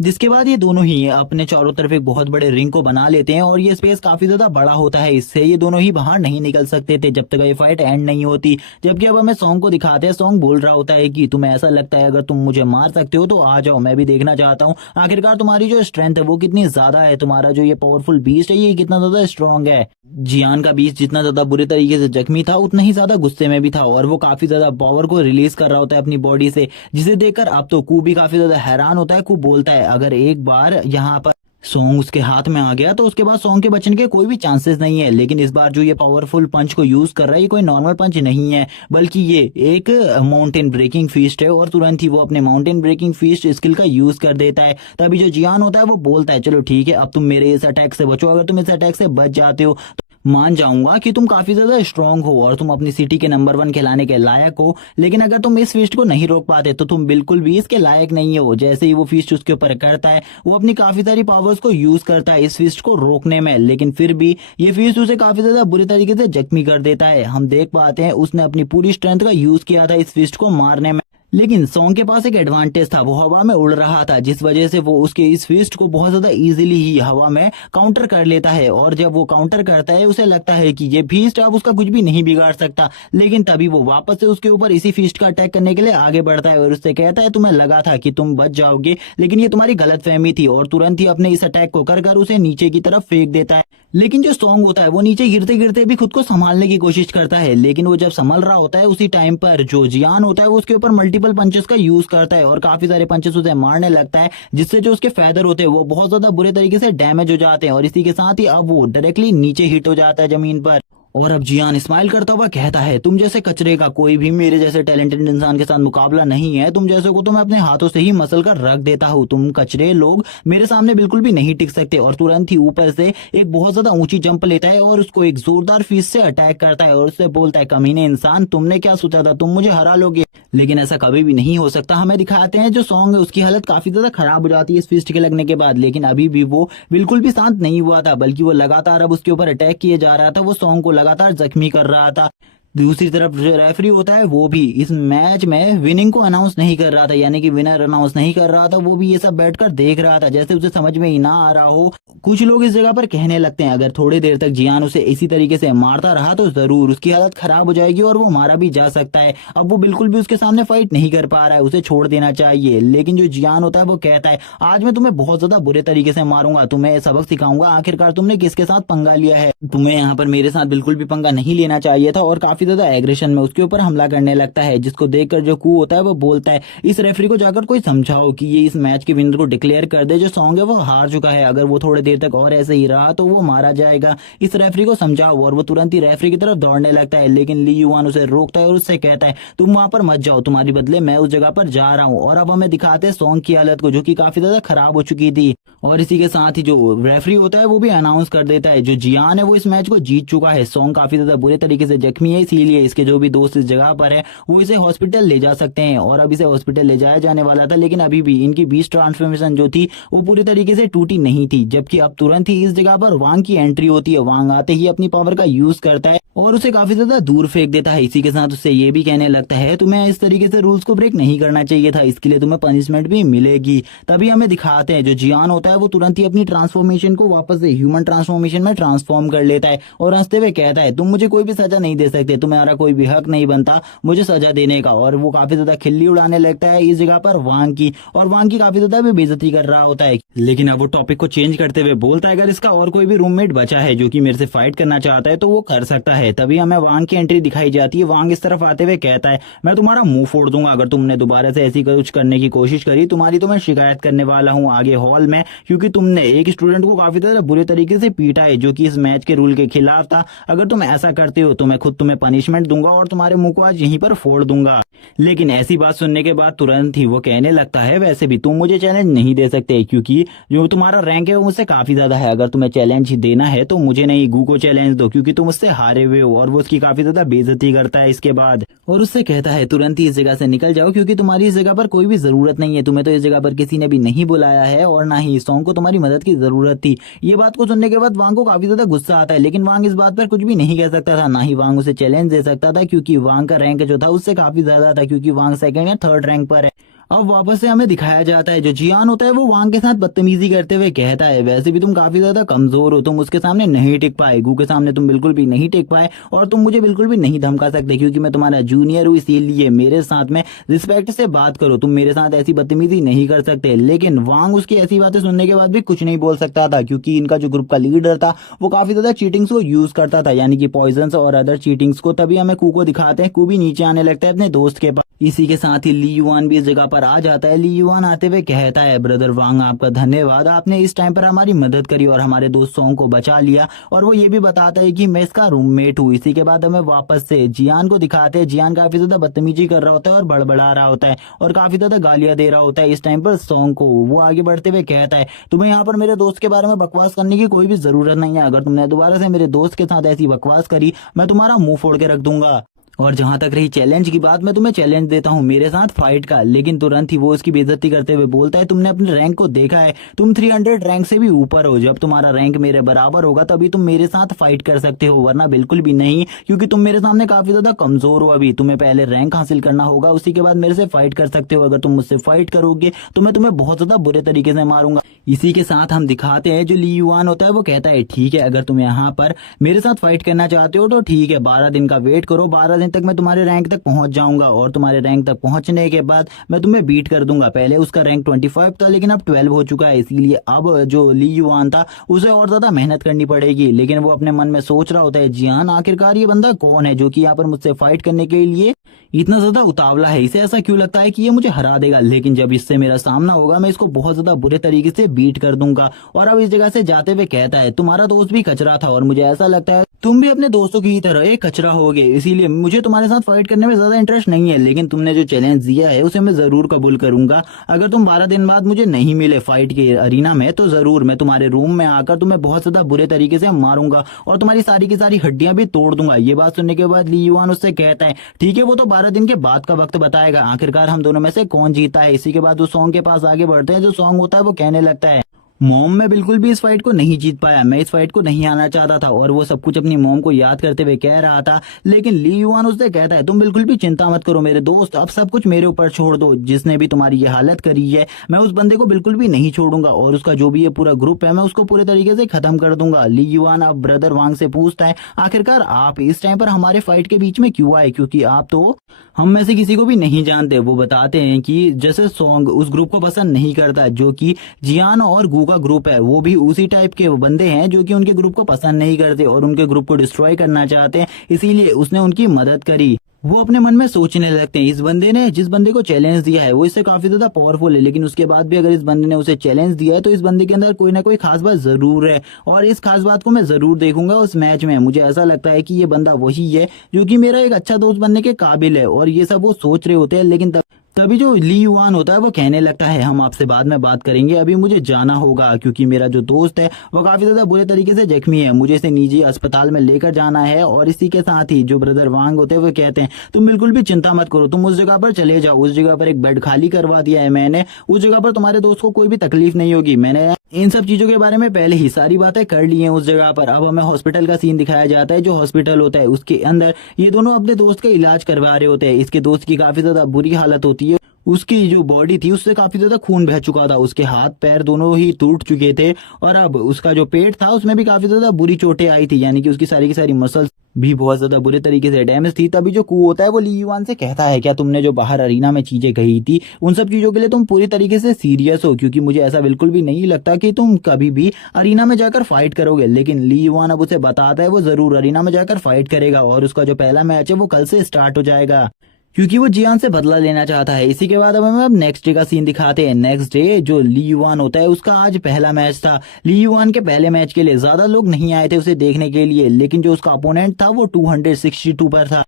जिसके बाद ये दोनों ही अपने चारों तरफ एक बहुत बड़े रिंग को बना लेते हैं और ये स्पेस काफी ज्यादा बड़ा होता है, इससे ये दोनों ही बाहर नहीं निकल सकते थे जब तक ये फाइट एंड नहीं होती। जबकि अब हमें सॉन्ग को दिखाते हैं, सॉन्ग बोल रहा होता है कि तुम्हें ऐसा लगता है अगर तुम मुझे मार सकते हो तो आ जाओ, मैं भी देखना चाहता हूँ आखिरकार तुम्हारी जो स्ट्रेंथ है वो कितनी ज्यादा है, तुम्हारा जो ये पावरफुल बीस्ट है ये कितना ज्यादा स्ट्रांग है। जियान का बीस्ट जितना ज्यादा बुरे तरीके से जख्मी था उतना ही ज्यादा गुस्से में भी था और वो काफी ज्यादा पावर को रिलीज कर रहा होता है अपनी बॉडी से, जिसे देखकर अब तो कू भी काफी ज्यादा हैरान होता है। कू बोलता है, अगर एक बार यहाँ पर सॉन्ग उसके हाथ में आ गया तो उसके बाद सॉन्ग के बचने के कोई भी चांसेस नहीं है, लेकिन इस बार जो ये पावरफुल पंच को यूज कर रहा है ये कोई नॉर्मल पंच नहीं है, बल्कि ये एक माउंटेन ब्रेकिंग फीस्ट है, और तुरंत ही वो अपने माउंटेन ब्रेकिंग फीस्ट स्किल का यूज कर देता है। तभी जो जियान होता है वो बोलता है, चलो ठीक है अब तुम मेरे इस अटैक से बचो, अगर तुम इस अटैक से बच जाते हो मान जाऊंगा कि तुम काफी ज्यादा स्ट्रांग हो और तुम अपनी सिटी के नंबर 1 खिलाने के लायक हो, लेकिन अगर तुम इस फीस्ट को नहीं रोक पाते तो तुम बिल्कुल भी इसके लायक नहीं हो। जैसे ही वो फीस्ट उसके ऊपर करता है वो अपनी काफी सारी पावर्स को यूज करता है इस फीस्ट को रोकने में, लेकिन फिर भी ये फीस्ट उसे काफी ज्यादा बुरी तरीके से जख्मी कर देता है। हम देख पाते हैं उसने अपनी पूरी स्ट्रेंथ का यूज किया था इस फीस्ट को मारने में, लेकिन सॉन्ग के पास एक एडवांटेज था, वो हवा में उड़ रहा था, जिस वजह से वो उसके इस फिस्ट को बहुत ज्यादा इजीली ही हवा में काउंटर कर लेता है, और जब वो काउंटर करता है उसे लगता है कि ये फिस्ट अब उसका कुछ भी नहीं बिगाड़ सकता, लेकिन तभी वो वापस से उसके ऊपर इसी फिस्ट का अटैक करने के लिए आगे बढ़ता है और उससे कहता है, तुम्हें लगा था कि तुम बच जाओगे लेकिन ये तुम्हारी गलतफहमी थी, और तुरंत ही अपने इस अटैक को कर उसे नीचे की तरफ फेंक देता है। लेकिन जो सॉन्ग होता है वो नीचे गिरते गिरते भी खुद को संभालने की कोशिश करता है, लेकिन वो जब संभल रहा होता है उसी टाइम पर जो जियान होता है वो उसके ऊपर मल्टीपल पंचेस का यूज करता है और काफी सारे पंचेस उसे मारने लगता है, जिससे जो उसके फेदर होते हैं वो बहुत ज्यादा बुरे तरीके से डैमेज हो जाते हैं और इसी के साथ ही अब वो डायरेक्टली नीचे हिट हो जाता है जमीन पर। और अब जियान स्माइल करता हुआ कहता है, तुम जैसे कचरे का कोई भी मेरे जैसे टैलेंटेड इंसान के साथ मुकाबला नहीं है, तुम जैसे को तो मैं अपने हाथों से ही मसल कर रख देता हूँ, तुम कचरे लोग मेरे सामने बिल्कुल भी नहीं टिक सकते। और तुरंत ही ऊपर से एक बहुत ज्यादा ऊंची जंप लेता है और उसको एक जोरदार फीस से अटैक करता है और उससे बोलता है, कमीने इंसान तुमने क्या सोचा था तुम मुझे हरा लोगे, लेकिन ऐसा कभी भी नहीं हो सकता। हमें दिखाते हैं जो सॉन्ग है उसकी हालत काफी ज्यादा खराब हो जाती है इस फिस्ट के लगने के बाद, लेकिन अभी भी वो बिल्कुल भी शांत नहीं हुआ था, बल्कि वो लगातार अब उसके ऊपर अटैक किए जा रहा था, वो सॉन्ग को लगातार जख्मी कर रहा था। दूसरी तरफ जो रेफरी होता है वो भी इस मैच में विनिंग को अनाउंस नहीं कर रहा था, यानी कि विनर अनाउंस नहीं कर रहा था, वो भी ये सब बैठकर देख रहा था, जैसे उसे समझ में ही ना आ रहा हो। कुछ लोग इस जगह पर कहने लगते हैं अगर थोड़ी देर तक जियान उसे इसी तरीके से मारता रहा तो जरूर उसकी हालत खराब हो जाएगी और वो मारा भी जा सकता है। अब वो बिल्कुल भी उसके सामने फाइट नहीं कर पा रहा है, उसे छोड़ देना चाहिए। लेकिन जो जियान होता है वो कहता है आज मैं तुम्हें बहुत ज्यादा बुरे तरीके से मारूंगा, तुम्हें सबक सिखाऊंगा, आखिरकार तुमने किसके साथ पंगा लिया है, तुम्हें यहाँ पर मेरे साथ बिल्कुल भी पंगा नहीं लेना चाहिए था। और काफी ज्यादा एग्रेशन में उसके ऊपर हमला करने लगता है, जिसको देखकर जो कू होता है वो बोलता है इस रेफरी को जाकर कोई समझाओ कि ये इस मैच के विनर को डिक्लेयर कर दे, जो सॉन्ग है वो हार चुका है, अगर वो थोड़ी देर तक और ऐसे ही रहा तो वो मारा जाएगा, इस रेफरी को समझाओ। और वो तुरंत ही रेफरी की तरफ दौड़ने लगता है, लेकिन ली युआन उसे रोकता है और उससे कहता है तुम वहां पर मत जाओ, तुम्हारी बदले मैं उस जगह पर जा रहा हूँ। और अब हमें दिखाते हैं सॉन्ग की हालत को, जो कि काफी ज्यादा खराब हो चुकी थी। और इसी के साथ ही जो रेफरी होता है वो भी अनाउंस कर देता है जो जियान है वो इस मैच को जीत चुका है। सॉन्ग काफी ज्यादा बुरे तरीके से जख्मी है, इसीलिए इसके जो भी दोस्त इस जगह पर है वो इसे हॉस्पिटल ले जा सकते हैं। और अब इसे हॉस्पिटल ले जाया जाने वाला था, लेकिन अभी भी इनकी बीच ट्रांसफॉर्मेशन जो थी वो पूरी तरीके से टूटी नहीं थी। जबकि अब तुरंत ही इस जगह पर वांग की एंट्री होती है, वांग आते ही अपनी पावर का यूज करता है और उसे काफी ज्यादा दूर फेंक देता है। इसी के साथ उससे ये भी कहने लगता है तुम्हें इस तरीके से रूल्स को ब्रेक नहीं करना चाहिए था, इसके लिए तुम्हें पनिशमेंट भी मिलेगी। तभी हमें दिखाते हैं जो जियान होता है वो तुरंत ही अपनी ट्रांसफॉर्मेशन को वापस से ह्यूमन ट्रांसफॉर्मेशन में ट्रांसफॉर्म कर लेता है और हंसते हुए कहता है तुम मुझे कोई भी सजा नहीं दे सकते, तुम्हारा कोई भी हक नहीं बनता मुझे सजा देने का। और वो काफी ज्यादा खिल्ली उड़ाने लगता है इस जगह पर वांग की, और वांग की काफी ज्यादा भी बेइज्जती कर रहा होता है। लेकिन अब वो टॉपिक को चेंज करते हुए बोलता है अगर इसका और कोई भी रूममेट बचा है जो कि मेरे से फाइट करना चाहता है तो वो कर सकता है। तभी हमें वांग की एंट्री दिखाई जाती है। वांग इस तरफ आते हुए कहता है मैं तुम्हारा मुंह फोड़ दूंगा अगर तुमने दोबारा से ऐसी कुछ करने की कोशिश करी, तुम्हारी तो मैं शिकायत करने वाला हूँ आगे हॉल में, क्योंकि तुमने एक स्टूडेंट को काफी ज्यादा बुरे तरीके से पीटा है जो कि इस मैच के रूल के खिलाफ था। अगर तुम ऐसा करते हो तो मैं खुद तुम्हें पनिशमेंट दूंगा और तुम्हारे मुंह को आज यहीं पर फोड़ दूंगा। लेकिन ऐसी बात सुनने के बाद तुरंत ही वो कहने लगता है वैसे भी तुम मुझे चैलेंज नहीं दे सकते, क्योंकि जो तुम्हारा रैंक है वो मुझसे काफी ज्यादा है, अगर तुम्हें चैलेंज ही देना है तो मुझे नहीं गू को चैलेंज दो, क्योंकि तुम उससे हारे हुए हो। और वो उसकी काफी ज्यादा बेइज्जती करता है इसके बाद, और उससे कहता है तुरंत ही इस जगह से निकल जाओ, क्योंकि तुम्हारी इस जगह पर कोई भी जरूरत नहीं है, तुम्हें तो इस जगह पर किसी ने भी नहीं बुलाया है और ना ही सॉन्ग को तुम्हारी मदद की जरूरत थी। ये बात को सुनने के बाद वांग को काफी ज्यादा गुस्सा आता है, लेकिन वांग इस बात पर कुछ भी नहीं कह सकता था, ना ही वांग उसे चैलेंज दे सकता था, क्योंकि वांग का रैंक जो था उससे काफी ज्यादा था, क्योंकि वांग सेकंड या थर्ड रैंक पर है। अब वापस से हमें दिखाया जाता है जो जियान होता है वो वांग के साथ बदतमीजी करते हुए कहता है वैसे भी तुम काफी ज्यादा कमजोर हो, तुम उसके सामने नहीं टिक पाए, गू के सामने तुम बिल्कुल भी नहीं टिक पाए, और तुम मुझे बिल्कुल भी नहीं धमका सकते क्योंकि मैं तुम्हारा जूनियर हूँ, इसीलिए मेरे साथ में रिस्पेक्ट से बात करो, तुम मेरे साथ ऐसी बदतमीजी नहीं कर सकते। लेकिन वांग उसकी ऐसी बातें सुनने के बाद भी कुछ नहीं बोल सकता था, क्योंकि इनका जो ग्रुप का लीडर था वो काफी ज्यादा चीटिंग्स को यूज करता था, यानी कि पॉइजन और अदर चीटिंग्स को। तभी हमें कू को दिखाते हैं, कू भी नीचे आने लगता है अपने दोस्त के पास। इसी के साथ ही ली युआन भी इस जगह पर आ जाता है। ली युआन आते हुए कहता है ब्रदर वांग आपका धन्यवाद, आपने इस टाइम पर हमारी मदद करी और हमारे दोस्त सॉन्ग को बचा लिया। और वो ये भी बताता है कि मैं इसका रूममेट हूँ। इसी के बाद हमें वापस से जियान को दिखाते हैं। जियान काफी ज्यादा बदतमीजी कर रहा होता है और बड़बड़ा रहा होता है और काफी ज्यादा गालियां दे रहा होता है इस टाइम पर सॉन्ग को। वो आगे बढ़ते हुए कहता है तुम्हें यहाँ पर मेरे दोस्त के बारे में बकवास करने की कोई भी जरूरत नहीं है, अगर तुमने दोबारा से मेरे दोस्त के साथ ऐसी बकवास करी मैं तुम्हारा मुंह फोड़ के रख दूंगा। और जहां तक रही चैलेंज की बात, मैं तुम्हें चैलेंज देता हूं मेरे साथ फाइट का। लेकिन तुरंत ही वो उसकी बेइज्जती करते हुए बोलता है तुमने अपने रैंक को देखा है, तुम 300 रैंक से भी ऊपर हो, जब तुम्हारा रैंक मेरे बराबर होगा तभी तुम मेरे साथ फाइट कर सकते हो, वरना बिल्कुल भी नहीं, क्योंकि तुम मेरे सामने काफी ज्यादा कमजोर हो। अभी तुम्हें पहले रैंक हासिल करना होगा, उसी के बाद मेरे से फाइट कर सकते हो। अगर तुम मुझसे फाइट करोगे तो मैं तुम्हें बहुत ज्यादा बुरे तरीके से मारूंगा। इसी के साथ हम दिखाते हैं जो ली युआन होता है वो कहता है ठीक है, अगर तुम यहाँ पर मेरे साथ फाइट करना चाहते हो तो ठीक है, 12 दिन का वेट करो, 12 दिन तक मैं तुम्हारे रैंक तक पहुंच जाऊंगा और तुम्हारे रैंक तक पहुंचने के बाद मैं तुम्हें बीट कर दूंगा। पहले उसका रैंक 25 था लेकिन अब 12 हो चुका है, इसीलिए अब जो ली युआन था उसे और ज्यादा मेहनत करनी पड़ेगी। लेकिन वो अपने मन में सोच रहा होता है जियान आखिरकार ये बंदा कौन है जो कि यहाँ पर मुझसे फाइट करने के लिए इतना ज्यादा उतावला है, इसे ऐसा क्यों लगता है कि ये मुझे हरा देगा। लेकिन जब इससे मेरा सामना होगा मैं इसको बहुत ज्यादा बुरे तरीके से बीट कर दूंगा। और अब इस जगह से जाते हुए कहता है तुम्हारा दोस्त भी कचरा था और मुझे ऐसा लगता है तुम भी अपने दोस्तों की तरह एक कचरा होगे, इसीलिए मुझे तुम्हारे साथ फाइट करने में ज्यादा इंटरेस्ट नहीं है। लेकिन तुमने जो चैलेंज दिया है उसे मैं जरूर कबूल करूंगा। अगर तुम 12 दिन बाद मुझे नहीं मिले फाइट के अरीना में तो जरूर मैं तुम्हारे रूम में आकर तुम्हें बहुत ज्यादा बुरे तरीके से मारूंगा और तुम्हारी सारी की सारी हड्डियां भी तोड़ दूंगा। ये बात सुनने के बाद ली युआन उससे कहता है ठीक है, वो तो 12 दिन के बाद का वक्त बताएगा आखिरकार हम दोनों में से कौन जीता है। इसी के बाद उस सॉन्ग के पास आगे बढ़ते हैं। जो सॉन्ग होता है वो कहने लगता है मॉम मैं बिल्कुल भी इस फाइट को नहीं जीत पाया, मैं इस फाइट को नहीं आना चाहता था और वो सब कुछ अपनी मॉम को याद करते हुए कह रहा था। लेकिन ली युआन उससे कहता है तुम बिल्कुल भी चिंता मत करो मेरे दोस्त, अब सब कुछ मेरे ऊपर छोड़ दो, जिसने भी तुम्हारी ये हालत करी है मैं उस बंदे को बिल्कुल भी नहीं छोड़ूंगा और उसका जो भी ये पूरा ग्रुप है मैं उसको पूरे तरीके से खत्म कर दूंगा। ली युआन अब ब्रदर वांग से पूछता है आखिरकार आप इस टाइम पर हमारे फाइट के बीच में क्यों आए, क्योंकि आप तो हम में से किसी को भी नहीं जानते। वो बताते हैं कि जैसे सॉन्ग उस ग्रुप को पसंद नहीं करता जो कि जियान और गू का ग्रुप है, वो भी उसी टाइप के बंदे हैं जो कि उनके ग्रुप को पसंद नहीं करते और उनके ग्रुप को डिस्ट्रॉय करना चाहते हैं, इसीलिए उसने उनकी मदद करी। वो अपने मन में सोचने लगते हैं इस बंदे ने जिस बंदे को चैलेंज दिया है वो इससे काफी ज्यादा पावरफुल है, लेकिन उसके बाद भी अगर इस बंदे ने उसे चैलेंज दिया है तो इस बंदे के अंदर कोई ना कोई खास बात जरूर है और इस खास बात को मैं जरूर देखूंगा उस मैच में। मुझे ऐसा लगता है कि ये बंदा वही है जो कि मेरा एक अच्छा दोस्त बनने के काबिल है और ये सब वो सोच रहे होते हैं। लेकिन तभी जो ली युआन होता है वो कहने लगता है हम आपसे बाद में बात करेंगे, अभी मुझे जाना होगा क्योंकि मेरा जो दोस्त है वो काफी ज्यादा बुरे तरीके से जख्मी है, मुझे इसे निजी अस्पताल में लेकर जाना है। और इसी के साथ ही जो ब्रदर वांग होते हैं वो कहते हैं तुम बिल्कुल भी चिंता मत करो, तुम उस जगह पर चले जाओ, उस जगह पर एक बेड खाली करवा दिया है मैंने, उस जगह पर तुम्हारे दोस्त को कोई भी तकलीफ नहीं होगी, मैंने इन सब चीजों के बारे में पहले ही सारी बातें कर ली हैं उस जगह पर। अब हमें हॉस्पिटल का सीन दिखाया जाता है, जो हॉस्पिटल होता है उसके अंदर ये दोनों अपने दोस्त का इलाज करवा रहे होते हैं। इसके दोस्त की काफी ज्यादा बुरी हालत होती है, उसकी जो बॉडी थी उससे काफी ज्यादा खून बह चुका था, उसके हाथ पैर दोनों ही टूट चुके थे और अब उसका जो पेट था उसमें भी काफी ज्यादा बुरी चोटें आई थी, यानी कि उसकी सारी की सारी मसल्स भी बहुत ज्यादा बुरे तरीके से डैमेज थी। तभी जो कू होता है वो ली युआन से कहता है क्या तुमने जो बाहर अरीना में चीजें कही थी उन सब चीजों के लिए तुम पूरी तरीके से सीरियस हो, क्योंकि मुझे ऐसा बिल्कुल भी नहीं लगता कि तुम कभी भी अरीना में जाकर फाइट करोगे। लेकिन ली युआन अब उसे बताता है वो जरूर अरीना में जाकर फाइट करेगा और उसका जो पहला मैच है वो कल से स्टार्ट हो जाएगा, क्योंकि वो जियान से बदला लेना चाहता है। इसी के बाद अब नेक्स्ट डे का सीन दिखाते हैं। नेक्स्ट डे जो ली युआन होता है उसका आज पहला मैच था। ली युआन के पहले मैच के लिए ज्यादा लोग नहीं आए थे उसे देखने के लिए, लेकिन जो उसका अपोनेंट था वो 262 पर था,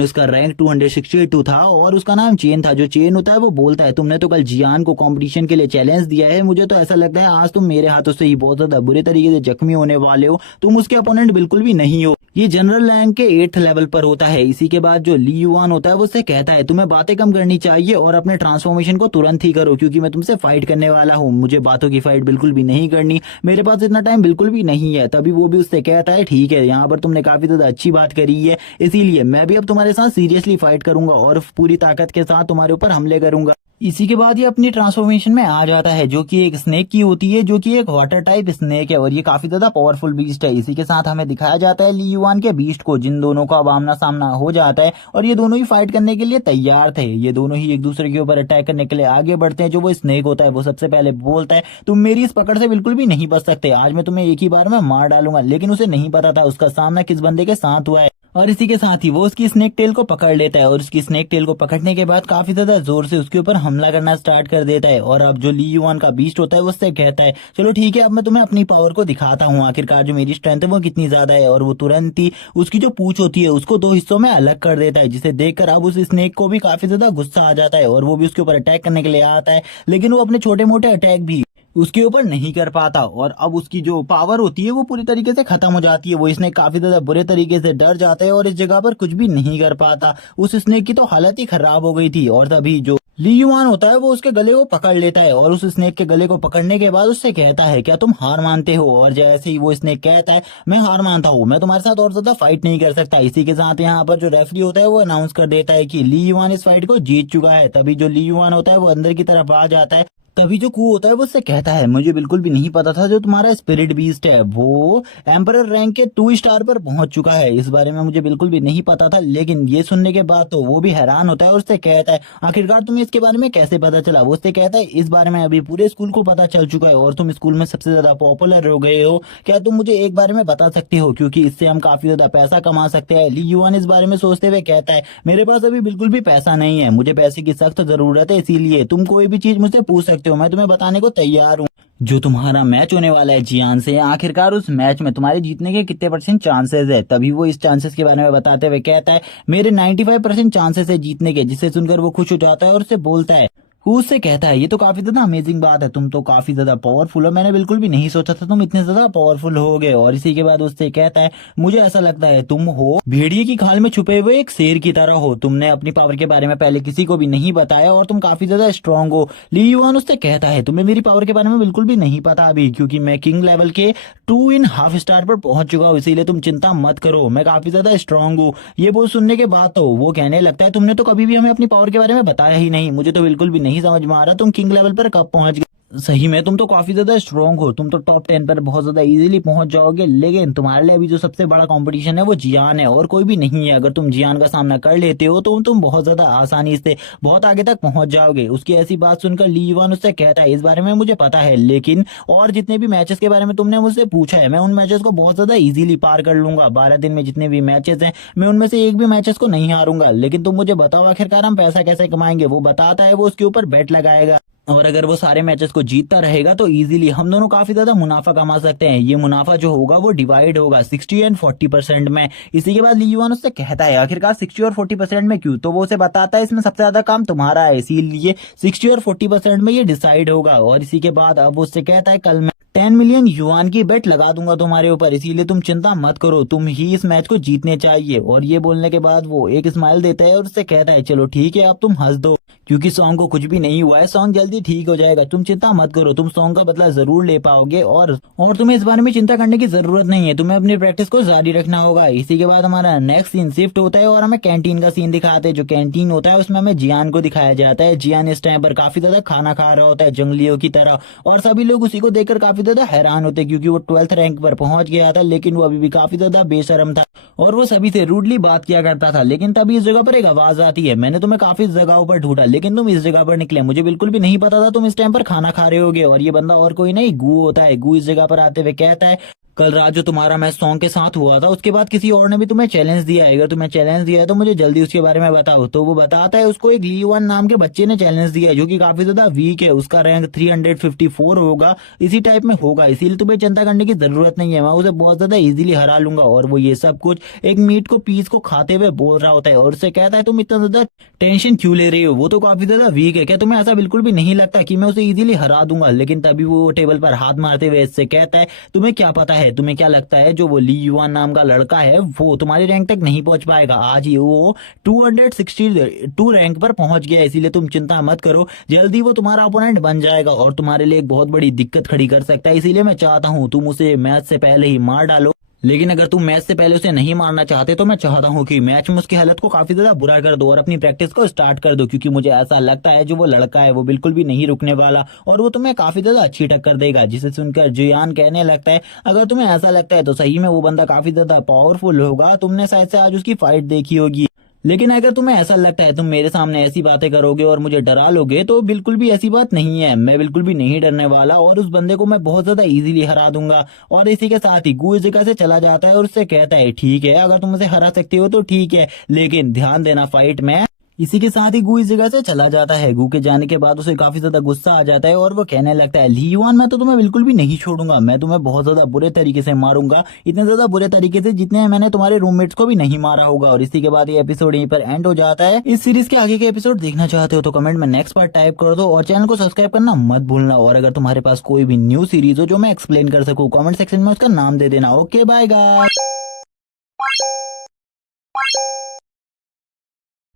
उसका रैंक 262 था और उसका नाम चेन था। जो चेन होता है वो बोलता है तुमने तो कल जियान को कंपटीशन के लिए चैलेंज दिया है, मुझे तो ऐसा लगता है आज तुम मेरे हाथों से ही बहुत ज्यादा बुरे तरीके से जख्मी होने वाले हो, तुम उसके अपोनेंट बिल्कुल भी नहीं हो। ये जनरल रैंक के 8th लेवल पर होता है। इसी के बाद जो ली युआन होता है वो उससे कहता है तुम्हें बातें कम करनी चाहिए और अपने ट्रांसफॉर्मेशन को तुरंत ही करो, क्योंकि मैं तुमसे फाइट करने वाला हूँ, मुझे बातों की फाइट बिल्कुल भी नहीं करनी, मेरे पास इतना टाइम बिल्कुल भी नहीं है। तभी वो भी उससे कहता है ठीक है यहाँ पर तुमने काफी ज्यादा अच्छी बात करी है, इसीलिए मैं भी अब तुम्हारे साथ सीरियसली फाइट करूंगा और पूरी ताकत के साथ तुम्हारे ऊपर हमले करूंगा। इसी के बाद ये अपनी ट्रांसफॉर्मेशन में आ जाता है जो कि एक स्नेक की होती है, जो कि एक वाटर टाइप स्नेक है और ये काफी ज्यादा पावरफुल बीस्ट है। इसी के साथ हमें दिखाया जाता है ली युआन के बीस्ट को, जिन दोनों का अब आमना सामना हो जाता है और ये दोनों ही फाइट करने के लिए तैयार थे। ये दोनों ही एक दूसरे के ऊपर अटैक करने के लिए आगे बढ़ते हैं। जो वो स्नेक होता है वो सबसे पहले बोलता है तुम मेरी इस पकड़ से बिल्कुल भी नहीं बच सकते, आज मैं तुम्हें एक ही बार में मार डालूंगा। लेकिन उसे नहीं पता था उसका सामना किस बंदे के साथ हुआ है और इसी के साथ ही वो उसकी स्नेक टेल को पकड़ लेता है और उसकी स्नेक टेल को पकड़ने के बाद काफी ज्यादा जोर से उसके ऊपर हमला करना स्टार्ट कर देता है। और अब जो ली युआन का बीस्ट होता है वो उससे कहता है चलो ठीक है अब मैं तुम्हें अपनी पावर को दिखाता हूँ, आखिरकार जो मेरी स्ट्रेंथ है वो कितनी ज्यादा है। और वो तुरंत ही उसकी जो पूंछ होती है उसको 2 हिस्सों में अलग कर देता है, जिसे देखकर अब उस स्नेक को भी काफी ज्यादा गुस्सा आ जाता है और वो भी उसके ऊपर अटैक करने के लिए आता है। लेकिन वो अपने छोटे मोटे अटैक भी उसके ऊपर नहीं कर पाता और अब उसकी जो पावर होती है वो पूरी तरीके से खत्म हो जाती है। वो स्नेक काफी ज्यादा बुरे तरीके से डर जाता है और इस जगह पर कुछ भी नहीं कर पाता। उस स्नेक की तो हालत ही खराब हो गई थी और तभी जो ली युआन होता है वो उसके गले को पकड़ लेता है और उस स्नेक के गले को पकड़ने के बाद उससे कहता है क्या तुम हार मानते हो। और जैसे ही वो स्नेक कहता है मैं हार मानता हूँ, मैं तुम्हारे साथ और ज्यादा फाइट नहीं कर सकता। इसी के साथ यहाँ पर जो रेफरी होता है वो अनाउंस कर देता है कि ली युआन इस फाइट को जीत चुका है। तभी जो ली युआन होता है वो अंदर की तरफ आ जाता है। तभी जो कू होता है वो उससे कहता है मुझे बिल्कुल भी नहीं पता था जो तुम्हारा स्पिरिट बीस्ट है वो एम्परर रैंक के 2 स्टार पर पहुंच चुका है, इस बारे में मुझे बिल्कुल भी नहीं पता था। लेकिन ये सुनने के बाद तो वो भी हैरान होता है और उससे कहता है आखिरकार तुम्हें इसके बारे में कैसे पता चला। वो उससे कहता है इस बारे में अभी पूरे स्कूल को पता चल चुका है और तुम स्कूल में सबसे ज्यादा पॉपुलर हो गए हो, क्या तुम मुझे एक बारे में बता सकते हो क्योंकि इससे हम काफी ज्यादा पैसा कमा सकते हैं। ली युआन इस बारे में सोचते हुए कहता है मेरे पास अभी बिल्कुल भी पैसा नहीं है, मुझे पैसे की सख्त जरूरत है, इसीलिए तुम कोई भी चीज मुझसे पूछ सकते हो, मैं तुम्हें बताने को तैयार हूँ। जो तुम्हारा मैच होने वाला है जियान से, आखिरकार उस मैच में तुम्हारे जीतने के कितने % चांसेस है। तभी वो इस चांसेस के बारे में बताते हुए कहता है मेरे 95% चांसेस है जीतने के, जिसे सुनकर वो खुश हो जाता है और उससे बोलता है हु उससे कहता है ये तो काफी ज्यादा अमेजिंग बात है, तुम तो काफी ज्यादा पावरफुल हो, मैंने बिल्कुल भी नहीं सोचा था तुम इतने ज्यादा पावरफुल होगे। और इसी के बाद उससे कहता है मुझे ऐसा लगता है तुम हो भेड़िए की खाल में छुपे हुए एक शेर की तरह हो, तुमने अपनी पावर के बारे में पहले किसी को भी नहीं बताया और तुम काफी ज्यादा स्ट्रांग हो। ली युआन उससे कहता है तुम्हें मेरी पावर के बारे में बिल्कुल भी नहीं पता अभी, क्योंकि मैं किंग लेवल के 2.5 स्टार पर पहुंच चुका हूँ, इसीलिए तुम चिंता मत करो, मैं काफी ज्यादा स्ट्रांग हूँ। ये बोल सुनने के बाद तो वो कहने लगता है तुमने तो कभी भी हमें अपनी पावर के बारे में बताया ही नहीं, मुझे तो बिल्कुल भी नहीं समझ में आ रहा तुम किंग लेवल पर कब पहुंच गए। सही में तुम तो काफी ज्यादा स्ट्रांग हो, तुम तो टॉप 10 पर बहुत ज्यादा इजीली पहुंच जाओगे, लेकिन तुम्हारे लिए अभी जो सबसे बड़ा कंपटीशन है वो जियान है और कोई भी नहीं है। अगर तुम जियान का सामना कर लेते हो तो तुम बहुत ज्यादा आसानी से बहुत आगे तक पहुंच जाओगे। उसकी ऐसी बात सुनकर ली युआन उससे कहता है इस बारे में मुझे पता है, लेकिन और जितने भी मैचेस के बारे में तुमने मुझसे पूछा है मैं उन मैचेस को बहुत ज्यादा इजीली पार कर लूंगा। 12 दिन में जितने भी मैचेस हैं मैं उनमें से एक भी मैचेस को नहीं हारूंगा। लेकिन तुम मुझे बताओ आखिरकार हम पैसा कैसे कमाएंगे। वो बताता है वो उसके ऊपर बेट लगाएगा और अगर वो सारे मैचेस को जीतता रहेगा तो इजीली हम दोनों काफी ज्यादा मुनाफा कमा सकते हैं। ये मुनाफा जो होगा वो डिवाइड होगा 60 एंड 40% में। इसी के बाद ली युआन उससे कहता है आखिरकार 60 और 40% में क्यों, तो वो उसे बताता है इसमें सबसे ज्यादा काम तुम्हारा है, इसीलिए 60 और 40% में ये डिसाइड होगा। और इसी के बाद अब उससे कहता है कल मैं 10 मिलियन युआन की बेट लगा दूंगा तुम्हारे ऊपर, इसीलिए तुम चिंता मत करो, तुम ही इस मैच को जीतने चाहिए। और ये बोलने के बाद वो एक स्माइल देता है और उससे कहता है चलो ठीक है अब तुम हंस दो, क्योंकि सॉन्ग को कुछ भी नहीं हुआ है, सॉन्ग जल्दी ठीक हो जाएगा, तुम चिंता मत करो, तुम सॉन्ग का बदला जरूर ले पाओगे और तुम्हें इस बारे में चिंता करने की जरूरत नहीं है, तुम्हें अपनी प्रैक्टिस को जारी रखना होगा। इसी के बाद हमारा नेक्स्ट सीन शिफ्ट होता है और हमें कैंटीन का सीन दिखाते हैं। जो कैंटीन होता है उसमें हमें जियान को दिखाया जाता है। जियान इस टाइम पर काफी ज्यादा खाना खा रहा होता है जंगलियों की तरह और सभी लोग उसी को देखकर काफी ज्यादा हैरान होते हैं, क्योंकि वो 12th रैंक पर पहुंच गया था लेकिन वो अभी भी काफी ज्यादा बेशर्म था और वो सभी से रूडली बात किया करता था। लेकिन तभी इस जगह पर एक आवाज आती है, मैंने तुम्हें काफी जगहों पर ढूंढा लेकिन तुम इस जगह पर निकले, मुझे बिल्कुल भी नहीं पता था तुम इस टाइम पर खाना खा रहे होगे। और ये बंदा और कोई नहीं गू होता है। गू इस जगह पर आते हुए कहता है कल रात जो तुम्हारा मैच सॉन्ग के साथ हुआ था उसके बाद किसी और ने भी तुम्हें चैलेंज दिया है, अगर तुम्हें चैलेंज दिया है तो मुझे जल्दी उसके बारे में बताओ। तो वो बताता है उसको एक ली युआन नाम के बच्चे ने चैलेंज दिया है जो कि काफी ज्यादा वीक है, उसका रैंक 354 होगा, इसी टाइप में होगा, इसीलिए तुम्हें चिंता करने की जरूरत नहीं है, मैं उसे बहुत ज्यादा इजीली हरा लूंगा। और वो ये सब कुछ एक मीट को पीस को खाते हुए बोल रहा होता है और उससे कहता है तुम इतना ज्यादा टेंशन क्यों ले रही हो, वो तो काफी ज्यादा वीक है, क्या तुम्हें ऐसा बिल्कुल भी नहीं लगता कि मैं उसे इजीली हरा दूंगा। लेकिन तभी वो टेबल पर हाथ मारते हुए इससे कहता है तुम्हें क्या पता है, तुम्हें क्या लगता है जो वो ली युआन नाम का लड़का है वो तुम्हारे रैंक तक नहीं पहुंच पाएगा, आज ही वो 262 रैंक पर पहुंच गया, इसीलिए तुम चिंता मत करो, जल्दी वो तुम्हारा ओपोनेंट बन जाएगा और तुम्हारे लिए एक बहुत बड़ी दिक्कत खड़ी कर सकता है, इसीलिए मैं चाहता हूं तुम उसे मैच से पहले ही मार डालो। लेकिन अगर तुम मैच से पहले उसे नहीं मारना चाहते तो मैं चाहता हूं कि मैच में उसकी हालत को काफी ज्यादा बुरा कर दो और अपनी प्रैक्टिस को स्टार्ट कर दो, क्योंकि मुझे ऐसा लगता है जो वो लड़का है वो बिल्कुल भी नहीं रुकने वाला और वो तुम्हें काफी ज्यादा अच्छी टक्कर देगा। जिसे सुनकर जियान कहने लगता है अगर तुम्हें ऐसा लगता है तो सही में वो बंदा काफी ज्यादा पावरफुल होगा, तुमने शायद से आज उसकी फाइट देखी होगी, लेकिन अगर तुम्हें ऐसा लगता है तुम मेरे सामने ऐसी बातें करोगे और मुझे डरा लोगे तो बिल्कुल भी ऐसी बात नहीं है, मैं बिल्कुल भी नहीं डरने वाला और उस बंदे को मैं बहुत ज्यादा इजीली हरा दूंगा। और इसी के साथ ही गू इस जगह से चला जाता है और उससे कहता है ठीक है अगर तुम उसे हरा सकते हो तो ठीक है, लेकिन ध्यान देना फाइट में। इसी के साथ ही गू इस जगह से चला जाता है। गू के जाने के बाद उसे काफी ज्यादा गुस्सा आ जाता है और वो कहने लगता है ली युआन मैं तो तुम्हें बिल्कुल भी नहीं छोड़ूंगा, मैं तुम्हें बहुत ज्यादा बुरे तरीके से मारूंगा, इतने ज्यादा बुरे तरीके से जितने मैंने तुम्हारे रूममेट्स को भी नहीं मारा होगा। और इसी के बाद ये एपिसोड यहीं पर एंड हो जाता है। इस सीरीज के आगे के एपिसोड देखना चाहते हो तो कमेंट में नेक्स्ट पार्ट टाइप कर दो और चैनल को सब्सक्राइब करना मत भूलना। और अगर तुम्हारे पास कोई भी न्यू सीरीज हो जो मैं एक्सप्लेन कर सकूं कमेंट सेक्शन में उसका नाम दे देना। Okay bye guys.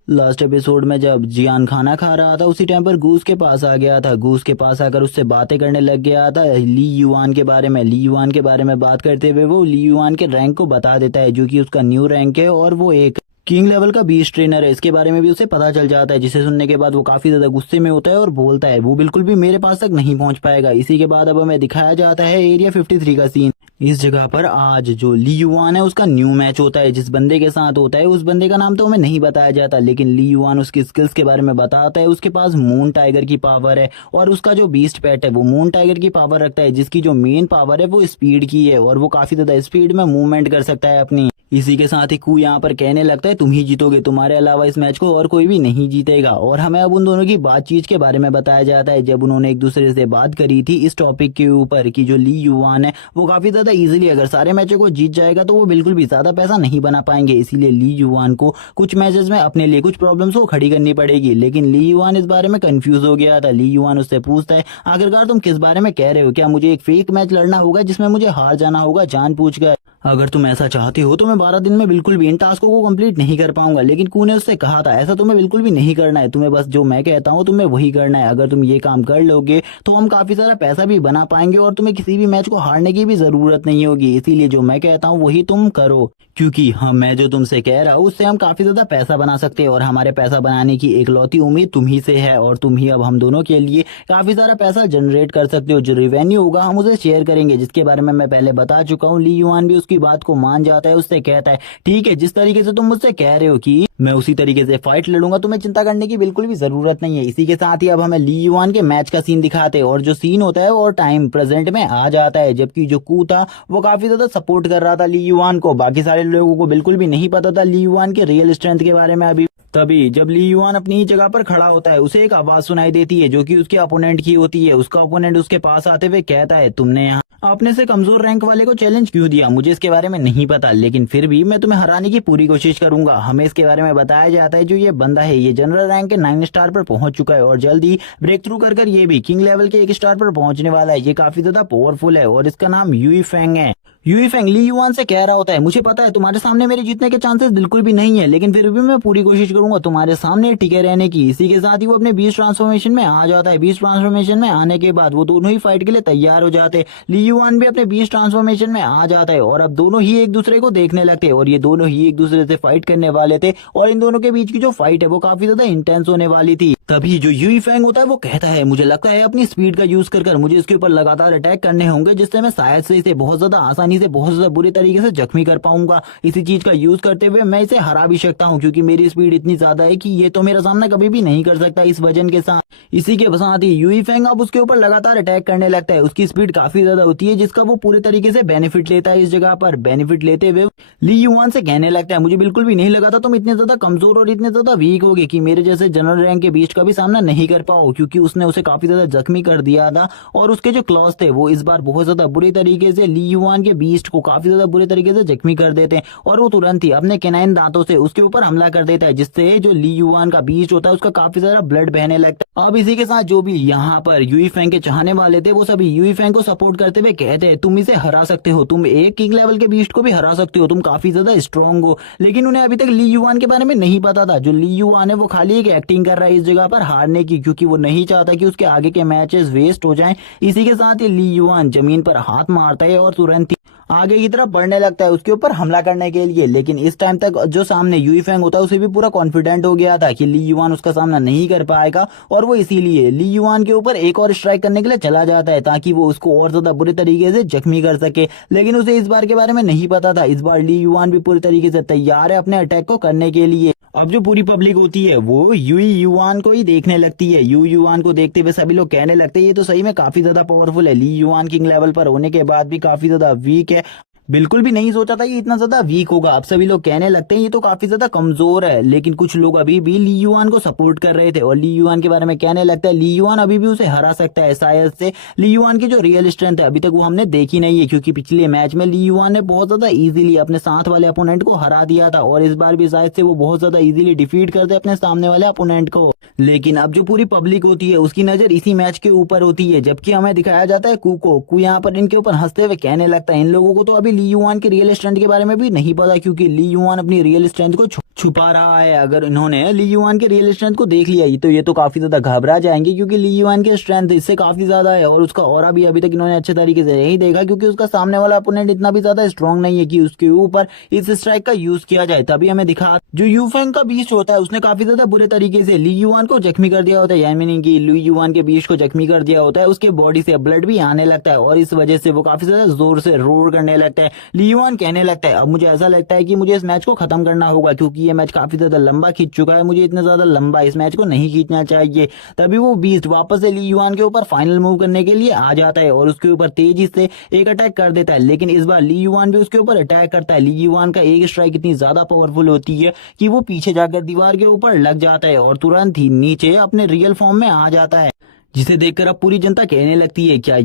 Last episode में जब जियान खाना खा रहा था उसी टाइम पर गूस के पास आ गया था। गूस के पास आकर उससे बातें करने लग गया था ली युआन के बारे में। ली युआन के बारे में बात करते हुए वो ली युआन के रैंक को बता देता है जो कि उसका न्यू रैंक है और वो एक किंग लेवल का बीस्ट ट्रेनर है, इसके बारे में भी उसे पता चल जाता है। जिसे सुनने के बाद वो काफी ज्यादा गुस्से में होता है और बोलता है वो बिल्कुल भी मेरे पास तक नहीं पहुंच पाएगा। इसी के बाद अब हमें दिखाया जाता है एरिया 53 का सीन। इस जगह पर आज जो ली युआन है उसका न्यू मैच होता है, जिस बंदे के साथ होता है उस बंदे का नाम तो हमें नहीं बताया जाता, लेकिन ली युआन उसकी स्किल्स के बारे में बताता है। उसके पास मून टाइगर की पावर है और उसका जो बीस्ट पेट है वो मून टाइगर की पावर रखता है, जिसकी जो मेन पावर है वो स्पीड की है और वो काफी ज्यादा स्पीड में मूवमेंट कर सकता है अपनी। इसी के साथ ही कू यहाँ पर कहने लगता है तुम ही जीतोगे, तुम्हारे अलावा इस मैच को और कोई भी नहीं जीतेगा। और हमें अब उन दोनों की बातचीत के बारे में बताया जाता है जब उन्होंने एक दूसरे से बात करी थी इस टॉपिक के ऊपर कि जो ली युआन है वो काफी ज्यादा ज्यादा इजीली अगर सारे मैचों को जीत जाएगा तो वो बिल्कुल भी ज्यादा पैसा नहीं बना पाएंगे। इसीलिए ली युआन को कुछ मैचेस में अपने लिए कुछ प्रॉब्लम्स को खड़ी करनी पड़ेगी। लेकिन ली युआन इस बारे में कंफ्यूज हो गया था। ली युआन उससे पूछता है, आखिरकार तुम किस बारे में कह रहे हो? क्या मुझे एक फेक मैच लड़ना होगा जिसमें मुझे हार जाना होगा जानबूझकर? अगर तुम ऐसा चाहती हो तो मैं 12 दिन में बिल्कुल भी इन टास्कों को कंप्लीट नहीं कर पाऊंगा। लेकिन कू ने उससे कहा था, ऐसा तुम्हें बिल्कुल भी नहीं करना है, तुम्हें बस जो मैं कहता हूँ तुम्हें वही करना है। अगर तुम ये काम कर लोगे तो हम काफी सारा पैसा भी बना पाएंगे और तुम्हें किसी भी मैच को हारने की भी जरूरत नहीं होगी। इसीलिए जो मैं कहता हूँ वही तुम करो, क्योंकि मैं जो तुमसे कह रहा हूँ उससे हम काफी ज्यादा पैसा बना सकते हैं और हमारे पैसा बनाने की एकलौती उम्मीद तुम ही से है और तुम ही अब हम दोनों के लिए काफी सारा पैसा जनरेट कर सकते हो। जो रेवेन्यू होगा हम उसे शेयर करेंगे, जिसके बारे में मैं पहले बता चुका हूँ। ली युआन भी उसकी बात को मान जाता है, उससे कहता है, ठीक है, जिस तरीके से तुम मुझसे कह रहे हो कि मैं उसी तरीके से फाइट लड़ूंगा, तुम्हें चिंता करने की बिल्कुल भी जरूरत नहीं है। इसी के साथ ही अब हमें ली युआन के मैच का सीन दिखाते हैं और जो सीन होता है और टाइम प्रेजेंट में आ जाता है। जबकि जो कू था वो काफी ज्यादा सपोर्ट कर रहा था ली युआन को। बाकी सारे लोगों को बिल्कुल भी नहीं पता था ली युआन के रियल स्ट्रेंथ के बारे में अभी। तभी जब ली युआन अपनी ही जगह पर खड़ा होता है, उसे एक आवाज सुनाई देती है जो कि उसके अपोनेंट की होती है। उसका अपोनेंट उसके पास आते हुए कहता है, तुमने यहाँ अपने से कमजोर रैंक वाले को चैलेंज क्यों दिया? मुझे इसके बारे में नहीं पता, लेकिन फिर भी मैं तुम्हें हराने की पूरी कोशिश करूंगा। हमें इसके बारे में बताया जाता है जो ये बंदा है ये जनरल रैंक के 9 स्टार पर पहुंच चुका है और जल्द ही ब्रेक थ्रू कर ये भी किंग लेवल के 1 स्टार पर पहुंचने वाला है। ये काफी ज्यादा पावरफुल है और इसका नाम युई फेंग है। युई फेंग ली युआन से कह रहा होता है, मुझे पता है तुम्हारे सामने मेरे जीतने के चांसेस बिल्कुल भी नहीं है, लेकिन फिर भी मैं पूरी कोशिश करूंगा तुम्हारे सामने टिके रहने की। इसी के साथ ही वो अपने बीस्ट ट्रांसफॉर्मेशन में आ जाता है। बीस्ट ट्रांसफॉर्मेशन में आने के बाद वो दोनों ही फाइट के लिए तैयार हो जाते हैं। ली युआन भी अपने बीस्ट ट्रांसफॉर्मेशन में आ जाता है और अब दोनों ही एक दूसरे को देखने लगते हैं और ये दोनों ही एक दूसरे से फाइट करने वाले थे और इन दोनों के बीच की जो फाइट है वो काफी ज्यादा इंटेंस होने वाली थी। तभी जो युई फेंग होता है वो कहता है, मुझे लगता है अपनी स्पीड का यूज कर मुझे इसके ऊपर लगातार अटैक करने होंगे, जिससे मैं शायद से इसे बहुत ज्यादा आसानी से बहुत ज्यादा बुरी तरीके से जख्मी कर पाऊंगा। इसी चीज का यूज करते हुए मैं इसे हरा भी सकता हूँ, क्योंकि मेरी स्पीड इतनी ज्यादा है कि ये तो मेरा सामना कभी भी नहीं कर सकता इस वजन के साथ। इसी के साथ ही युई फेंग अब उसके ऊपर लगातार अटैक करने लगता है। उसकी स्पीड काफी ज्यादा होती है जिसका वो पूरे तरीके से बेनिफिट लेता है। इस जगह पर बेनिफिट लेते हुए ली युआन से कहने लगता है, मुझे बिल्कुल भी नहीं लगा था तुम इतने ज्यादा कमजोर और इतने ज्यादा वीक होगे कि मेरे जैसे जनरल रैंक के बीस्ट का भी सामना नहीं कर पाओ, क्योंकि उसने उसे काफी ज्यादा जख्मी कर दिया था और उसके जो क्लॉज थे वो इस बार बहुत ज्यादा बुरी तरीके से ली युआन के बीस्ट को काफी ज्यादा बुरी तरीके से जख्मी कर देते हैं और वो तुरंत ही अपने कैनाइन दांतों से उसके ऊपर हमला कर देता है, जिससे जो ली युआन का बीस्ट होता है उसका काफी ज्यादा ब्लड बहने लगता है। अब इसी के साथ जो भी यहाँ पर युई फेंग के चाहने वाले थे वो सभी युई फेंग को सपोर्ट करते हुए कहते हैं, तुम इसे हरा सकते हो, तुम एक किंग लेवल के बीस्ट को भी हरा सकते हो, तुम काफी ज्यादा स्ट्रॉन्ग हो। लेकिन उन्हें अभी तक ली युआन के बारे में नहीं पता था। जो ली युआन है वो खाली एक एक्टिंग कर रहा है इस जगह पर हारने की, क्योंकि वो नहीं चाहता कि उसके आगे के मैचेस वेस्ट हो जाएं। इसी के साथ ही ली युआन जमीन पर हाथ मारता है और तुरंत ही आगे की तरफ बढ़ने लगता है उसके ऊपर हमला करने के लिए। लेकिन इस टाइम तक जो सामने युई फेंग होता है उसे भी पूरा कॉन्फिडेंट हो गया था कि ली युआन उसका सामना नहीं कर पाएगा और वो इसीलिए ली युआन के ऊपर एक और स्ट्राइक करने के लिए चला जाता है ताकि वो उसको और ज्यादा बुरे तरीके से जख्मी कर सके। लेकिन उसे इस बार के बारे में नहीं पता था। इस बार ली युआन भी पूरी तरीके से तैयार है अपने अटैक को करने के लिए। अब जो पूरी पब्लिक होती है वो युई युआन को ही देखने लगती है। युई युआन को देखते हुए सभी लोग कहने लगते हैं, ये तो सही में काफी ज्यादा पावरफुल है। ली युआन किंग लेवल पर होने के बाद भी काफी ज्यादा वीक है, बिल्कुल भी नहीं सोचा था ये इतना ज्यादा वीक होगा। अब सभी लोग कहने लगते हैं ये तो काफी ज्यादा कमजोर है। लेकिन कुछ लोग अभी भी ली युआन को सपोर्ट कर रहे थे और ली युआन के बारे में कहने लगता है ली युआन अभी भी उसे हरा सकता है। शायद से ली युआन की जो रियल स्ट्रेंथ है अभी तक वो हमने देखी नहीं है, क्योंकि पिछले मैच में ली युआन ने बहुत ज्यादा इजीली अपने साथ वाले अपोनेंट को हरा दिया था और इस बार भी शायद से वो बहुत ज्यादा इजीली डिफीट करते अपने सामने वाले अपोनेंट को। लेकिन अब जो पूरी पब्लिक होती है उसकी नजर इसी मैच के ऊपर होती है, जबकि हमें दिखाया जाता है कू को। कू यहाँ पर इनके ऊपर हंसते हुए कहने लगता है, इन लोगों को तो अभी ली युआन के रियल स्ट्रेंथ के बारे में भी नहीं पता, क्योंकि ली युआन अपनी रियल स्ट्रेंथ को छुपा रहा है। अगर इन्होंने ली युआन के रियल स्ट्रेंथ को देख लिया तो ये तो काफी ज्यादा घबरा जाएंगे, क्योंकि ली युआन के स्ट्रेंथ इससे काफी ज्यादा है और उसका ऑरा भी अभी तक इन्होंने अच्छे तरीके से नहीं देखा, क्योंकि उसका सामने वाला अपोनेंट इतना भी ज्यादा स्ट्रॉन्ग नहीं है कि उसके ऊपर इस स्ट्राइक का यूज किया जाए। तभी हमें दिखा जो यू फेंग का बीस्ट होता है उसने काफी ज्यादा बुरे तरीके से ली युआन को जख्मी कर दिया होता है, यानी कि ली युआन के बीस्ट को जख्मी कर दिया होता है। उसके बॉडी से ब्लड भी आने लगता है और इस वजह से वो काफी ज्यादा जोर से रोर करने लगता है। ली युआन कहने लगता है, अब मुझे ऐसा लगता है कि मुझे इस मैच को खत्म करना होगा, क्योंकि ये मैच काफी ज्यादा लंबा खींच चुका है, मुझे इतना ज्यादा लंबा इस मैच को नहीं खींचना चाहिए। तभी वो बीस्ट वापस से ली युआन के ऊपर फाइनल मूव करने के लिए आ जाता है और उसके ऊपर तेजी से एक अटैक कर देता है। लेकिन इस बार ली युआन भी उसके ऊपर अटैक करता है। ली युआन का एक स्ट्राइक इतनी ज्यादा पावरफुल होती है कि वो पीछे जाकर दीवार के ऊपर लग जाता है और तुरंत ही नीचे अपने रियल फॉर्म में आ जाता है। जिसे देखकर अब पूरी जनता कहने लगती है क्या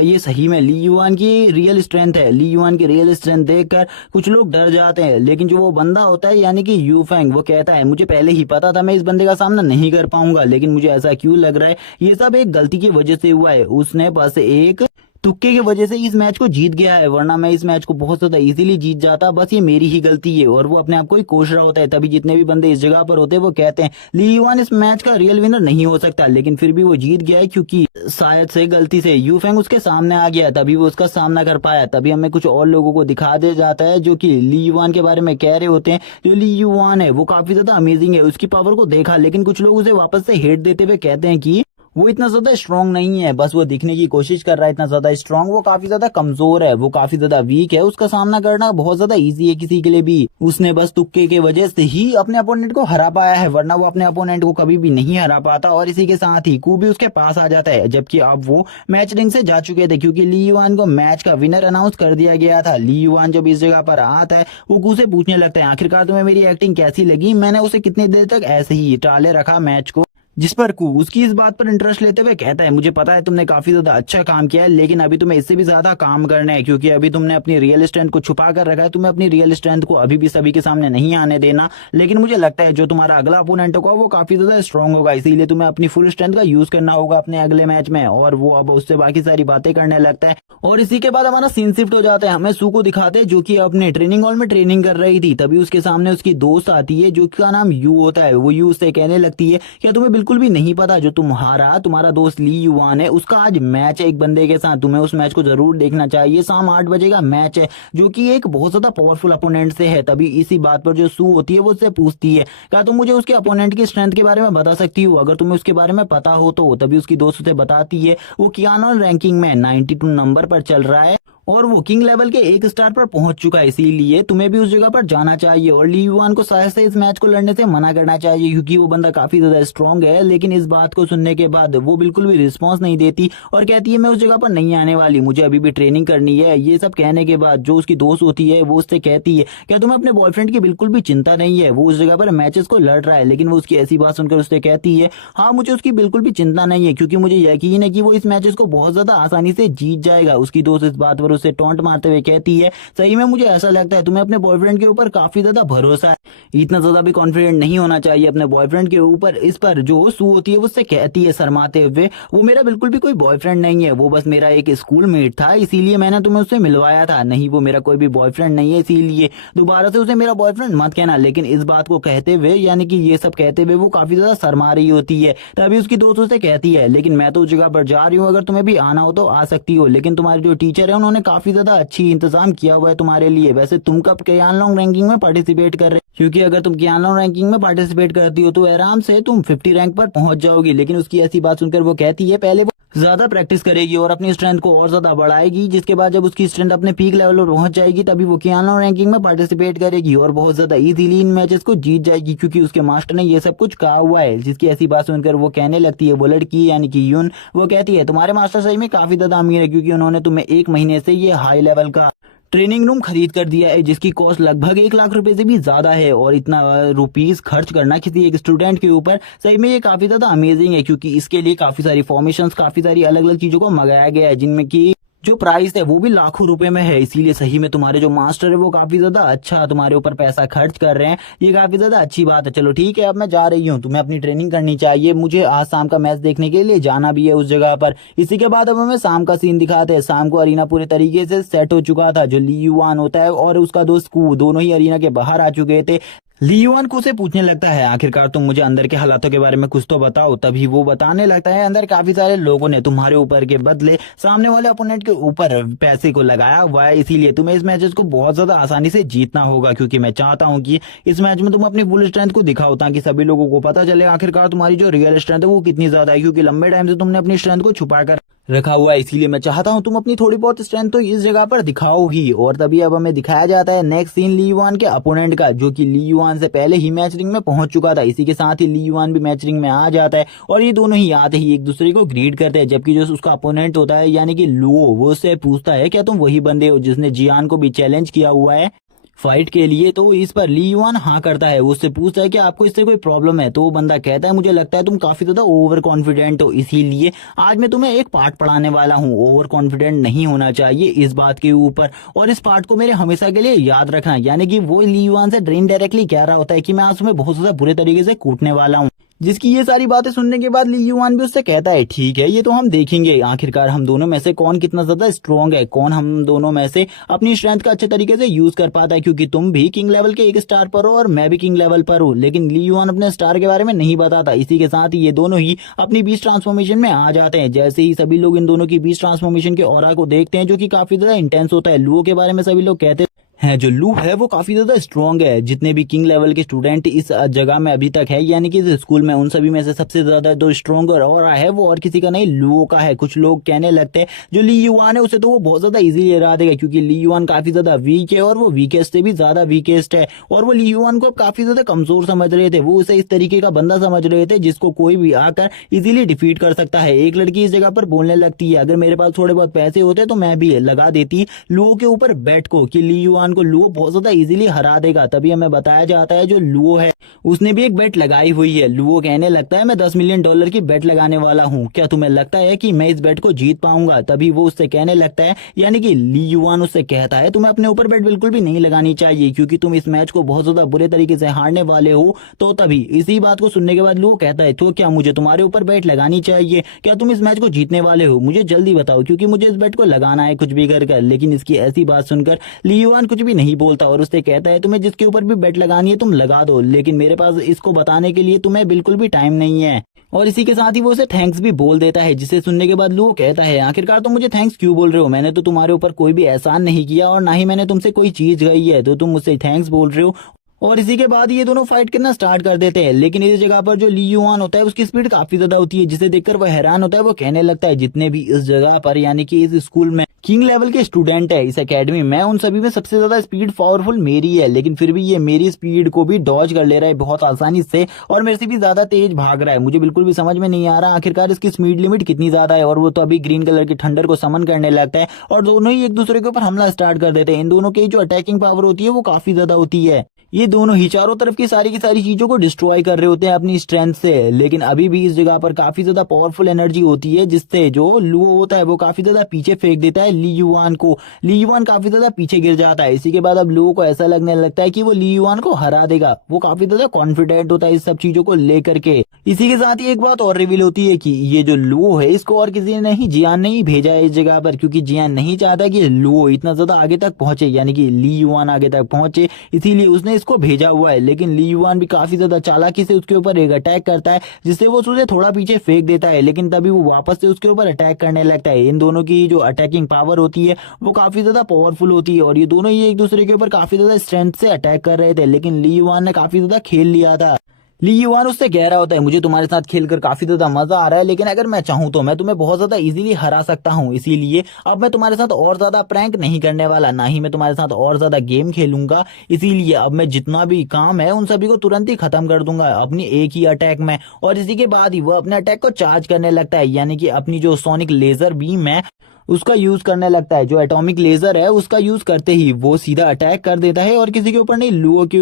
ये सही में ली युआन की रियल स्ट्रेंथ है। ली युआन की रियल स्ट्रेंथ देखकर कुछ लोग डर जाते हैं, लेकिन जो वो बंदा होता है यानी कि यू फेंग, वो कहता है मुझे पहले ही पता था मैं इस बंदे का सामना नहीं कर पाऊंगा, लेकिन मुझे ऐसा क्यों लग रहा है ये सब एक गलती की वजह से हुआ है। उसने बस एक तुक्के की वजह से इस मैच को जीत गया है, वरना मैं इस मैच को बहुत ज्यादा इजीली जीत जाता, बस ये मेरी ही गलती है। और वो अपने आप को ही कोस रहा होता है। तभी जितने भी बंदे इस जगह पर होते हैं वो कहते हैं ली युआन इस मैच का रियल विनर नहीं हो सकता, लेकिन फिर भी वो जीत गया है क्योंकि शायद से गलती से यू फेंग उसके सामने आ गया, तभी वो उसका सामना कर पाया। तभी हमें कुछ और लोगों को दिखा दिया जाता है जो कि ली युआन के बारे में कह रहे होते हैं। जो ली युआन है वो काफी ज्यादा अमेजिंग है, उसकी पावर को देखा, लेकिन कुछ लोग उसे वापस से हेट देते हुए कहते हैं कि वो इतना ज्यादा स्ट्रांग नहीं है, बस वो दिखने की कोशिश कर रहा है इतना ज्यादा स्ट्रांग, वो काफी ज्यादा कमजोर है, वो काफी ज्यादा वीक है, उसका सामना करना बहुत ज्यादा इजी है किसी के लिए भी। उसने बस तुक्के के वजह से ही अपने अपोनेंट को हरा पाया है, वरना वो अपने अपोनेंट को कभी भी नहीं हरा पाता। और इसी के साथ ही कू भी उसके पास आ जाता है, जबकि अब वो मैच रिंग से जा चुके थे क्योंकि ली युआन को मैच का विनर अनाउंस कर दिया गया था। ली युआन जब इस जगह पर आता है वो कू से पूछने लगता है आखिरकार तुम्हें मेरी एक्टिंग कैसी लगी, मैंने उसे कितनी देर तक ऐसे ही टाले रखा मैच को। जिस पर कू उसकी इस बात पर इंटरेस्ट लेते हुए कहता है मुझे पता है तुमने काफी ज्यादा अच्छा काम किया है, लेकिन अभी तुम्हें इससे भी ज्यादा काम करना है क्योंकि अभी तुमने अपनी रियल स्ट्रेंथ को छुपा कर रखा है, तुम्हें अपनी रियल स्ट्रेंथ को अभी भी सभी के सामने नहीं आने देना। लेकिन मुझे लगता है जो तुम्हारा अगला अपोनेंट होगा वो काफी ज्यादा स्ट्रांग होगा, इसीलिए तुम्हें अपनी फुल स्ट्रेंथ का यूज करना होगा अपने अगले मैच में। और वो अब उससे बाकी सारी बातें करने लगता है। और इसी के बाद हमारा सीन शिफ्ट हो जाता है, हमें सू को दिखाते हैं जो कि अपने ट्रेनिंग हॉल में ट्रेनिंग कर रही थी। तभी उसके सामने उसकी दोस्त आती है जो का नाम यू होता है। वो यू उससे कहने लगती है क्या तुम्हें बिल्कुल भी नहीं पता जो तुम्हारा दोस्त ली युआन है उसका आज मैच है एक बंदे के साथ, तुम्हें उस मैच को जरूर देखना चाहिए, शाम 8 बजे का मैच है जो कि एक बहुत ज्यादा पावरफुल अपोनेंट से है। तभी इसी बात पर जो सू होती है वो उससे पूछती है क्या तुम मुझे उसके अपोनेंट की स्ट्रेंथ के बारे में बता सकती हो, अगर तुम्हें उसके बारे में पता हो तो। तभी उसकी दोस्त उसे बताती है वो कियानोन रैंकिंग में 92 नंबर पर चल रहा है और वो किंग लेवल के 1 स्टार पर पहुंच चुका है, इसीलिए तुम्हें भी उस जगह पर जाना चाहिए। और ली युआन को शायद से इस मैच को लड़ने से मना करना चाहिए क्योंकि वो बंदा काफी ज्यादा स्ट्रांग है। लेकिन इस बात को सुनने के बाद वो बिल्कुल भी रिस्पॉन्स नहीं देती और कहती है मैं उस जगह पर नहीं आने वाली, मुझे अभी भी ट्रेनिंग करनी है। ये सब कहने के बाद जो उसकी दोस्त होती है वो उससे कहती है क्या तुम्हें अपने बॉयफ्रेंड की बिल्कुल भी चिंता नहीं है, वो उस जगह पर मैचेस को लड़ रहा है। लेकिन वो उसकी ऐसी बात सुनकर उससे कहती है हाँ मुझे उसकी बिल्कुल भी चिंता नहीं है क्योंकि मुझे यकीन है कि वो इस मैचेस को बहुत ज्यादा आसानी से जीत जाएगा। उसकी दोस्त इस बात पर उसे टॉन्ट मारते हुए कहती है सही में मुझे ऐसा लगता है तुम्हें अपने बॉयफ्रेंड के ऊपर काफी ज्यादा भरोसा है, इतना ज्यादा भी कॉन्फिडेंट नहीं होना चाहिए अपने बॉयफ्रेंड के ऊपर। इस पर जो सू होती है वो उससे कहती है शर्माते हुए वो मेरा बिल्कुल भी कोई बॉयफ्रेंड नहीं है, वो बस मेरा एक स्कूल मेट था, इसीलिए मैंने तुम्हें उससे मिलवाया था, नहीं वो मेरा कोई भी बॉयफ्रेंड नहीं है, इसीलिए दोबारा से उसे मेरा बॉयफ्रेंड मत कहना। लेकिन इस बात को कहते हुए यानी कि ये सब कहते हुए वो काफी ज्यादा शर्मा रही होती है। तभी उसकी दोस्त उसे कहती है लेकिन मैं तो उस जगह पर जा रही हूँ, अगर तुम्हें भी आना हो तो आ सकती हो, लेकिन तुम्हारे जो टीचर है उन्होंने काफी ज्यादा अच्छी इंतजाम किया हुआ है तुम्हारे लिए। वैसे तुम कब कियानलोंग रैंकिंग में पार्टिसिपेट कर रहे, क्योंकि अगर तुम कियानलोंग रैंकिंग में पार्टिसिपेट करती हो तो आराम से तुम 50 रैंक पर पहुंच जाओगी। लेकिन उसकी ऐसी बात सुनकर वो कहती है पहले वो ज्यादा प्रैक्टिस करेगी और अपनी स्ट्रेंथ को और ज्यादा बढ़ाएगी, जिसके बाद जब उसकी स्ट्रेंथ अपने पीक लेवल पर पहुंच जाएगी तभी वो कियानलोंग रैंकिंग में पार्टिसिपेट करेगी और बहुत ज्यादा इजीली इन मैचेस को जीत जाएगी क्योंकि उसके मास्टर ने ये सब कुछ कहा हुआ है। जिसकी ऐसी बात सुनकर वो कहने लगती है, वो लड़की यानी कि यून, वो कहती है तुम्हारे मास्टर सही में काफी ज्यादा अमीर है क्योंकि उन्होंने तुम्हें 1 महीने से ये हाई लेवल का ट्रेनिंग रूम खरीद कर दिया है जिसकी कॉस्ट लगभग 1 लाख रुपए से भी ज्यादा है। और इतना रुपीस खर्च करना किसी एक स्टूडेंट के ऊपर सही में ये काफी ज्यादा अमेजिंग है क्योंकि इसके लिए काफी सारी फॉर्मेशंस, काफी सारी अलग अलग चीजों को मंगाया गया है जिनमें की जो प्राइस है वो भी लाखों रुपए में है। इसीलिए सही में तुम्हारे जो मास्टर है वो काफी ज्यादा अच्छा तुम्हारे ऊपर पैसा खर्च कर रहे हैं, ये काफी ज्यादा अच्छी बात है। चलो ठीक है अब मैं जा रही हूँ, तुम्हें अपनी ट्रेनिंग करनी चाहिए, मुझे आज शाम का मैच देखने के लिए जाना भी है उस जगह पर। इसी के बाद अब हमें शाम का सीन दिखाते हैं। शाम को अरीना पूरे तरीके से सेट हो चुका था, जो ली युआन होता है और उसका दोस्त कू दोनों ही अरीना के बाहर आ चुके थे। ली युआन को से पूछने लगता है आखिरकार तुम मुझे अंदर के हालातों के बारे में कुछ तो बताओ। तभी वो बताने लगता है अंदर काफी सारे लोगों ने तुम्हारे ऊपर के बदले सामने वाले अपोनेंट के ऊपर पैसे को लगाया हुआ है, इसीलिए तुम्हें इस मैचेस को बहुत ज्यादा आसानी से जीतना होगा क्योंकि मैं चाहता हूँ कि इस मैच में तुम अपनी फुल स्ट्रेंथ को दिखाओ ताकि सभी लोगों को पता चले आखिरकार तुम्हारी जो रियल स्ट्रेंथ है वो कितनी ज्यादा है, क्योंकि लंबे टाइम से तुमने अपनी स्ट्रेंथ को छुपा कर रखा हुआ है, इसीलिए मैं चाहता हूं तुम अपनी थोड़ी बहुत स्ट्रेंथ तो इस जगह पर दिखाओ ही। और तभी अब हमें दिखाया जाता है नेक्स्ट सीन ली युआन के अपोनेंट का, जो कि ली युआन से पहले ही मैच रिंग में पहुंच चुका था। इसी के साथ ही ली युआन भी मैच रिंग में आ जाता है और ये दोनों ही आते ही एक दूसरे को ग्रीट करते हैं, जबकि जो उसका अपोनेंट होता है यानी कि लुओ, वो उससे पूछता है क्या तुम वही बंदे हो जिसने जियान को भी चैलेंज किया हुआ है। फाइट के लिए। तो इस पर ली युआन हाँ करता है। वो उससे पूछता है कि आपको इससे कोई प्रॉब्लम है। तो वो बंदा कहता है मुझे लगता है तुम काफी ज्यादा ओवर कॉन्फिडेंट हो, इसीलिए आज मैं तुम्हें एक पार्ट पढ़ाने वाला हूँ। ओवर कॉन्फिडेंट नहीं होना चाहिए इस बात के ऊपर, और इस पार्ट को मेरे हमेशा के लिए याद रखना। यानी कि वो ली युआन से इनडायरेक्टली कह रहा होता है कि मैं आज तुम्हें बहुत ज्यादा बुरे तरीके से कूटने वाला हूँ। जिसकी ये सारी बातें सुनने के बाद ली युआन भी उससे कहता है ठीक है, ये तो हम देखेंगे आखिरकार हम दोनों में से कौन कितना ज्यादा स्ट्रांग है, कौन हम दोनों में से अपनी स्ट्रेंथ का अच्छे तरीके से यूज कर पाता है। क्योंकि तुम भी किंग लेवल के एक स्टार पर हो और मैं भी किंग लेवल पर हूँ, लेकिन ली युआन अपने स्टार के बारे में नहीं बताता। इसी के साथ ही ये दोनों ही अपनी बीच ट्रांसफॉर्मेशन में आ जाते हैं। जैसे ही सभी लोग इन दोनों की बीच ट्रांसफॉर्मेशन के ऑरा को देखते हैं, जो कि काफी ज्यादा इंटेंस होता है। लुओ के बारे में सभी लोग कहते है जो लू है वो काफी ज्यादा स्ट्रांग है। जितने भी किंग लेवल के स्टूडेंट इस जगह में अभी तक है, यानी कि इस स्कूल में, उन सभी में से सबसे ज्यादा जो स्ट्रांग और है वो और किसी का नहीं, लुओ का है। कुछ लोग कहने लगते हैं जो ली युआन है उसे तो वो बहुत ज्यादा इजीली हरा देगा, क्योंकि ली युआन काफी ज्यादा वीक है और वो वीकेस्ट से भी ज्यादा वीकेस्ट है। और वो ली युआन को काफी ज्यादा कमजोर समझ रहे थे। वो उसे इस तरीके का बंदा समझ रहे थे जिसको कोई भी आकर इजीली डिफीट कर सकता है। एक लड़की इस जगह पर बोलने लगती है अगर मेरे पास थोड़े बहुत पैसे होते तो मैं भी लगा देती लुओ के ऊपर बेट को कि ली युआन को लुओ बहुत ज्यादा इजीली हरा देगा। तभी हमें बताया जाता है जो लुओ है उसने भी एक बेट लगाई हुई है। लुओ कहने लगता है मैं $10 मिलियन की बेट लगाने वाला हूँ, क्या तुम्हें लगता है कि मैं इस बेट को जीत पाऊंगा? तभी वो उससे कहने लगता है, यानी कि ली युआन उससे कहता है तुम्हें अपने ऊपर बेट बिल्कुल भी नहीं लगानी चाहिए, क्योंकि तुम इस मैच को बहुत ज्यादा बुरे तरीके से हारने वाले हो। तो तभी इसी बात को सुनने के बाद लुओ कहता है तो क्या मुझे तुम्हारे ऊपर बेट लगानी चाहिए? क्या तुम इस मैच को जीतने वाले हो? मुझे जल्दी बताओ, क्योंकि मुझे इस बेट को लगाना है कुछ भी कर। लेकिन इसकी ऐसी बात सुनकर ली युआन कुछ भी नहीं बोलता और उससे कहता है तुम्हें जिसके ऊपर भी बेट लगानी है तुम लगा दो, लेकिन मेरे पास इसको बताने के लिए तुम्हें बिल्कुल भी टाइम नहीं है। और इसी के साथ ही वो उसे थैंक्स भी बोल देता है, जिसे सुनने के बाद लुओ कहता है आखिरकार तुम मुझे थैंक्स क्यों बोल रहे हो? मैंने तो तुम्हारे ऊपर कोई भी एहसान नहीं किया और ना ही मैंने तुमसे कोई चीज गई है, तो तुम मुझसे थैंक्स बोल रहे हो। और इसी के बाद ये दोनों फाइट करना स्टार्ट कर देते हैं। लेकिन इस जगह पर जो ली युआन होता है उसकी स्पीड काफी ज्यादा होती है, जिसे देखकर वो हैरान होता है। वो कहने लगता है जितने भी इस जगह पर यानी कि इस स्कूल में किंग लेवल के स्टूडेंट है, इस एकेडमी में, उन सभी में सबसे ज्यादा स्पीड पावरफुल मेरी है। लेकिन फिर भी ये मेरी स्पीड को भी डॉज कर ले रहा है बहुत आसानी से और मेरे से भी ज्यादा तेज भाग रहा है। मुझे बिल्कुल भी समझ में नहीं आ रहा आखिरकार इसकी स्पीड लिमिट कितनी ज्यादा है। और वो तो अभी ग्रीन कलर के थंडर को समन करने लगता है और दोनों ही एक दूसरे के ऊपर हमला स्टार्ट कर देते हैं। इन दोनों की जो अटैकिंग पावर होती है वो काफी ज्यादा होती है। ये दोनों ही चारों तरफ की सारी चीजों को डिस्ट्रॉय कर रहे होते हैं अपनी स्ट्रेंथ से। लेकिन अभी भी इस जगह पर काफी ज्यादा पावरफुल एनर्जी होती है, जिससे जो लुओ होता है वो काफी ज्यादा पीछे फेंक देता है ली युआन को। ली युआन काफी ज्यादा पीछे गिर जाता है। इसी के बाद अब लुओ को ऐसा लगने लगता है कि वो ली युआन को हरा देगा। वो काफी ज्यादा कॉन्फिडेंट होता है इस सब चीजों को लेकर के। इसी के साथ ही एक बात और रिवील होती है कि ये जो लुओ है इसको और किसी ने नहीं, जियान ने ही भेजा है इस जगह पर, क्योंकि जियान नहीं चाहता कि लुओ इतना ज्यादा आगे तक पहुंचे, यानी कि ली युआन आगे तक पहुंचे, इसीलिए उसने इसको भेजा हुआ है। लेकिन ली युआन भी काफी ज्यादा चालाकी से उसके ऊपर एक अटैक करता है, जिससे वो उसे थोड़ा पीछे फेंक देता है। लेकिन तभी वो वापस से उसके ऊपर अटैक करने लगता है। इन दोनों की जो अटैकिंग पावर होती है वो काफी ज्यादा पावरफुल होती है और ये दोनों ही एक दूसरे के ऊपर काफी ज्यादा स्ट्रेंथ से अटैक कर रहे थे। लेकिन ली युआन ने काफी ज्यादा खेल लिया था। ली युआन उससे कह रहा होता है मुझे तुम्हारे साथ खेलकर काफी ज्यादा मजा आ रहा है, लेकिन अगर मैं चाहूं तो मैं तुम्हें बहुत ज्यादा इजीली हरा सकता हूं। इसीलिए अब मैं तुम्हारे साथ और ज्यादा प्रैंक नहीं करने वाला, ना ही मैं तुम्हारे साथ और ज्यादा गेम खेलूंगा। इसीलिए अब मैं जितना भी काम है उन सभी को तुरंत ही खत्म कर दूंगा अपनी एक ही अटैक में। और इसी के बाद ही वो अपने अटैक को चार्ज करने लगता है, यानी कि अपनी जो सोनिक लेजर बीम है उसका यूज करने लगता है। जो एटॉमिक लेजर है उसका यूज करते ही वो सीधा अटैक कर देता है और किसी के ऊपर नहीं, लुओ के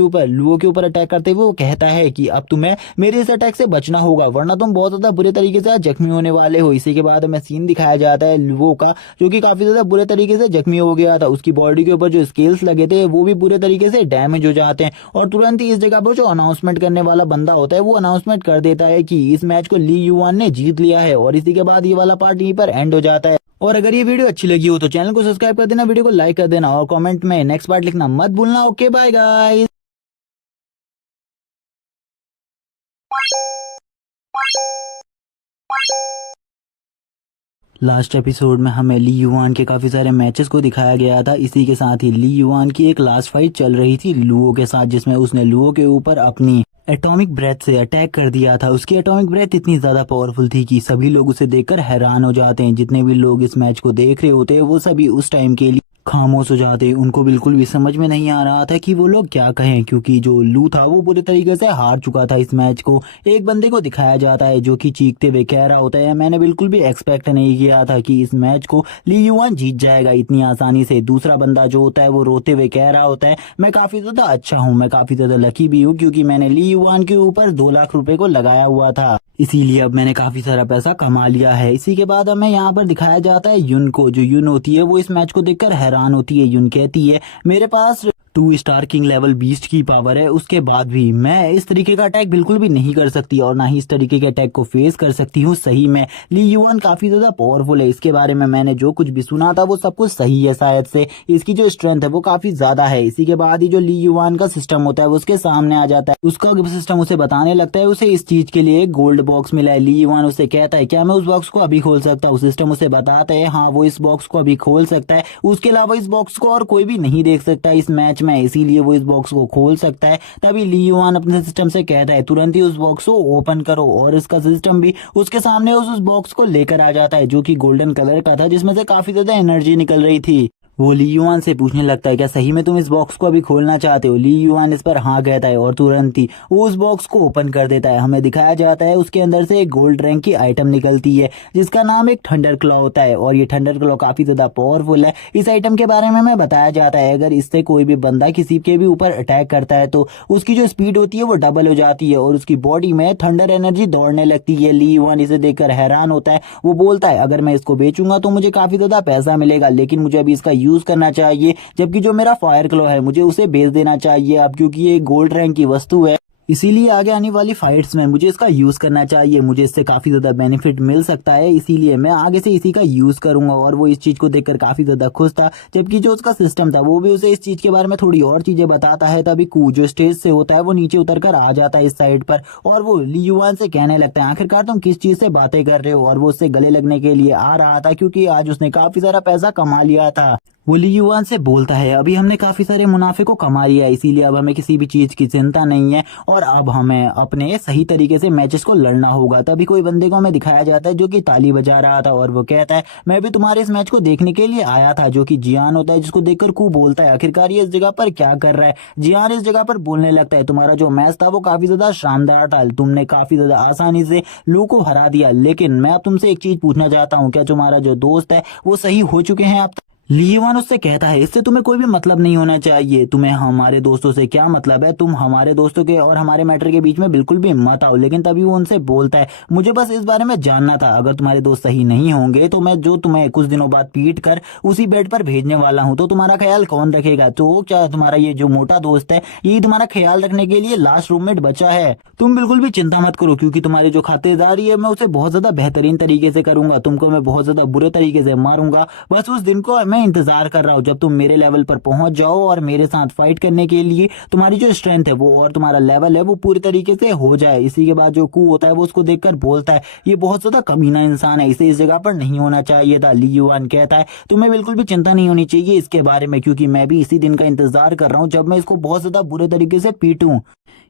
ऊपर अटैक करते हुए वो कहता है कि अब तुम्हें मेरे इस अटैक से बचना होगा, वरना तुम बहुत ज्यादा बुरे तरीके से जख्मी होने वाले हो। इसी के बाद हमें सीन दिखाया जाता है लुओ का, जो कि काफी ज्यादा बुरे तरीके से जख्मी हो गया था। उसकी बॉडी के ऊपर जो स्केल्स लगे थे वो भी बुरे तरीके से डैमेज हो जाते हैं। और तुरंत ही इस जगह पर जो अनाउंसमेंट करने वाला बंदा होता है वो अनाउंसमेंट कर देता है कि इस मैच को ली युआन ने जीत लिया है। और इसी के बाद ये वाला पार्ट यहीं पर एंड हो जाता है। और अगर ये वीडियो अच्छी लगी हो तो चैनल को सब्सक्राइब कर देना, वीडियो को लाइक कर देना और कमेंट में नेक्स्ट पार्ट लिखना मत भूलना। Okay bye guys. Last episode में हमें ली युआन के काफी सारे मैचेस को दिखाया गया था। इसी के साथ ही ली युआन की एक लास्ट फाइट चल रही थी लुओ के साथ, जिसमें उसने लुओ के ऊपर अपनी एटॉमिक ब्रेथ से अटैक कर दिया था। उसकी एटॉमिक ब्रेथ इतनी ज्यादा पावरफुल थी कि सभी लोग उसे देखकर हैरान हो जाते हैं। जितने भी लोग इस मैच को देख रहे होते हैं वो सभी उस टाइम के लिए खामोश हो जाते। उनको बिल्कुल भी समझ में नहीं आ रहा था कि वो लोग क्या कहें, क्योंकि जो लू था वो बुरे तरीके से हार चुका था इस मैच को। एक बंदे को दिखाया जाता है जो कि चीखते हुए कह रहा होता है, मैंने बिल्कुल भी एक्सपेक्ट नहीं किया था कि इस मैच को ली युआन जीत जाएगा इतनी आसानी से। दूसरा बंदा जो होता है वो रोते हुए कह रहा होता है, मैं काफी ज्यादा अच्छा हूँ, मैं काफी ज्यादा लकी भी हूँ, क्योंकि मैंने ली युआन के ऊपर 2 लाख रुपए को लगाया हुआ था, इसीलिए अब मैंने काफी सारा पैसा कमा लिया है। इसी के बाद हमें यहाँ पर दिखाया जाता है युन को। जो युन होती है वो इस मैच को देखकर हैरान होती है। युन कहती है, मेरे पास 2 स्टार किंग लेवल बीस्ट की पावर है, उसके बाद भी मैं इस तरीके का अटैक बिल्कुल भी नहीं कर सकती और ना ही इस तरीके के अटैक को फेस कर सकती हूँ। सही में ली युआन काफी ज्यादा पावरफुल है, इसके बारे में मैंने जो कुछ भी सुना था वो सब कुछ सही है। शायद से इसकी जो स्ट्रेंथ है वो काफी ज्यादा है। इसी के बाद ही जो ली युआन का सिस्टम होता है वो उसके सामने आ जाता है। उसका सिस्टम उसे बताने लगता है उसे इस चीज के लिए एक गोल्ड बॉक्स मिला है। ली युआन उसे कहता है, क्या मैं उस बॉक्स को अभी खोल सकता हूँ? सिस्टम उसे बताता है हाँ वो इस बॉक्स को अभी खोल सकता है, उसके अलावा इस बॉक्स को और कोई भी नहीं देख सकता इस मैच में, इसीलिए वो इस बॉक्स को खोल सकता है। तभी ली युआन अपने सिस्टम से कहता है, तुरंत ही उस बॉक्स को ओपन करो, और इसका सिस्टम भी उसके सामने उस बॉक्स को लेकर आ जाता है जो कि गोल्डन कलर का था, जिसमें से काफी ज्यादा एनर्जी निकल रही थी। वो ली युआन से पूछने लगता है, क्या सही में तुम इस बॉक्स को अभी खोलना चाहते हो? ली युआन इस पर हाँ कहता है और तुरंत ही वो उस बॉक्स को ओपन कर देता है। हमें दिखाया जाता है उसके अंदर से एक गोल्ड रैंक की आइटम निकलती है जिसका नाम एक थंडर क्लॉ होता है, और ये थंडर क्लॉ काफी ज्यादा पावरफुल है। इस आइटम के बारे में हमें बताया जाता है अगर इससे कोई भी बंदा किसी के भी ऊपर अटैक करता है तो उसकी जो स्पीड होती है वो डबल हो जाती है और उसकी बॉडी में थंडर एनर्जी दौड़ने लगती है। ली युआन इसे देखकर हैरान होता है। वो बोलता है, अगर मैं इसको बेचूंगा तो मुझे काफी ज्यादा पैसा मिलेगा, लेकिन मुझे अभी इसका यूज करना चाहिए, जबकि जो मेरा फायर क्लॉ है मुझे उसे बेच देना चाहिए अब, क्योंकि ये गोल्ड रैंक की वस्तु है, इसीलिए आगे आने वाली फाइट्स में मुझे इसका यूज करना चाहिए, मुझे इससे काफी ज्यादा बेनिफिट मिल सकता है, इसीलिए मैं आगे से इसी का यूज करूंगा। और वो इस चीज को देखकर काफी ज्यादा खुश था, जबकि जो उसका सिस्टम था वो भी उसे इस चीज के बारे में थोड़ी और चीजें बताता है। तभी कू जो स्टेज से होता है वो नीचे उतर कर आ जाता है इस साइड पर, और वो ली युआन से कहने लगता है, आखिरकार तुम किस चीज से बातें कर रहे हो? और वो उससे गले लगने के लिए आ रहा था क्योंकि आज उसने काफी सारा पैसा कमा लिया था। वो ली युआन से बोलता है, अभी हमने काफी सारे मुनाफे को कमा लिया है, इसीलिए अब हमें किसी भी चीज की चिंता नहीं है और अब हमें अपने सही तरीके से मैचेस को लड़ना होगा। तभी कोई बंदे को हमें दिखाया जाता है जो कि ताली बजा रहा था और वो कहता है, मैं भी तुम्हारे इस मैच को देखने के लिए आया था, जो कि जियान होता है, जिसको देखकर कू बोलता है, आखिरकार ये इस जगह पर क्या कर रहा है? जियान इस जगह पर बोलने लगता है, तुम्हारा जो मैच था वो काफी ज्यादा शानदार था, तुमने काफी ज्यादा आसानी से लू को हरा दिया, लेकिन मैं अब तुमसे एक चीज पूछना चाहता हूँ, क्या तुम्हारा जो दोस्त है वो सही हो चुके हैं अब? ली युआन उससे कहता है, इससे तुम्हें कोई भी मतलब नहीं होना चाहिए, तुम्हें हमारे दोस्तों से क्या मतलब है? तुम हमारे दोस्तों के और हमारे मैटर के बीच में बिल्कुल भी मत आओ। लेकिन तभी वो उनसे बोलता है, मुझे बस इस बारे में जानना था, अगर तुम्हारे दोस्त सही नहीं होंगे तो मैं जो तुम्हें कुछ दिनों बाद पीट कर उसी बेड पर भेजने वाला हूँ, तो तुम्हारा ख्याल कौन रखेगा? तो क्या तुम्हारा ये जो मोटा दोस्त है यही तुम्हारा ख्याल रखने के लिए लास्ट रूममेट बचा है? तुम बिल्कुल भी चिंता मत करो, क्योंकि तुम्हारी जो खातिरदारी है मैं उसे बहुत ज्यादा बेहतरीन तरीके से करूंगा, तुमको मैं बहुत ज्यादा बुरे तरीके से मारूंगा, बस उस दिन को मैं इंतजार कर रहा हूं जब तुम मेरे लेवल पर पहुंच जाओ और मेरे साथ फाइट करने के लिए तुम्हारी जो स्ट्रेंथ है वो और तुम्हारा लेवल है वो पूरी तरीके से हो जाए। इसी के बाद जो कू होता है वो उसको देखकर बोलता है, ये बहुत ज्यादा कमीना इंसान है, इसे इस जगह पर नहीं होना चाहिए था। ली युआन कहता है, तुम्हें बिल्कुल भी चिंता नहीं होनी चाहिए इसके बारे में, क्योंकि मैं भी इसी दिन का इंतजार कर रहा हूँ जब मैं इसको बहुत ज्यादा बुरे तरीके से पीटूं।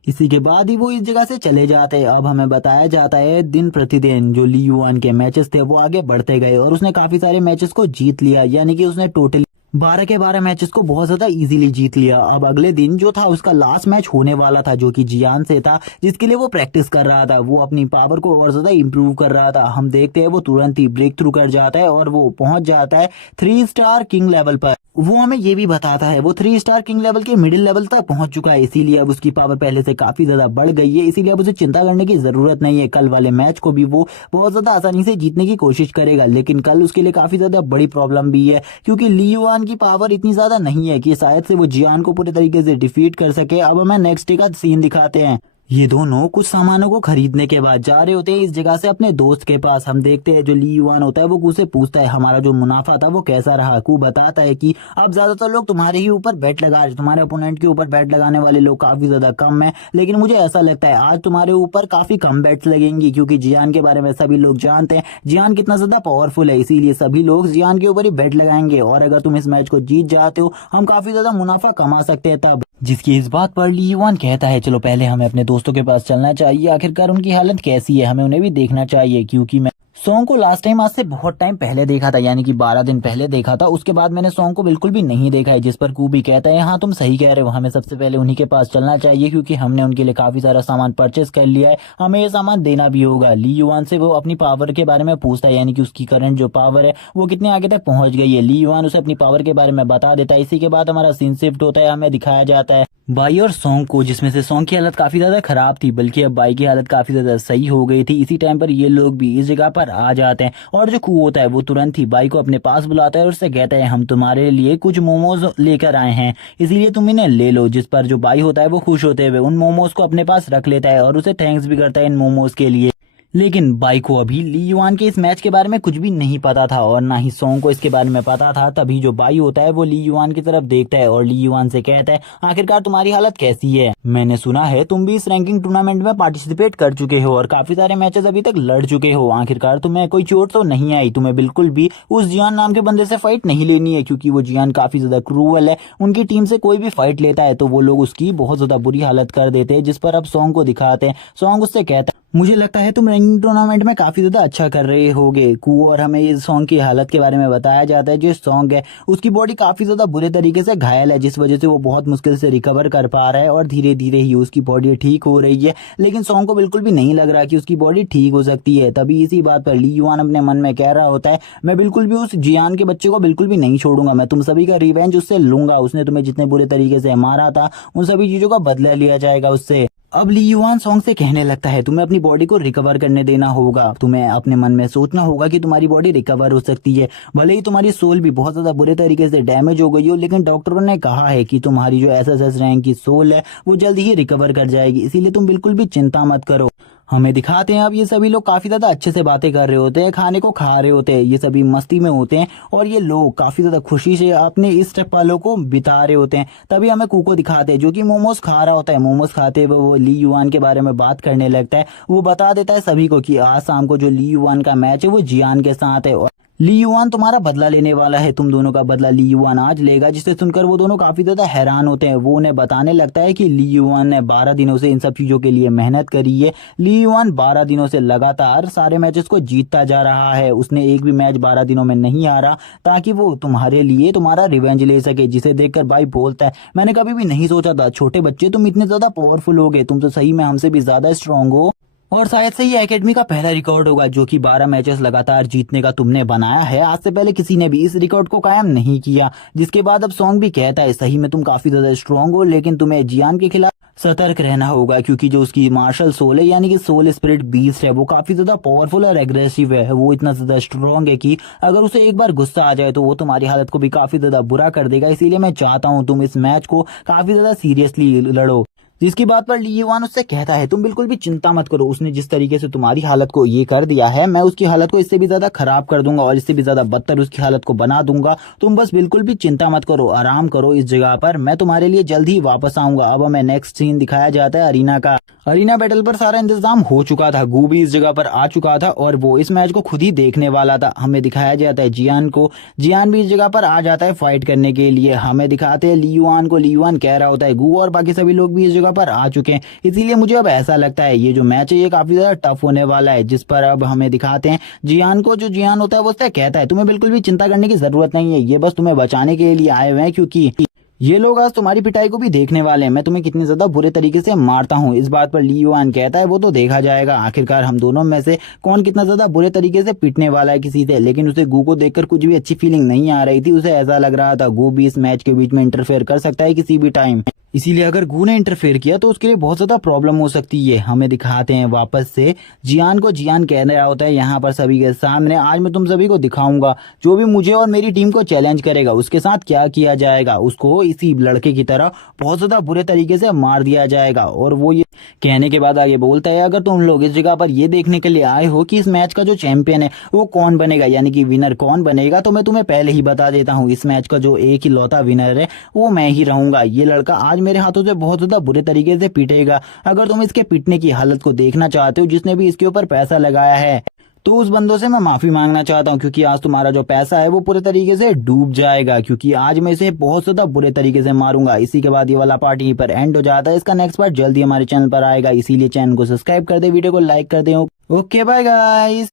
इसी के बाद ही वो इस जगह से चले जाते हैं। अब हमें बताया जाता है दिन प्रतिदिन जो ली युआन के मैचेस थे वो आगे बढ़ते गए और उसने काफी सारे मैचेस को जीत लिया, यानी कि उसने टोटली 12 के 12 मैचेस को बहुत ज्यादा इजीली जीत लिया। अब अगले दिन जो था उसका लास्ट मैच होने वाला था, जो कि जियान से था, जिसके लिए वो प्रैक्टिस कर रहा था, वो अपनी पावर को और ज्यादा इंप्रूव कर रहा था। हम देखते हैं वो तुरंत ही ब्रेक थ्रू कर जाता है और वो पहुंच जाता है 3 स्टार किंग लेवल पर। वो हमें ये भी बताता है वो 3 स्टार किंग लेवल के मिडिल लेवल तक पहुंच चुका है, इसीलिए अब उसकी पावर पहले से काफी ज्यादा बढ़ गई है, इसीलिए अब उसे चिंता करने की जरूरत नहीं है। कल वाले मैच को भी वो बहुत ज्यादा आसानी से जीतने की कोशिश करेगा, लेकिन कल उसके लिए काफी ज्यादा बड़ी प्रॉब्लम भी है, क्योंकि ली युआन की पावर इतनी ज्यादा नहीं है कि शायद से वो जियान को पूरे तरीके से डिफीट कर सके। अब हमें नेक्स्ट डे का सीन दिखाते हैं। ये दोनों कुछ सामानों को खरीदने के बाद जा रहे होते हैं इस जगह से अपने दोस्त के पास। हम देखते हैं जो ली युआन होता है वो कू से पूछता है, हमारा जो मुनाफा था वो कैसा रहा? कू बताता है कि अब ज्यादातर लोग तुम्हारे ही ऊपर बैट लगा रहे, तुम्हारे ओपोनेंट के ऊपर बैट लगाने वाले लोग काफी ज्यादा कम है, लेकिन मुझे ऐसा लगता है आज तुम्हारे ऊपर काफी कम बैट्स लगेंगी, क्योंकि जियान के बारे में सभी लोग जानते हैं जियान कितना ज्यादा पावरफुल है, इसीलिए सभी लोग जियान के ऊपर ही बैट लगाएंगे और अगर तुम इस मैच को जीत जाते हो हम काफी ज्यादा मुनाफा कमा सकते हैं। तब जिसकी इस बात पर ली युआन कहता है, चलो पहले हमें अपने दोस्तों के पास चलना चाहिए, आखिरकार उनकी हालत कैसी है, हमें उन्हें भी देखना चाहिए, क्योंकि मैं सॉन्ग को लास्ट टाइम आज से बहुत टाइम पहले देखा था, यानी कि 12 दिन पहले देखा था। उसके बाद मैंने सॉन्ग को बिल्कुल भी नहीं देखा है, जिस पर कू भी कहता है हाँ तुम सही कह रहे हो, हमें सबसे पहले उन्हीं के पास चलना चाहिए क्योंकि हमने उनके लिए काफी सारा सामान परचेस कर लिया है, हमें ये सामान देना भी होगा। ली युआन से वो अपनी पावर के बारे में पूछता है, यानी कि उसकी करंट जो पावर है वो कितने आगे तक पहुंच गई है। ली युआन उसे अपनी पावर के बारे में बता देता है। इसी के बाद हमारा सीन शिफ्ट होता है, हमें दिखाया जाता है बाई और सॉन्ग को, जिसमें से सॉन्ग की हालत काफी ज्यादा खराब थी, बल्कि अब बाई की हालत काफी ज्यादा सही हो गई थी। इसी टाइम पर ये लोग भी इस जगह पर आ जाते हैं और जो कू होता है वो तुरंत ही बाई को अपने पास बुलाता है और उससे कहता है हम तुम्हारे लिए कुछ मोमोज लेकर आए हैं, इसीलिए तुम इन्हें ले लो। जिस पर जो बाई होता है वो खुश होते हुए उन मोमोज को अपने पास रख लेता है और उसे थैंक्स भी करता है इन मोमोज के लिए। लेकिन बाई को अभी ली युआन के इस मैच के बारे में कुछ भी नहीं पता था और ना ही सॉन्ग को इसके बारे में पता था। तभी जो बाई होता है वो ली युआन की तरफ देखता है और ली युआन से कहता है आखिरकार तुम्हारी हालत कैसी है, मैंने सुना है तुम भी इस रैंकिंग टूर्नामेंट में पार्टिसिपेट कर चुके हो और काफी सारे मैचेस अभी तक लड़ चुके हो, आखिरकार तुम्हें कोई चोट तो नहीं आई, तुम्हें बिल्कुल भी उस जियान नाम के बंदे से फाइट नहीं लेनी है क्योंकि वो जियान काफी ज्यादा क्रूअल है। उनकी टीम से कोई भी फाइट लेता है तो वो लोग उसकी बहुत ज्यादा बुरी हालत कर देते हैं। जिस पर अब सॉन्ग को दिखाते हैं, सॉन्ग उससे कहता है मुझे लगता है तुम रैंकिंग टूर्नामेंट में काफी ज्यादा अच्छा कर रहे होगे कू, और हमें इस सॉन्ग की हालत के बारे में बताया जाता है। जो सॉन्ग है उसकी बॉडी काफी ज्यादा बुरे तरीके से घायल है, जिस वजह से वो बहुत मुश्किल से रिकवर कर पा रहा है और धीरे धीरे ही उसकी बॉडी ठीक हो रही है। लेकिन सॉन्ग को बिल्कुल भी नहीं लग रहा कि उसकी बॉडी ठीक हो सकती है। तभी इसी बात पर ली युआन अपने मन में कह रहा होता है मैं बिल्कुल भी उस जियान के बच्चे को बिल्कुल भी नहीं छोड़ूंगा, मैं तुम सभी का रिवेंज उससे लूंगा, उसने तुम्हें जितने बुरे तरीके से मारा था उन सभी चीजों का बदला लिया जाएगा उससे। अब ली युआन सॉन्ग से कहने लगता है तुम्हें अपनी बॉडी को रिकवर करने देना होगा, तुम्हें अपने मन में सोचना होगा कि तुम्हारी बॉडी रिकवर हो सकती है, भले ही तुम्हारी सोल भी बहुत ज्यादा बुरे तरीके से डैमेज हो गई हो, लेकिन डॉक्टरों ने कहा है कि तुम्हारी जो एसएसएस रैंक की सोल है वो जल्द ही रिकवर कर जाएगी, इसीलिए तुम बिल्कुल भी चिंता मत करो। हमें दिखाते हैं अब ये सभी लोग काफी ज्यादा अच्छे से बातें कर रहे होते हैं, खाने को खा रहे होते हैं, ये सभी मस्ती में होते हैं और ये लोग काफी ज्यादा खुशी से अपने इस पलों को बिता रहे होते हैं। तभी हमें कू को दिखाते हैं जो कि मोमोज खा रहा होता है। मोमोज खाते हुए वो ली युआन के बारे में बात करने लगता है, वो बता देता है सभी को कि आज शाम को जो ली युआन का मैच है वो जियान के साथ है और ली युआन तुम्हारा बदला लेने वाला है, तुम दोनों का बदला ली युआन आज लेगा। जिसे सुनकर वो दोनों काफी ज्यादा हैरान होते हैं। वो उन्हें बताने लगता है कि ली युआन ने 12 दिनों से इन सब चीजों के लिए मेहनत करी है, ली युआन 12 दिनों से लगातार सारे मैचेस को जीतता जा रहा है, उसने एक भी मैच 12 दिनों में नहीं हारा ताकि वो तुम्हारे लिए तुम्हारा रिवेंज ले सके। जिसे देखकर भाई बोलता है मैंने कभी भी नहीं सोचा था छोटे बच्चे तुम इतने ज्यादा पावरफुल हो गए, तुम तो सही में हमसे भी ज्यादा स्ट्रांग हो और शायद से ये एकेडमी का पहला रिकॉर्ड होगा जो कि 12 मैचेस लगातार जीतने का तुमने बनाया है, आज से पहले किसी ने भी इस रिकॉर्ड को कायम नहीं किया। जिसके बाद अब सॉन्ग भी कहता है सही में तुम काफी ज्यादा स्ट्रांग हो, लेकिन तुम्हें जियान के खिलाफ सतर्क रहना होगा क्योंकि जो उसकी मार्शल सोल है यानी कि सोल स्पिरिट बीस्ट है वो काफी ज्यादा पावरफुल और एग्रेसिव है, वो इतना ज्यादा स्ट्रांग है कि अगर उसे एक बार गुस्सा आ जाए तो वो तुम्हारी हालत को भी काफी ज्यादा बुरा कर देगा। इसीलिए मैं चाहता हूँ तुम इस मैच को काफी ज्यादा सीरियसली लड़ो। जिसकी बात पर ली युआन उससे कहता है तुम बिल्कुल भी चिंता मत करो, उसने जिस तरीके से तुम्हारी हालत को ये कर दिया है मैं उसकी हालत को इससे भी ज्यादा खराब कर दूंगा और इससे भी ज्यादा बदतर उसकी हालत को बना दूंगा, तुम बस बिल्कुल भी चिंता मत करो, आराम करो इस जगह पर, मैं तुम्हारे लिए जल्द ही वापस आऊंगा। अब हमें नेक्स्ट सीन दिखाया जाता है अरीना का। अरीना बैटल पर सारा इंतजाम हो चुका था, गू भी इस जगह पर आ चुका था और वो इस मैच को खुद ही देखने वाला था। हमें दिखाया जाता है जियान को, जियान भी इस जगह पर आ जाता है फाइट करने के लिए। हमें दिखाते हैं ली युआन को, ली युआन कह रहा होता है गू और बाकी सभी लोग भी इस जगह पर आ चुके हैं, इसीलिए मुझे अब ऐसा लगता है ये जो मैच है ये काफी ज्यादा टफ होने वाला है। जिस पर अब हमें दिखाते हैं जियान को, जो जियान होता है वो उससे कहता है तुम्हें बिल्कुल भी चिंता करने की जरूरत नहीं है, ये बस तुम्हें बचाने के लिए आए हुए हैं क्योंकि ये लोग आज तुम्हारी पिटाई को भी देखने वाले हैं, मैं तुम्हें कितनी ज्यादा बुरे तरीके से मारता हूँ। इस बात पर ली युआन कहता है वो तो देखा जाएगा, आखिरकार हम दोनों में से कौन कितना ज्यादा बुरे तरीके से पिटने वाला है किसी से। लेकिन उसे गू को देखकर कुछ भी अच्छी फीलिंग नहीं आ रही थी, उसे ऐसा लग रहा था गू भी इस मैच के बीच में इंटरफेयर कर सकता है किसी भी टाइम, इसीलिए अगर गू ने इंटरफेयर किया तो उसके लिए बहुत ज्यादा प्रॉब्लम हो सकती है। हमें दिखाते हैं वापस से जियान को, जियान कह रहा होता है यहाँ पर सभी के सामने आज मैं तुम सभी को दिखाऊंगा जो भी मुझे और मेरी टीम को चैलेंज करेगा उसके साथ क्या किया जाएगा, उसको इसी लड़के की तरह बहुत ज्यादा बुरे तरीके से मार दिया जाएगा। और वो ये कहने के बाद आगे बोलता है अगर तुम लोग इस जगह पर ये देखने के लिए आए हो कि इस मैच का जो चैंपियन है वो कौन बनेगा यानी कि विनर कौन बनेगा, तो मैं तुम्हें पहले ही बता देता हूँ इस मैच का जो एक ही लौता विनर है वो मैं ही रहूंगा। ये लड़का आज मेरे हाथों से बहुत ज्यादा बुरे तरीके से पीटेगा, अगर तुम इसके पीटने की हालत को देखना चाहते हो जिसने भी इसके ऊपर पैसा लगाया है तो उस बंदों से मैं माफी मांगना चाहता हूँ क्योंकि आज तुम्हारा जो पैसा है वो पूरे तरीके से डूब जाएगा, क्योंकि आज मैं इसे बहुत ज्यादा बुरे तरीके से मारूंगा। इसी के बाद ये वाला पार्ट यहीं पर एंड हो जाता है, इसका नेक्स्ट पार्ट जल्दी हमारे चैनल पर आएगा, इसीलिए चैनल को सब्सक्राइब कर दे, वीडियो को लाइक कर दे। Okay bye guys.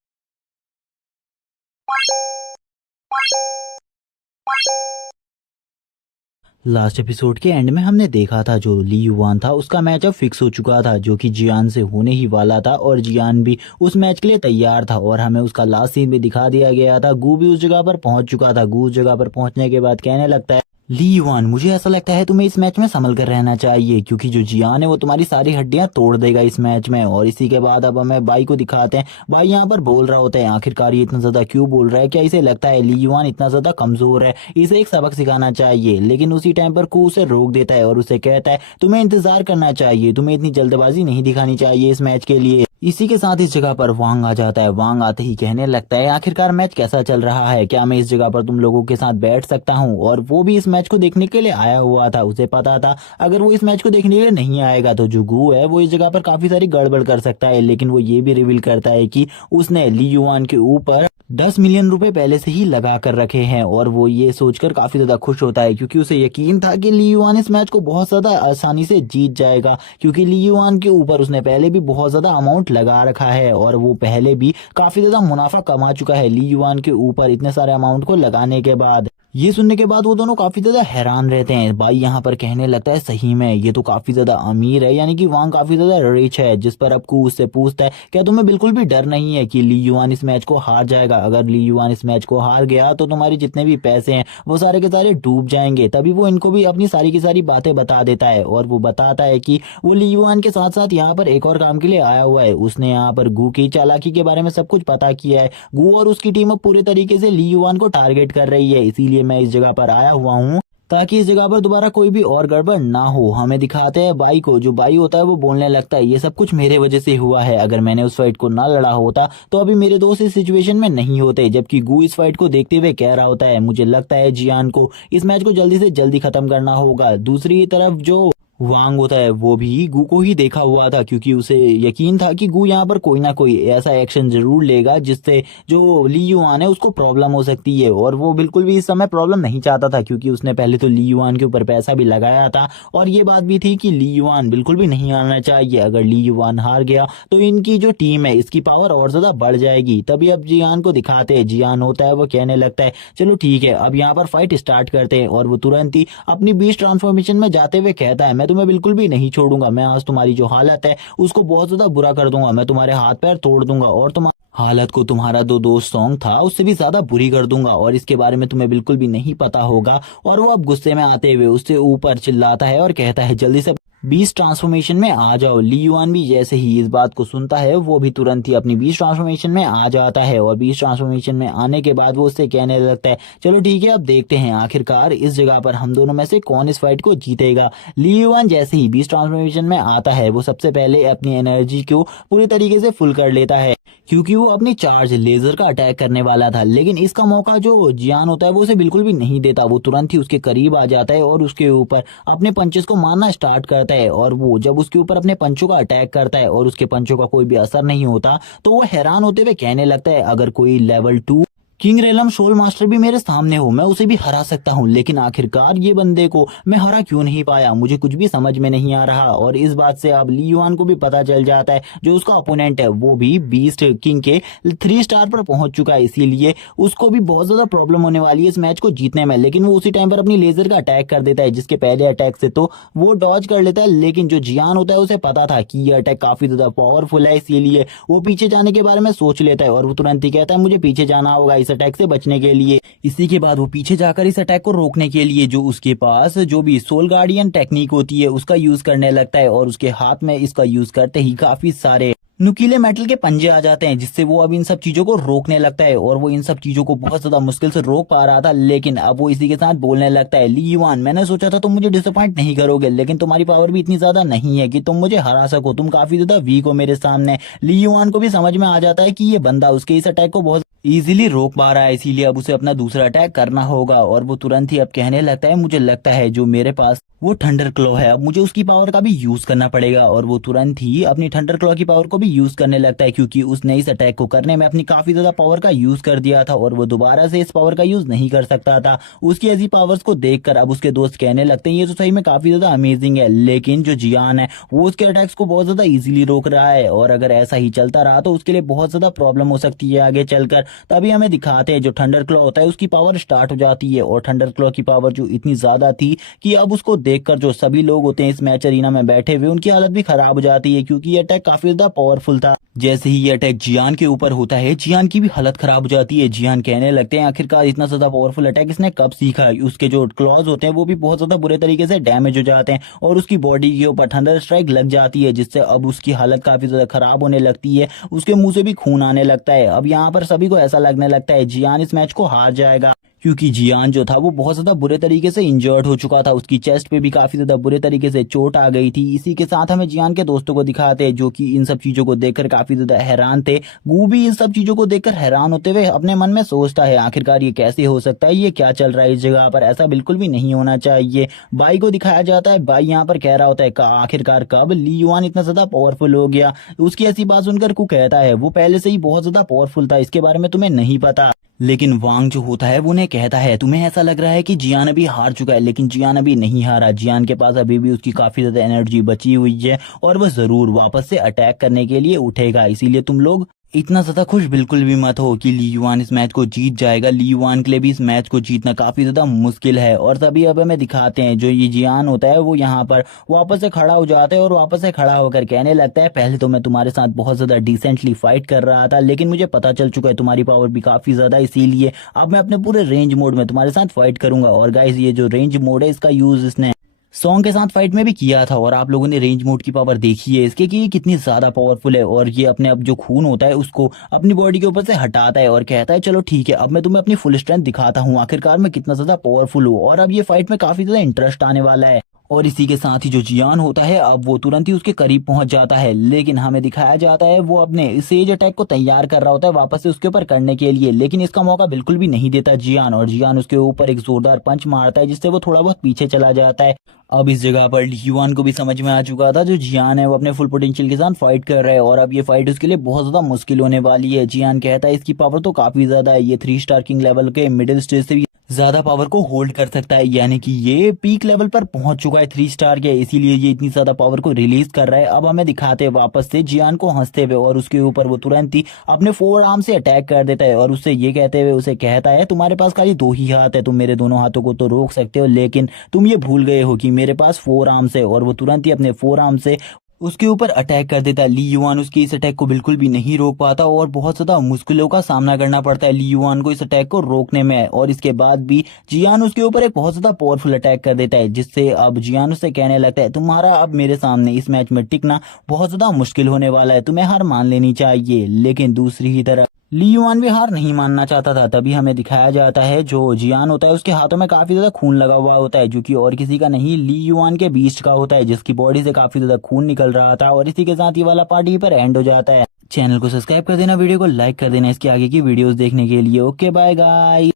Last episode के एंड में हमने देखा था जो ली युवान था उसका मैच अब फिक्स हो चुका था जो कि जियान से होने ही वाला था और जियान भी उस मैच के लिए तैयार था और हमें उसका लास्ट सीन भी दिखा दिया गया था। गू भी उस जगह पर पहुंच चुका था। गू उस जगह पर पहुंचने के बाद कहने लगता है, ली युवान मुझे ऐसा लगता है तुम्हें इस मैच में संभल कर रहना चाहिए क्योंकि जो जियान है वो तुम्हारी सारी हड्डियां तोड़ देगा इस मैच में। और इसी के बाद अब हमें बाई को दिखाते हैं। बाई यहाँ पर बोल रहा होता है आखिरकार ये इतना ज्यादा क्यों बोल रहा है, क्या इसे लगता है ली युवान इतना ज्यादा कमजोर है, इसे एक सबक सिखाना चाहिए। लेकिन उसी टाइम पर कू उसे रोक देता है और उसे कहता है तुम्हें इंतजार करना चाहिए, तुम्हें इतनी जल्दबाजी नहीं दिखानी चाहिए इस मैच के लिए। इसी के साथ इस जगह पर वांग आ जाता है। वांग आते ही कहने लगता है आखिरकार मैच कैसा चल रहा है, क्या मैं इस जगह पर तुम लोगों के साथ बैठ सकता हूँ। और वो भी इस मैच को देखने के लिए आया हुआ था। उसे पता था अगर वो इस मैच को देखने के लिए नहीं आएगा तो जो गू है वो इस जगह पर काफी सारी गड़बड़ कर सकता है। लेकिन वो ये भी रिवील करता है कि उसने ली युआन के ऊपर 10 मिलियन रुपए पहले से ही लगा कर रखे हैं। और वो ये सोचकर काफी ज्यादा खुश होता है क्योंकि उसे यकीन था कि ली युआन इस मैच को बहुत ज्यादा आसानी से जीत जाएगा क्योंकि ली युआन के ऊपर उसने पहले भी बहुत ज्यादा अमाउंट लगा रखा है और वो पहले भी काफी ज्यादा मुनाफा कमा चुका है ली युआन के ऊपर इतने सारे अमाउंट को लगाने के बाद। ये सुनने के बाद वो दोनों काफी ज्यादा हैरान रहते हैं। भाई यहाँ पर कहने लगता है सही में ये तो काफी ज्यादा अमीर है, यानी कि वांग काफी ज्यादा रिच है। जिस पर अब कू उससे पूछता है क्या तुम्हें बिल्कुल भी डर नहीं है कि ली युआन इस मैच को हार जाएगा, अगर ली युआन इस मैच को हार गया तो तुम्हारे जितने भी पैसे हैं वो सारे के सारे डूब जाएंगे। तभी वो इनको भी अपनी सारी की सारी बातें बता देता है और वो बताता है कि वो ली युआन के साथ साथ यहाँ पर एक और काम के लिए आया हुआ है। उसने यहाँ पर गू की चालाकी के बारे में सब कुछ पता किया है। गू और उसकी टीम अब पूरे तरीके से ली युआन को टारगेट कर रही है, इसीलिए मैं इस जगह पर आया हुआ हूँ ताकि इस जगह पर दोबारा कोई भी और गड़बड़ ना हो। हमें दिखाते हैं बाई को। जो बाई होता है वो बोलने लगता है ये सब कुछ मेरे वजह से हुआ है, अगर मैंने उस फाइट को ना लड़ा होता तो अभी मेरे दोस्त इस सिचुएशन में नहीं होते। जबकि गू इस फाइट को देखते हुए कह रहा होता है मुझे लगता है जियान को इस मैच को जल्दी से जल्दी खत्म करना होगा। दूसरी तरफ जो वांग होता है वो भी गू को ही देखा हुआ था क्योंकि उसे यकीन था कि गू यहाँ पर कोई ना कोई ऐसा एक्शन जरूर लेगा जिससे जो ली युआन है उसको प्रॉब्लम हो सकती है। और वो बिल्कुल भी इस समय प्रॉब्लम नहीं चाहता था क्योंकि उसने पहले तो ली युआन के ऊपर पैसा भी लगाया था और ये बात भी थी कि ली युआन बिल्कुल भी नहीं हारना चाहिए। अगर ली युआन हार गया तो इनकी जो टीम है इसकी पावर और ज्यादा बढ़ जाएगी। तभी अब जियान को दिखाते हैं। जियान होता है वो कहने लगता है चलो ठीक है अब यहाँ पर फाइट स्टार्ट करते हैं। और वो तुरंत ही अपनी बीस्ट ट्रांसफॉर्मेशन में जाते हुए कहता है मैं तुम्हें बिल्कुल भी नहीं छोड़ूंगा, मैं आज तुम्हारी जो हालत है उसको बहुत ज्यादा बुरा कर दूंगा, मैं तुम्हारे हाथ पैर तोड़ दूंगा और तुम हालत को तुम्हारा दो दोस्त सॉन्ग था उससे भी ज्यादा बुरी कर दूंगा और इसके बारे में तुम्हें बिल्कुल भी नहीं पता होगा। और वो अब गुस्से में आते हुए उससे ऊपर चिल्लाता है और कहता है जल्दी से बीस्ट ट्रांसफॉर्मेशन में आ जाओ। ली युआन भी जैसे ही इस बात को सुनता है वो भी तुरंत ही अपनी बीस्ट ट्रांसफॉर्मेशन में आ जाता है और बीस्ट ट्रांसफॉर्मेशन में आने के बाद वो उससे कहने लगता है चलो ठीक है अब देखते हैं आखिरकार इस जगह पर हम दोनों में से कौन इस फाइट को जीतेगा। ली युआन जैसे ही बीस्ट ट्रांसफॉर्मेशन में आता है वो सबसे पहले अपनी एनर्जी को पूरी तरीके से फुल कर लेता है क्योंकि वो अपनी चार्ज लेजर का अटैक करने वाला था। लेकिन इसका मौका जो जियान होता है वो उसे बिल्कुल भी नहीं देता। वो तुरंत ही उसके करीब आ जाता है और उसके ऊपर अपने पंचेस को मारना स्टार्ट करता है। और वो जब उसके ऊपर अपने पंचों का अटैक करता है और उसके पंचों का कोई भी असर नहीं होता तो वो हैरान होते हुए कहने लगता है अगर कोई लेवल 2 किंग रेलम सोल मास्टर भी मेरे सामने हो मैं उसे भी हरा सकता हूँ, लेकिन आखिरकार ये बंदे को मैं हरा क्यों नहीं पाया, मुझे कुछ भी समझ में नहीं आ रहा। और इस बात से अब ली युआन को भी पता चल जाता है जो उसका अपोनेंट है वो भी बीस्ट किंग के 3 स्टार पर पहुंच चुका है, इसीलिए उसको भी बहुत ज्यादा प्रॉब्लम होने वाली है इस मैच को जीतने में। लेकिन वो उसी टाइम पर अपनी लेजर का अटैक कर देता है जिसके पहले अटैक से तो वो डॉज कर लेता है। लेकिन जो जियान होता है उसे पता था कि ये अटैक काफी ज्यादा पावरफुल है, इसीलिए वो पीछे जाने के बारे में सोच लेता है और वो तुरंत ही कहता है मुझे पीछे जाना होगा इस अटैक से बचने के लिए। इसी के बाद वो पीछे जाकर इस अटैक को रोकने के लिए जो उसके पास जो भी सोल गार्डियन टेक्निक होती है उसका यूज करने लगता है और उसके हाथ में इसका यूज करते ही काफी सारे नुकीले मेटल के पंजे आ जाते हैं जिससे वो अब इन सब चीजों को रोकने लगता है। और वो इन सब चीजों को बहुत ज्यादा मुश्किल से रोक पा रहा था। लेकिन अब वो इसी के साथ बोलने लगता है ली युआन मैंने सोचा था तुम मुझे डिसअपॉइंट नहीं करोगे, लेकिन तुम्हारी पावर भी इतनी ज्यादा नहीं है कि तुम मुझे हरा सको, तुम काफी ज्यादा वीक हो मेरे सामने। ली युआन को भी समझ में आ जाता है कि ये बंदा उसके इस अटैक को बहुत इजीली रोक पा रहा है, इसीलिए अब उसे अपना दूसरा अटैक करना होगा। और वो तुरंत ही अब कहने लगता है मुझे लगता है जो मेरे पास वो थंडर क्लॉ है। अब मुझे उसकी पावर का भी यूज करना पड़ेगा और वो तुरंत ही अपनी थंडर क्लॉ की पावर को भी यूज करने लगता है, क्योंकि उसने इस अटैक को करने में अपनी काफी ज्यादा पावर का यूज कर दिया था और वो दोबारा से इस पावर का यूज नहीं कर सकता था। उसकी ऐसी पावर्स को देखकर अब उसके दोस्त कहने लगते हैं ये तो सही में काफी ज्यादा अमेजिंग है, लेकिन जो जियान है वो उसके अटैक्स को बहुत ज्यादा इजीली रोक रहा है और अगर ऐसा ही चलता रहा तो उसके लिए बहुत ज्यादा प्रॉब्लम हो सकती है आगे चलकर। तभी हमें दिखाते हैं जो थंडर क्लॉ होता है उसकी पावर स्टार्ट हो जाती है और थंडर क्लॉ की पावर जो इतनी ज्यादा थी कि अब उसको देखकर जो सभी लोग होते हैं इस मैच अरीना में बैठे हुए उनकी हालत भी खराब हो जाती है, क्योंकि ये अटैक काफी ज्यादा पावरफुल था। जैसे ही ये अटैक जियान के ऊपर होता है जियान की भी हालत खराब हो जाती है। जियान कहने लगते हैं आखिरकार इतना ज्यादा पावरफुल अटैक इसने कब सीखा। उसके जो क्लॉज होते हैं वो भी बहुत ज्यादा बुरे तरीके से डैमेज हो जाते हैं और उसकी बॉडी के ऊपर थंडर स्ट्राइक लग जाती है, जिससे अब उसकी हालत काफी ज्यादा खराब होने लगती है। उसके मुंह से भी खून आने लगता है। अब यहाँ पर सभी को ऐसा लगने लगता है जियान इस मैच को हार जाएगा, क्योंकि जियान जो था वो बहुत ज्यादा बुरे तरीके से इंजर्ड हो चुका था। उसकी चेस्ट पे भी काफी ज्यादा बुरे तरीके से चोट आ गई थी। इसी के साथ हमें जियान के दोस्तों को दिखाते हैं जो कि इन सब चीजों को देखकर काफी ज्यादा हैरान थे। गू भी इन सब चीजों को देखकर हैरान होते हुए अपने मन में सोचता है आखिरकार ये कैसे हो सकता है, ये क्या चल रहा है इस जगह पर, ऐसा बिल्कुल भी नहीं होना चाहिए। बाई को दिखाया जाता है। बाई यहाँ पर कह रहा होता है आखिरकार कब ली युआन इतना ज्यादा पावरफुल हो गया। उसकी ऐसी बात सुनकर कू कहता है वो पहले से ही बहुत ज्यादा पावरफुल था, इसके बारे में तुम्हें नहीं पता। लेकिन वांग जो होता है वो उन्हें कहता है तुम्हें ऐसा लग रहा है कि जियान अभी हार चुका है, लेकिन जियान अभी नहीं हारा। जियान के पास अभी भी उसकी काफी ज्यादा एनर्जी बची हुई है और वह जरूर वापस से अटैक करने के लिए उठेगा। इसीलिए तुम लोग इतना ज्यादा खुश बिल्कुल भी मत हो कि ली युआन इस मैच को जीत जाएगा। ली युआन के लिए भी इस मैच को जीतना काफी ज्यादा मुश्किल है। और तभी अब हमें दिखाते हैं जो ये जियान होता है वो यहाँ पर वापस से खड़ा हो जाता है और वापस से खड़ा होकर कहने लगता है पहले तो मैं तुम्हारे साथ बहुत ज्यादा डिसेंटली फाइट कर रहा था, लेकिन मुझे पता चल चुका है तुम्हारी पावर भी काफी ज्यादा, इसीलिए अब मैं अपने पूरे रेंज मोड में तुम्हारे साथ फाइट करूंगा। और गाइस ये जो रेंज मोड है इसका यूज इसने सॉन्ग के साथ फाइट में भी किया था और आप लोगों ने रेंज मोड की पावर देखी है इसके कि ये कितनी ज्यादा पावरफुल है। और ये अपने अब जो खून होता है उसको अपनी बॉडी के ऊपर से हटाता है और कहता है चलो ठीक है अब मैं तुम्हें अपनी फुल स्ट्रेंथ दिखाता हूँ आखिरकार मैं कितना ज्यादा पावरफुल हूँ। और अब ये फाइट में काफी ज्यादा इंटरेस्ट आने वाला है। और इसी के साथ ही जो जियान होता है अब वो तुरंत ही उसके करीब पहुंच जाता है, लेकिन हमें दिखाया जाता है वो अपने सेज अटैक को तैयार कर रहा होता है वापस से उसके ऊपर करने के लिए, लेकिन इसका मौका बिल्कुल भी नहीं देता जियान। और जियान उसके ऊपर एक जोरदार पंच मारता है जिससे वो थोड़ा बहुत पीछे चला जाता है। अब इस जगह पर युआन को भी समझ में आ चुका था जो जियान है वो अपने फुल पोटेंशियल के साथ फाइट कर रहा है और अब ये फाइट उसके लिए बहुत ज्यादा मुश्किल होने वाली है। जियान कहता है इसकी पावर तो काफी ज्यादा है, ये 3 स्टार किंग लेवल के मिडिल स्टेज से भी ज्यादा पावर को होल्ड कर सकता है, यानी कि ये पीक लेवल पर पहुंच चुका है 3 स्टार के, इसीलिए ये इतनी ज्यादा पावर को रिलीज कर रहा है। अब हमें दिखाते हैं वापस से जियान को हंसते हुए और उसके ऊपर वो तुरंत ही अपने 4 आर्म से अटैक कर देता है और उससे ये कहते हुए उसे कहता है तुम्हारे पास खाली 2 ही हाथ है, तुम मेरे दोनों हाथों को तो रोक सकते हो लेकिन तुम ये भूल गए हो कि मेरे पास 4 आर्म्स है। और वो तुरंत ही अपने 4 आर्म से उसके ऊपर अटैक कर देता है। ली युआन उसकी इस अटैक को बिल्कुल भी नहीं रोक पाता और बहुत ज्यादा मुश्किलों का सामना करना पड़ता है ली युआन को इस अटैक को रोकने में। और इसके बाद भी जियान उसके ऊपर एक बहुत ज्यादा पावरफुल अटैक कर देता है, जिससे अब जियान उससे कहने लगता है तुम्हारा अब मेरे सामने इस मैच में टिकना बहुत ज्यादा मुश्किल होने वाला है, तुम्हें हार मान लेनी चाहिए। लेकिन दूसरी ही तरफ ली युआन भी हार नहीं मानना चाहता था। तभी हमें दिखाया जाता है जो जियान होता है उसके हाथों में काफी ज्यादा खून लगा हुआ होता है, जो कि और किसी का नहीं ली युआन के बीस्ट का होता है, जिसकी बॉडी से काफी ज्यादा खून निकल रहा था। और इसी के साथ ये वाला पार्ट यहीं पर एंड हो जाता है। चैनल को सब्सक्राइब कर देना, वीडियो को लाइक कर देना इसके आगे की वीडियोस देखने के लिए। Okay bye guys.